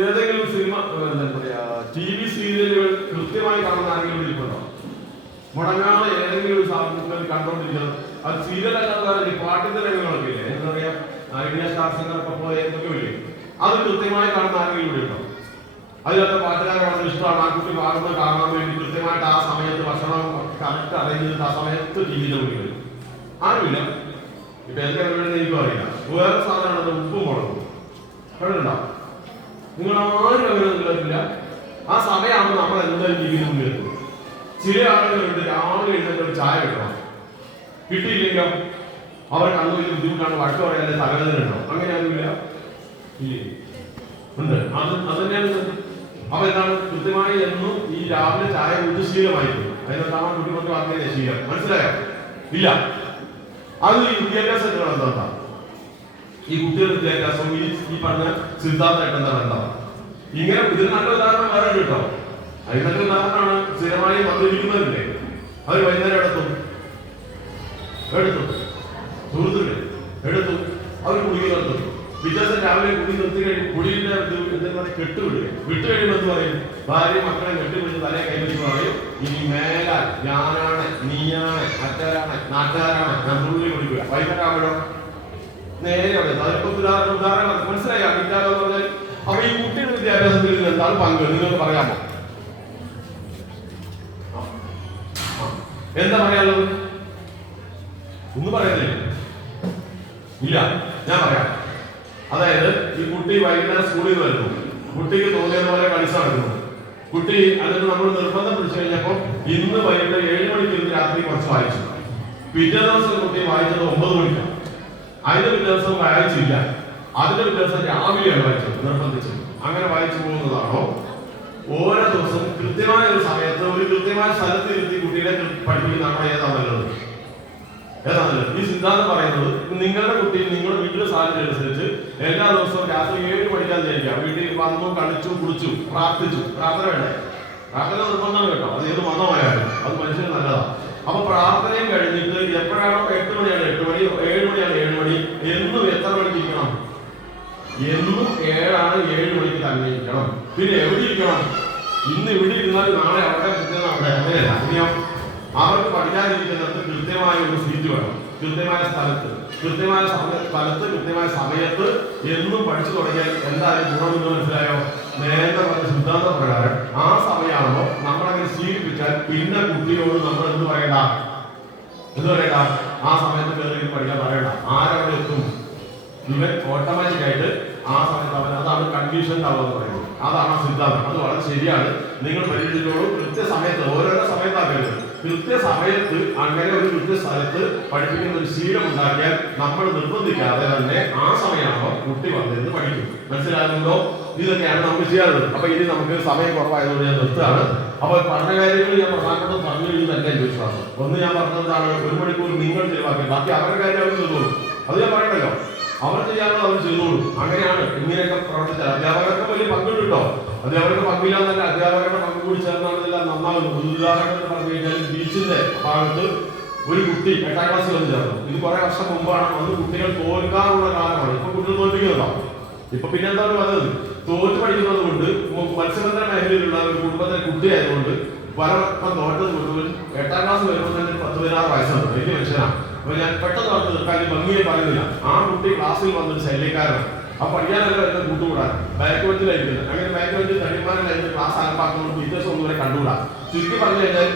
ഏതെങ്കിലും സിനിമ എന്താ പറയാ TV സീരിയലുകൾ കൃത്യമായി കാണുന്ന ആരെങ്കിലും ഇരിപ്പുണ്ടോ? മുടങ്ങാതെ ഏതെങ്കിലും ഒരു സാധനങ്ങൾ കണ്ടോണ്ടിരിക്കുന്നത്. അത് സീരിയൽ അല്ലാതെ പാട്ടിന്റെ രംഗങ്ങളൊക്കെ ഇല്ലേ, എന്താ പറയാ ഐഡിയ സ്റ്റാർ സിംഗറൊക്കെ പോലെ എന്തൊക്കെ ഇല്ലേ, അത് കൃത്യമായി കാണുന്ന ആരെങ്കിലും ഇവിടെ ഉണ്ടോ? അതിലൊക്കെ പാട്ടുകാരെ വളരെ ഇഷ്ടമാണ്, ആ കുട്ടി പാടുന്നത് കാണാൻ വേണ്ടി കൃത്യമായിട്ട് ആ സമയത്ത് ഭക്ഷണം കറക്റ്റ് അറേഞ്ച് ചെയ്തിട്ട് ആ സമയത്ത് TV മുന്നിൽ വരും. ആരുമില്ല. ഇപ്പൊ എന്റെ വീടിന് എനിക്കും അറിയില്ല. വേറെ സാധനമാണ് ഉപ്പും മുളകും. കേട്ടിട്ടുണ്ടോ? നിങ്ങൾ ആരും അങ്ങനെ നിൽക്കില്ല. ആ സമയമാണ് നമ്മൾ എന്തായാലും TV മുന്നിൽ എത്തുന്നത്. ചില ആളുകളുണ്ട് രാവിലെ എഴുന്നേറ്റ് ഒരു ചായ കിട്ടണം, കിട്ടിയില്ലെങ്കിലോ അവർക്ക് അന്ന് വലിയ ബുദ്ധിമുട്ടാണ്, വഴക്ക് പറയാതെ തലവേദന ഉണ്ടോ? അങ്ങനെ ആരുമില്ല. ഇല്ലേ? ഉണ്ട്. അത് തന്നെയാണ്. അപ്പൊ എന്താണ് കൃത്യമായി എന്നും ഈ രാവിലെ ചായ കുടിച്ച് ശീലമായിരിക്കും. അതിനെന്താണ് കുട്ടികൾക്ക് വാർത്തയിലെ ശീലം? മനസ്സിലായോ? ഇല്ല. അത് ഈ വിദ്യാഭ്യാസത്തിന് എന്താ? ഈ കുട്ടികളുടെ വിദ്യാഭ്യാസം ഈ പറഞ്ഞ സിദ്ധാന്തമായിട്ട് എന്താ ബന്ധം? ഇങ്ങനെ ഇതിന് നല്ല ഉദാഹരണം വേറെ കേട്ടോ. അതിന് നല്ല ഉദാഹരണമാണ് സ്ഥിരമായി മദ്യപിക്കുന്നവരില്ലേ, അവർ വൈകുന്നേരം എടുത്തു സുഹൃത്തുക്കളെ എടുത്തു അവർ കുടിക്കുന്നു. വിദ്യാഭ്യാസം രാവിലെ കുടി നിർത്തി കഴിഞ്ഞ് കുടിയുടെ എന്താ പറയുക കെട്ടുവിടുക. വിട്ടു കഴിയുമ്പോൾ എന്ത് പറയും? ഭാര്യ മക്കളെ കെട്ടിപ്പിടിച്ച് തലയെ കൈവച്ച് പറയും, ഇനി മേലാൽ ഞാനാണ്, നീയാണ്, മറ്റാരാണ്, നാട്ടുകാരാണ്, ഞാൻ തുള്ളി കുടിക്കുക. വൈകുന്നേരം ആവണോ നേരെ അവിടെ ഉദാഹരണം മനസ്സിലായി അടിക്കാതെ പറഞ്ഞാൽ. അപ്പൊ ഈ കുട്ടിയുടെ വിദ്യാഭ്യാസത്തിൽ എന്താണ് പങ്ക് നിങ്ങൾക്ക് പറയാമോ? എന്താ പറയാനുള്ളത്? ഒന്നും പറയുന്നില്ല. ഇല്ല, ഞാൻ പറയാം. അതായത് ഈ കുട്ടി വൈകുന്നേരം സ്കൂളിൽ നിന്ന് വരുന്നു, കുട്ടിക്ക് തോന്നിയതുപോലെ കളിച്ച് നടക്കുന്നു. കുട്ടി അതിന് നമ്മൾ നിർബന്ധം പിടിച്ചു കഴിഞ്ഞപ്പോൾ ഇന്ന് വൈകിട്ട് 7 മണിക്ക് ഇരുന്ന് രാത്രി കുറച്ച് വായിച്ചു. പിറ്റേ ദിവസം കുട്ടി വായിച്ചത് 9 മണിക്കാണ്. അതിന്റെ പിറ്റേ ദിവസം വായിച്ചില്ല, അതിന്റെ പിറ്റേ ദിവസം രാവിലെയാണ് വായിച്ചത് നിർബന്ധിച്ചത്. അങ്ങനെ വായിച്ചു പോകുന്നതാണോ? ഓരോ ദിവസം കൃത്യമായ ഒരു സമയത്ത് ഒരു കൃത്യമായ സ്ഥലത്ത് ഇരുത്തി കുട്ടികളെ പഠിപ്പിക്കുന്നതാണോ? ഏതാ നല്ലത്? ഈ സിദ്ധാന്തം പറയുന്നത് നിങ്ങളുടെ കുട്ടി നിങ്ങളുടെ വീട്ടിലെ സാഹചര്യം അനുസരിച്ച് എല്ലാ ദിവസവും രാത്രി 7 മണിക്കാൻ ജയിക്കാം. വീട്ടിൽ വന്നു, കളിച്ചു, കുടിച്ചു, പ്രാർത്ഥിച്ചു. പ്രാർത്ഥന വേണ്ടേ? പ്രാർത്ഥന നിർബന്ധമാണ് കേട്ടോ. അത് ഏത് മതമായാലും അത് മനുഷ്യന് നല്ലതാണ്. അപ്പൊ പ്രാർത്ഥനയും കഴിഞ്ഞിട്ട് എപ്പോഴാണോ 8 മണിയാണ് 8 മണി, 7 മണിയാണ് 7 മണി, എന്നും എത്ര മണിക്ക് ഇരിക്കണം? എന്നും 7 ആണ് 7 മണിക്ക് തന്നെ ഇരിക്കണം. പിന്നെ എവിടെ ഇരിക്കണം? ഇന്ന് ഇവിടെ ഇരുന്നാൽ നാളെ അവിടെ കിട്ടുന്ന അവിടെ അങ്ങനെയല്ല. അവർക്ക് പഠിക്കാതിരിക്കുന്നിടത്ത് കൃത്യമായ ഒരു സീറ്റ് വേണം. കൃത്യമായ സ്ഥലത്ത് കൃത്യമായ സമയത്ത് എന്നും പഠിച്ചു തുടങ്ങിയാൽ എന്തായാലും ഗുണമെന്ന് മനസ്സിലായോ? നേരത്തെ പറഞ്ഞ സിദ്ധാന്ത പ്രകാരം ആ സമയമാണോ നമ്മളങ്ങനെ ശീലിപ്പിച്ചാൽ പിന്നെ കുട്ടിയോട് നമ്മൾ എന്ത് പറയണ്ട, ആ സമയത്ത് കയറി പഠിക്കാൻ പറയണ്ട. ആരവിടെ എത്തും? ഇവൻ ഓട്ടോമാറ്റിക് ആയിട്ട് ആ സമയത്ത് അവൻ, അതാണ് കണ്ടീഷൻ ആവുക എന്ന് പറയുന്നത്. അതാണ് സിദ്ധാന്തം. അത് വളരെ ശരിയാണ്. നിങ്ങൾ പരീക്ഷിച്ചോളൂ. കൃത്യസമയത്ത്, ഓരോരോ സമയത്താക്കരുത്, കൃത്യസമയത്ത് അങ്ങനെ ഒരു കൃത്യസ്ഥലത്ത് പഠിപ്പിക്കുന്ന ഒരു ശീലം ഉണ്ടാക്കിയാൽ നമ്മൾ നിർബന്ധിക്കാതെ തന്നെ ആ സമയമാണോ കുട്ടി വന്നിരുന്ന് പഠിക്കും. മനസ്സിലാകുന്നുണ്ടോ? ഇതൊക്കെയാണ് നമുക്ക് ചെയ്യാറുള്ളത്. അപ്പൊ ഇനി നമുക്ക് സമയം കുറവായതുകൊണ്ട് ഞാൻ നിർത്തുകയാണ്. അപ്പൊ പഠന കാര്യങ്ങൾ ഞാൻ പ്രധാനപ്പെട്ട പറഞ്ഞു കഴിഞ്ഞാൽ എന്റെ വിശ്വാസം. ഒന്ന് ഞാൻ പറഞ്ഞതാണ്, 1 മണിക്കൂർ നിങ്ങൾ ചെലവാക്കി, ബാക്കി അവരുടെ കാര്യം അവർ ചെയ്തോളൂ. അത് ഞാൻ പറയണല്ലോ, അവർ ചെയ്യാനുള്ളത് അവർ ചെയ്തോളൂ. അങ്ങനെയാണ് ഇങ്ങനെയൊക്കെ പ്രവർത്തിച്ചാൽ. അധ്യാപകർക്ക് വലിയ പങ്കുണ്ട് കേട്ടോ. അധ്യാപകർക്ക് പങ്കില്ലാന്നല്ല, അധ്യാപകരുടെ പങ്ക് കൂടി ചേർന്നാണെല്ലാം നന്നാകുന്നു. ഉദാഹരണത്തിന് പറഞ്ഞു കഴിഞ്ഞാൽ ബീച്ചിന്റെ ഭാഗത്ത് ഒരു കുട്ടി 8ാം ക്ലാസ്സിൽ വന്ന് ചേർന്നു. ഇത് കുറെ വർഷം മുമ്പാണ്. അന്ന് കുട്ടികൾ തോൽക്കാറുള്ള കാലമാണ്. ഇപ്പൊ കുട്ടികൾ തോൽപ്പിക്കുന്നുണ്ടോ? ഇപ്പൊ പിന്നെ എന്താണ് പറഞ്ഞത്? തോറ്റ് പഠിക്കുന്നത് കൊണ്ട് മത്സ്യബന്ധന മേഖലയിലുള്ള ഒരു കുടുംബത്തിലെ കുട്ടിയായതുകൊണ്ട് പല തോറ്റത് കൊണ്ട് 8ാം ക്ലാസ് വരുമ്പോൾ തന്നെ 10-16 വയസ്സുണ്ട്. വലിയ മനുഷ്യനാണ്. അപ്പൊ ഞാൻ പെട്ടെന്ന് പറഞ്ഞത് കാര്യം ഭംഗിയെ പറയുന്നില്ല. ആ കുട്ടി ക്ലാസ്സിൽ വന്നൊരു ശല്യക്കാരനാണ്. അപ്പൊ പഠിക്കാനല്ല വരുന്ന കൂട്ടുകൂടാൻ ബാക്ക് ബെഞ്ചിലായിരിക്കുന്നത്. അങ്ങനെ ബാക്ക് ബെഞ്ചിൽ തടിമാരനായിരുന്നു ക്ലാസ് ആരംഭിക്കുന്നത്. ടീച്ചേഴ്സ് ഒന്നും വരെ കണ്ടുകൂടാ. ചുരുക്കി പറഞ്ഞു കഴിഞ്ഞാൽ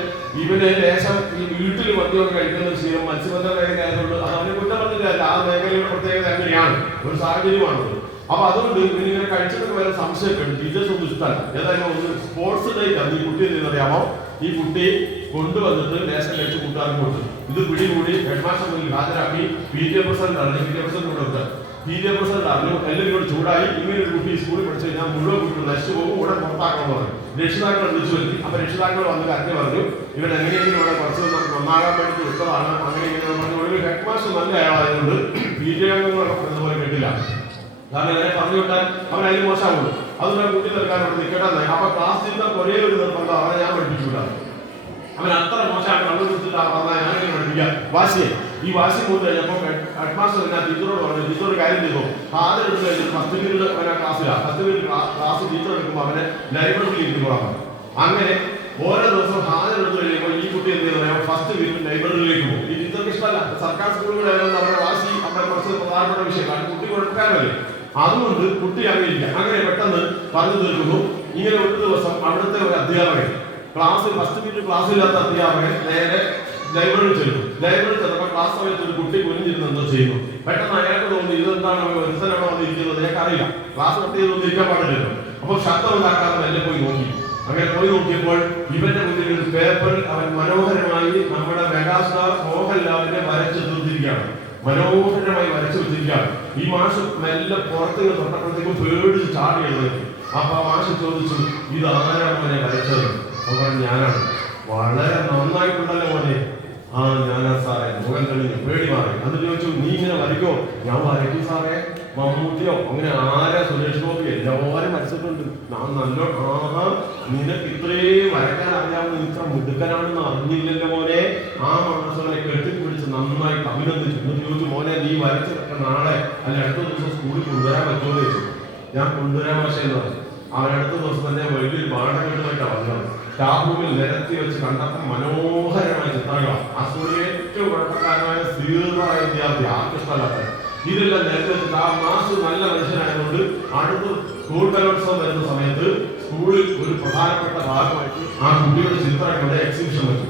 ഇവന് ലേശം ഈ വീട്ടിൽ മദ്യമൊക്കെ കഴിക്കുന്ന ഒരു ശീലം മത്സ്യബന്ധന മേഖലയായതുകൊണ്ട് അത് അവനെ കുറ്റം പറഞ്ഞില്ല. ആ മേഖലയുടെ പ്രത്യേകത അങ്ങനെയാണ്, ഒരു സാഹചര്യമാണത്. അപ്പൊ അതുകൊണ്ട് ഇവനിങ്ങനെ കഴിച്ചിട്ടൊക്കെ വരെ സംശയമൊക്കെ ഉണ്ട്. ടീച്ചേഴ്സ് ഒന്നും ഇഷ്ടമല്ല. ഏതായാലും ഒന്ന് സ്പോർട്സ് ഡേ ഈ കുട്ടി എന്തെന്നറിയാമോ? ഈ കുട്ടി കൊണ്ടുവന്നിട്ട് ലേശം കഴിച്ച് കൂട്ടുകാർക്ക് കൊടുത്തു. ഇത് പിടികൂടി ഹെഡ്മാസ്റ്റർ മുന്നിൽ ഹാജരാക്കി. PTA പ്രസിഡന്റ് അറിഞ്ഞു. PTA പ്രസിഡന്റ് അറിഞ്ഞു. എല്ലാവരും കൂടെ ചൂടായി. ഇങ്ങനെ ഒരു കുട്ടി സ്കൂളിൽ പഠിച്ചു കഴിഞ്ഞാൽ മുഴുവൻ കുട്ടികൾ നശിച്ചു പോകും, ഇവിടെ പുറത്താക്കണം പറഞ്ഞു. രക്ഷിതാക്കളെ വിളിച്ചു വരുത്തി. അപ്പൊ രക്ഷിതാക്കൾ വന്ന് കാര്യം പറഞ്ഞു, ഇവൻ എങ്ങനെയെങ്കിലും ഇവിടെ കുറച്ച് നന്നാകാൻ വേണ്ടി വിട്ടതാണ്. അങ്ങനെ ഇങ്ങനെ പറഞ്ഞു. ഒരു ഹെഡ്മാസ്റ്റർ നല്ല ആളായതുകൊണ്ട് PTA അംഗങ്ങളൊക്കെ പറഞ്ഞതുപോലെ കേട്ടില്ല. കാരണം ഇവരെ പറഞ്ഞു വിട്ടാൽ അവൻ അതിന് മോശമാകുള്ളൂ. അതുകൊണ്ട് കുട്ടി തീർക്കാൻ അവിടെ നിൽക്കട്ടെ. അപ്പൊ ക്ലാസ് ചെയ്യുന്ന ഒരേ ഒരു നിർബന്ധം, അവനെ ഞാൻ പഠിപ്പിച്ചുവിടാം. അവൻ അത്ര മോശമായിട്ട് കണ്ടു കൊടുത്തിട്ട് പറഞ്ഞാൽ ഞാനിങ്ങനെ പഠിപ്പിക്കാം. വാശിയെ ഈ വാശി മൂത്ത് കഴിഞ്ഞപ്പോൾ ഹെഡ്മാസ്റ്റർ ഞാൻ ടീച്ചറോട് പറഞ്ഞു, ടീച്ചറോട് കാര്യം ചെയ്തു. ആദ്യം എടുത്ത് കഴിഞ്ഞാൽ ഫസ്റ്റ് പീരീഡ് അവനെ ക്ലാസ്സിലാണ്. ഫസ്റ്റ് പീരീഡ് ക്ലാസ് ടീച്ചർ എടുക്കുമ്പോൾ അവനെ ലൈബ്രറിയിൽ ഇരുന്നുകൊള്ളാം. അങ്ങനെ ഓരോ ദിവസവും ഹാജർ എടുത്തു കഴിയുമ്പോൾ ഈ കുട്ടി എന്ത് ചെയ്യുന്നത്? ഫസ്റ്റ് പീരീഡ് ലൈബ്രറിയിലേക്ക് പോകും. ഈ ടീച്ചർക്ക് ഇഷ്ടമല്ല. സർക്കാർ സ്കൂളുകളായതുകൊണ്ട് അവരുടെ വാശി നമ്മുടെ കുറച്ച് പ്രധാനപ്പെട്ട വിഷയമാണ്. കുട്ടി കുഴപ്പക്കാരല്ലേ, അതുകൊണ്ട് കുട്ടി അങ്ങനെ അങ്ങനെ പെട്ടെന്ന് പറഞ്ഞു തീർക്കുന്നു. ഇങ്ങനെ ഒരു ദിവസം അവിടുത്തെ ഒരു അധ്യാപകൻ ക്ലാസ്സിൽ ഫസ്റ്റ് പീരീഡ് ക്ലാസ്സില്ലാത്ത അധ്യാപകൻ നേരെ ലൈബ്രറിയിൽ ചെല്ലുന്നു. ലൈബ്രറിയിൽ ചെന്നപ്പോൾ ക്ലാസ് സമയത്ത് ഒരു കുട്ടി കുനിഞ്ഞിരുന്ന് എന്തോ ചെയ്യുന്നു. പെട്ടെന്ന് അയാൾക്ക് തോന്നി ഇതെന്താണ് ഒരുത്തനാണോ വന്നിരിക്കുന്നത്, അയാൾക്ക് അറിയില്ല. ക്ലാസ് കട്ട് ചെയ്തൊന്നും ഇരിക്കാൻ പാടില്ലല്ലോ. അപ്പോൾ ശബ്ദം ഉണ്ടാക്കാതെ മെല്ലെ പോയി നോക്കി. അങ്ങനെ പോയി നോക്കിയപ്പോൾ ഇവന്റെ മുന്നിൽ ഒരു പേപ്പറിൽ അവൻ മനോഹരമായി നമ്മുടെ മെഗാസ്റ്റാർ മോഹൻലാലിനെ വരച്ചു തീർത്തിരിക്കുകയാണ്. മനോഹരമായി വരച്ചു വെച്ചിരിക്കുകയാണ്. ഈ മാഷ് മെല്ലെ പുറത്ത് തൊട്ടപ്പോഴത്തേക്കും പേടിച്ച് ചാടി എഴുന്നേറ്റു. അപ്പൊ ആ മാഷ് ചോദിച്ചു, ഇത് ആരാണ് മോനെ വരച്ചത്? അപ്പൊ പറഞ്ഞു, ഞാനാണ്. വളരെ നന്നായിട്ടുണ്ടല്ലോ മോനെ. ആ ഞാനാ സാറേ. മുഖം തെളിഞ്ഞു, പേടി മാറി. അത് ചോദിച്ചു, നീ ഇങ്ങനെ വരയ്ക്കോ? ഞാൻ വരയ്ക്കും സാറേ. മമ്മൂട്ടിയോ അങ്ങനെ ആരാ, സുരേഷ് ഗോപി എല്ലാവരും വരച്ചിട്ടുണ്ട്. ഞാൻ നല്ല ആഹാ, നിനക്ക് ഇത്രയും വരയ്ക്കാൻ അറിയാവുന്ന ഇത്ര മിടുക്കനാണെന്ന് അറിഞ്ഞില്ലല്ലോ മോനെ. ആ മാഷുകളെ കെട്ടിപ്പിടിച്ച് നന്നായി അഭിനന്ദിച്ചു. എന്ന് ചോദിച്ചു, മോനെ നീ വരച്ചിട്ട് നാളെ അല്ല അടുത്ത ദിവസം സ്കൂളിൽ കൊണ്ടുവരാൻ പറ്റുമോ എന്ന് ചോദിച്ചു. ഞാൻ കൊണ്ടുവരാൻ ഭാഷയെന്ന് പറഞ്ഞു. അവൻ അടുത്ത ദിവസം തന്നെ വലിയൊരു പാഠകെട്ടുമായിട്ടാണ് വന്നത്. സ്റ്റാഫ് റൂമിൽ നിരത്തി വെച്ച് കണ്ടപ്പോൾ മനോഹരമായ ചിത്രങ്ങളാണ്. ആ സ്കൂളിൽ ഏറ്റവും കുഴപ്പക്കാരനായ സീറോയായ വിദ്യാർത്ഥി, ആർക്കിഷ്ടമല്ലാത്ത ഇതെല്ലാം നേരത്തെ വെച്ചിട്ട് ആ മാഷ് നല്ല മനുഷ്യനായതുകൊണ്ട് അടുത്ത സ്കൂൾ കലോത്സവം വരുന്ന സമയത്ത് സ്കൂളിൽ ഒരു പ്രധാനപ്പെട്ട ഭാഗമായിട്ട് ആ കുട്ടിയുടെ ചിത്രങ്ങളുടെ എക്സിബിഷൻ വെച്ചു.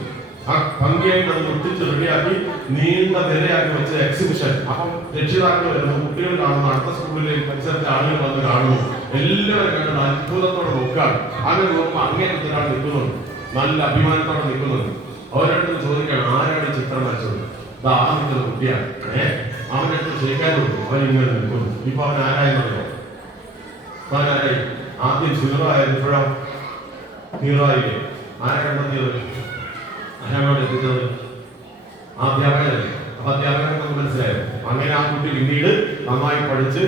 ആ ഭംഗിയായിട്ട് അത് ഒട്ടിച്ച് റെഡിയാക്കി നീണ്ട നിരയാക്കി വെച്ച എക്സിബിഷൻ. അപ്പം രക്ഷിതാക്കൾ വരുന്നു, കുട്ടികൾ കാണുന്നു, അടുത്ത സ്കൂളിലെ പരിസരത്തെ ആളുകൾ വന്ന് കാണുന്നു. എല്ലാവരും കണ്ടത് അത്ഭുതത്തോടെ നോക്കുകയാണ്. അങ്ങനെ നോക്കുമ്പോൾ അങ്ങേറ്റത്തിനാണ് നിൽക്കുന്നുണ്ട്, നല്ല അഭിമാനത്തോടെ നിൽക്കുന്നുണ്ട്. അവരുടെ ചോദിക്കണം, ആരാണ് ഈ ചിത്രം വരച്ചത്? ആ നിൽക്കുന്ന കുട്ടിയാണ്. അവൻ്റെ അടുത്ത് ശരിക്കാനുണ്ട്. അവൻ ഇങ്ങനെ നിൽക്കുന്നു. ഇപ്പൊ അവൻ ആരായെന്നല്ലോ. അവൻ ആരായി? ആദ്യം സീറോ ആയിരുന്നു, ഇപ്പോഴോ ഹീറോ ആയില്ലേ? ആരെ കണ്ടെത്തിയത്? ആരാണോട് എത്തിച്ചത്? ആ അധ്യാപകനല്ലേ. അപ്പൊ അധ്യാപകനൊക്കെ മനസ്സിലായോ? അങ്ങനെ ആ കുട്ടി പിന്നീട് നന്നായി പഠിച്ച്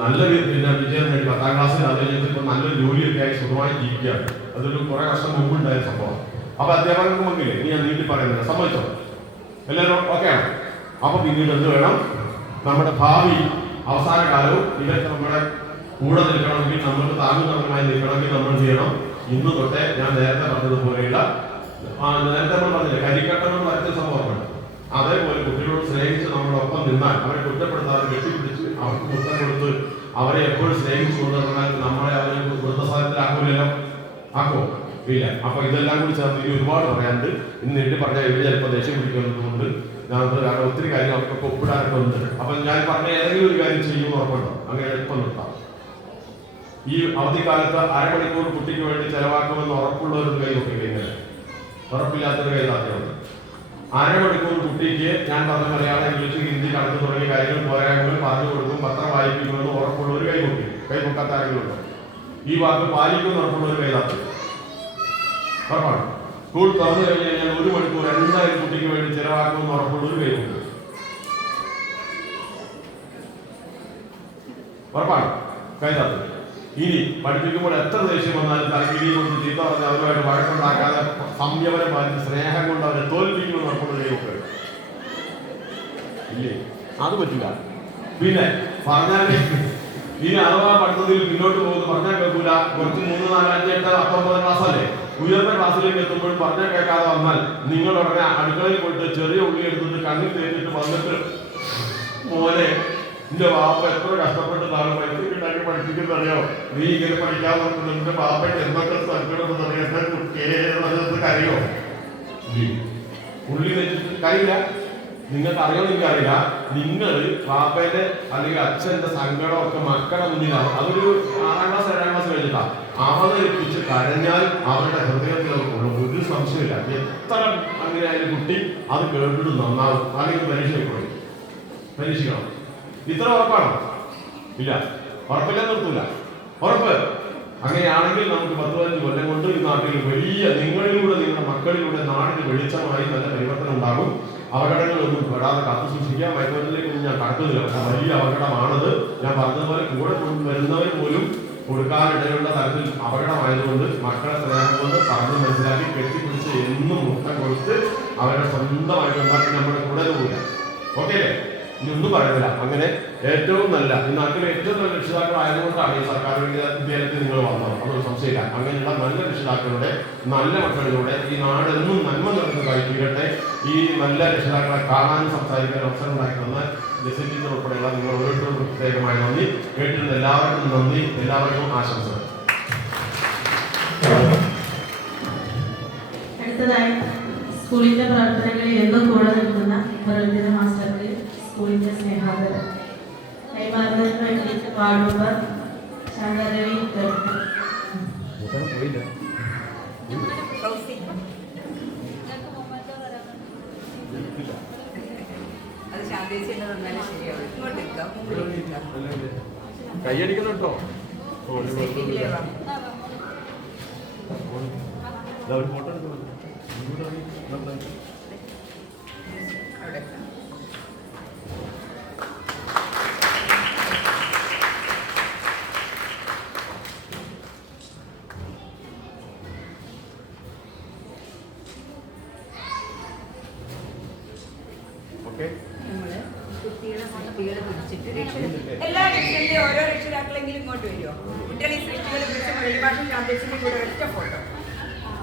നല്ലൊരു വിജയം നേടി 10ാം ക്ലാസ്സിൽ. അത് കഴിഞ്ഞിട്ട് ഇപ്പൊ നല്ലൊരു ജോലിയൊക്കെ ആയി സുഖമായി ജീവിക്കുകയാണ്. അതൊരു കുറെ വർഷം മുമ്പുണ്ടായ സംഭവം. അപ്പൊ അധ്യാപകർക്ക് മുമ്പില്ലേ, ഇനി ഞാൻ നീട്ടി പറയുന്നില്ല, സമ്മതിച്ചോ? എല്ലാവരും ഓക്കെ ആണ്? അപ്പൊ പിന്നീട് എന്ത് വേണം? നമ്മുടെ ഭാവി അവസാന കാലവും ഇവരൊക്കെ നമ്മുടെ കൂടെ നിൽക്കണമെങ്കിൽ, നമ്മൾക്ക് താങ്ങുതങ്ങമായി നിൽക്കണമെങ്കിൽ നമ്മൾ ചെയ്യണം. ഇന്ന് തൊട്ടേ ഞാൻ നേരത്തെ പറഞ്ഞതുപോലെയുള്ള നേരത്തെ നമ്മൾ പറഞ്ഞില്ലേ കരിക്കട്ടണം വരച്ച സംഭവമാണ്. അതേപോലെ കുട്ടികളോട് സ്നേഹിച്ച് നമ്മളൊപ്പം നിന്നാൽ അവരെ കുറ്റപ്പെടുത്താതെ കെട്ടിപ്പിടിച്ച് അവർക്ക് മുത്തം കൊടുത്ത് അവരെ എപ്പോഴും സ്നേഹിച്ചു കൊണ്ടുവന്നാൽ നമ്മളെ അവരെ വൃദ്ധസാധനത്തിലാക്കൂലല്ലോ, ആക്കോ ഇല്ല. അപ്പൊ ഇതെല്ലാം കൂടി ചേർത്ത് ഇനി ഒരുപാട് പറയാനുണ്ട്. ഇന്ന് നേരിട്ട് പറഞ്ഞാൽ ഇവര് ചിലപ്പോൾ ദേഷ്യം പിടിക്കുന്നതുകൊണ്ട് ഞാൻ കാരണം ഒത്തിരി കാര്യം അവർക്കൊക്കെ ഒപ്പിടാനൊക്കെ ഉണ്ട്. അപ്പൊ ഞാൻ പറഞ്ഞ ഏതെങ്കിലും ഒരു കാര്യം ചെയ്യുമെന്ന് ഉറപ്പുണ്ടോ? അങ്ങനെ എളുപ്പം നിർത്താം. ഈ അവധിക്കാലത്ത് അരമണിക്കൂർ കുട്ടിക്ക് വേണ്ടി ചെലവാക്കുമെന്ന് ഉറപ്പുള്ളവരും കൈ നോക്കില്ല. ഇങ്ങനെ ഉറപ്പില്ലാത്തൊരു കൈ താത്തിയുണ്ട്. അരമണിക്കൂർ കുട്ടിക്ക് ഞാൻ പറഞ്ഞ മലയാളം, ഇംഗ്ലീഷ്, ഹിന്ദി, കണക്ക് തുടങ്ങിയ കാര്യങ്ങൾ പോരായ്മകൾ പറഞ്ഞു കൊടുക്കും, പത്രം വായിപ്പിക്കുമെന്ന് ഉറപ്പുള്ളവർ കൈ നോക്കി. കൈ നോക്കാത്ത ആരെങ്കിലും ഉണ്ടോ? ഈ വാക്ക് പാലിക്കുമെന്ന് ഉറപ്പുള്ളവർ കൈ താത്തി. ഉറപ്പാണ്. സ്കൂൾ തുറന്നു കഴിഞ്ഞ് കഴിഞ്ഞാൽ 1 മണിക്കൂർ എന്തായാലും കുട്ടിക്ക് വേണ്ടി ചെലവാക്കുമെന്ന് ഉറപ്പുള്ളവർ കൈ നോക്കി. ഉറപ്പാണ്. കൈ താത്തി. ഇനി പഠിപ്പിക്കുമ്പോൾ എത്ര ദേഷ്യം വന്നാലും തലക്കിടി കൊണ്ട് ചീത്ത പറഞ്ഞ് അവരുമായിട്ട് വഴക്കുണ്ടാക്കാതെ സംയമനം പാലിച്ച് സ്നേഹം കൊണ്ട് അവരെ തോൽപ്പിക്കുമെന്ന് ഉറപ്പുള്ള കൈ ഇല്ലേ? അത് പറ്റില്ല. പിന്നെ പറഞ്ഞാൽ ഇനി അഥവാ പഠിത്തത്തിൽ പിന്നോട്ട് പോകുന്നു, പറഞ്ഞാൽ കേൾക്കൂല. കുറച്ച് 3, 4, 5, 8, 19 ക്ലാസ് അല്ലേ, ഉയർന്ന ക്ലാസ്സിലേക്ക് എത്തുമ്പോൾ പറഞ്ഞാൽ കേൾക്കാതെ വന്നാൽ നിങ്ങൾ ഉടനെ അടുക്കളയിൽ പോയിട്ട് ചെറിയ ഉള്ളി എടുത്തിട്ട് കണ്ണിൽ തേച്ചിട്ട് വന്നിട്ട് മോനെ നിന്റെ വാപ്പ എത്ര കഷ്ടപ്പെട്ട് നാളെ പൈസക്കുണ്ടാക്കി പഠിപ്പിക്കുന്നറിയോ, നീ ഇങ്ങനെ പഠിക്കാതെ നിന്റെ വാപ്പയ്ക്ക് എന്തൊക്കെ സങ്കടം അറിയാത്ത കുട്ടിയെ കരയോ? ഉള്ളി വെച്ചിട്ട് കറിയില്ല. നിങ്ങൾക്ക് അറിയോ? നിങ്ങൾക്ക് അറിയില്ല. നിങ്ങൾ വാപ്പയുടെ അല്ലെങ്കിൽ അച്ഛന്റെ സങ്കടമൊക്കെ മക്കളുടെ മുന്നിലാണ്. അതൊരു 6ാം ക്ലാസ് 7ാം ക്ലാസ് കഴിഞ്ഞിട്ടാ അവതരിപ്പിച്ച് കരഞ്ഞാൽ അവരുടെ ഹൃദയത്തിലുള്ള ഒരു സംശയമില്ല. എത്ര അങ്ങനെയായാലും കുട്ടി അത് കേട്ടിട്ട് നന്നാവും. അല്ലെങ്കിൽ പരീക്ഷിക്കണം. ഇത്ര ഉറപ്പാണോ? ഇല്ല. ഉറപ്പില്ല, നിർത്തൂല. ഉറപ്പ്. അങ്ങനെയാണെങ്കിൽ നമുക്ക് 10-15 കൊല്ലം കൊണ്ട് ഈ നാട്ടിൽ വലിയ നിങ്ങളിലൂടെ നിങ്ങളുടെ മക്കളിലൂടെ നാടിന് വെളിച്ചമായി നല്ല പരിവർത്തനം ഉണ്ടാകും. അപകടങ്ങളൊന്നും പെടാതെ കാത്തു സൂക്ഷിക്കുക. മയക്കുമരുന്നിലേക്കൊന്നും ഞാൻ കടക്കുന്നില്ല. വലിയ അപകടമാണത്. ഞാൻ പറഞ്ഞതുപോലെ കൂടെ വരുന്നവർ പോലും കൊടുക്കാനിടയുള്ള തരത്തിൽ അപകടമായതുകൊണ്ട് മക്കളെ സ്നേഹം കൊണ്ട് പറഞ്ഞ് മനസ്സിലാക്കി കെട്ടിപ്പിടിച്ച് എന്നും മുട്ടം കൊടുത്ത് അവരുടെ സ്വന്തമായിട്ട് ഉണ്ടാക്കി നമ്മുടെ കൂടെ പോകില്ല. ഓക്കെ അല്ലേ? ഇനി ഒന്നും പറയുന്നില്ല. അങ്ങനെ ഏറ്റവും നല്ല ഈ നാട്ടിലെ ഏറ്റവും നല്ല രക്ഷിതാക്കളായതുകൊണ്ടാണ് ഈ സർക്കാർ വിദ്യാലയത്തിൽ നിങ്ങൾ വന്നത്. അതൊരു സംശയമില്ല. അങ്ങനെയുള്ള നല്ല രക്ഷിതാക്കളുടെ നല്ല മക്കളിലൂടെ ഈ നാട് എന്നും നന്മ നിറഞ്ഞതായി തീരട്ടെ. ഈ നല്ല രക്ഷിതാക്കളെ കാണാനും സംസാരിക്കാൻ അവസരം ഉണ്ടാക്കി തന്ന ജെസ്സി ടീച്ചർ ഉൾപ്പെടെയുള്ള നിങ്ങൾ ഓരോരുത്തർക്കും പ്രത്യേകമായ നന്ദി. കേട്ടിരുന്ന എല്ലാവർക്കും നന്ദി. എല്ലാവർക്കും ആശംസകൾ. അടുത്തതായി സ്കൂളിന്റെ പ്രവർത്തനങ്ങളിൽ എന്നും കൂടെ നിൽക്കുന്ന പ്രവർത്തന മാസ്റ്റർക്ക് സ്കൂളിന്റെ സ്നേഹാദരം കൈമാറുന്നതിന് വേണ്ടി വാർഡ് മെമ്പർ ശങ്കരവി കൈയടിക്കണം കേട്ടോ. ഫോട്ടോ എടുക്കണം. എല്ലാ രക്ഷയിലെയും ഓരോ രക്ഷിതാക്കളെങ്കിലും ഇങ്ങോട്ട് വരുമോ? കുട്ടികളെ സൃഷ്ടികളെ കുറിച്ച് മൊഴിഭാഷ ശാന്തേശിന്റെ കൂടെ ഒറ്റ ഫോട്ടോ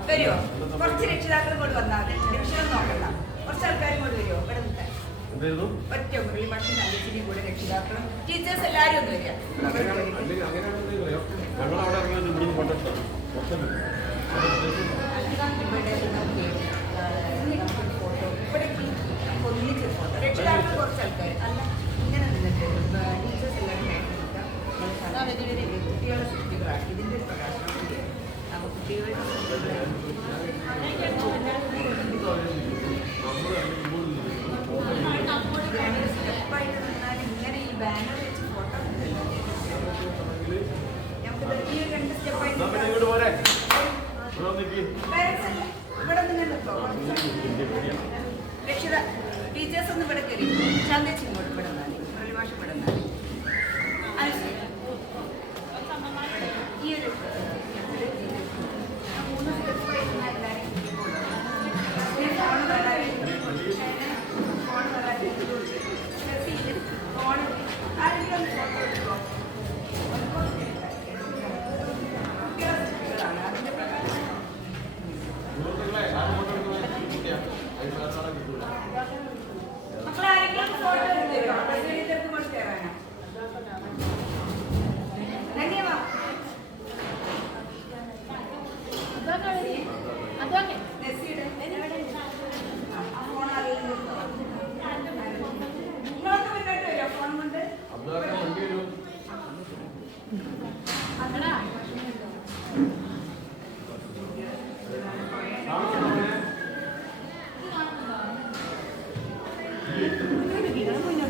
വരുമോ? കുറച്ച് രക്ഷിതാക്കൾ ഇങ്ങോട്ട് വന്നാൽ മതി. ഡിവിഷനും നോക്കണ്ട. കുറച്ച് ആൾക്കാർ ഇങ്ങോട്ട് വരുമോ? ഇവിടെ നിൽക്കാൻ ഒറ്റ മൊഴിഭാഷ ശാന്തേശിന്റെ കൂടെ രക്ഷിതാക്കളും ടീച്ചേഴ്സ് എല്ലാവരും ഒന്ന് വരിക. ഒന്നിച്ച് ഫോട്ടോ രക്ഷിതാക്കൾ കുറച്ച് ആൾക്കാർ അല്ല ഇങ്ങനെ നിന്നിട്ട് ടീച്ചേഴ്സ് എല്ലാവരും കുട്ടികളുടെ സൃഷ്ടികളാണ് ഇതിന്റെ ഒരു പ്രകാശനം കൂടിയാണ്. അപ്പോൾ കുട്ടികളുടെ സ്റ്റെപ്പായിട്ട് നിന്നാൽ ഇങ്ങനെ ഈ ബാനർ വെച്ച് ഫോട്ടോ നമുക്ക് ഈ 2 സ്റ്റെപ്പായിട്ട് ഇവിടെ നിന്ന് നിൽക്കോ? രക്ഷിത ടീച്ചേഴ്സ് ഒന്ന് ഇവിടെ കയറി ശാന്തേച്ചി ഇങ്ങോട്ട് ഇവിടെ നിന്നാല് മൊഴിഭാഷ ഇവിടെ നിന്നാല് ഈ ഒരു 3 സ്റ്റെപ്പ് എല്ലാവരും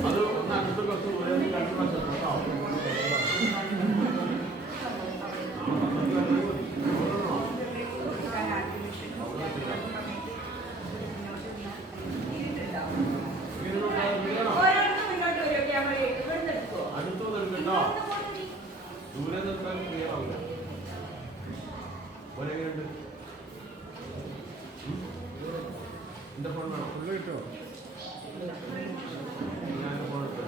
അത് ഒന്ന് അടുത്ത് കുറച്ച് ദൂരം കണ്ടു കേട്ടോ. ഓരോരുത്തരും മുന്നോട്ട് വരും ക്യാമറ ഇവിടെ എടുക്കുമോ അടുത്ത് നിർത്തട്ടോ. ദൂരെ നിർത്താൻ ക്ലിയർ ആവില്ല. ഒരെങ്ങനെയുണ്ട്? എന്റെ ഫോൺ വേണോ? ഫുള്ള് കിട്ടോ? ഞാൻ ഫോൺ എടുത്തോ.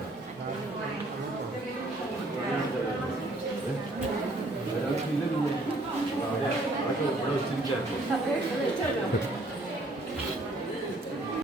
ഒരാൾക്ക് ഇല്ല. അവിടെ ഇവിടെ വെച്ചിരിക്കാൻ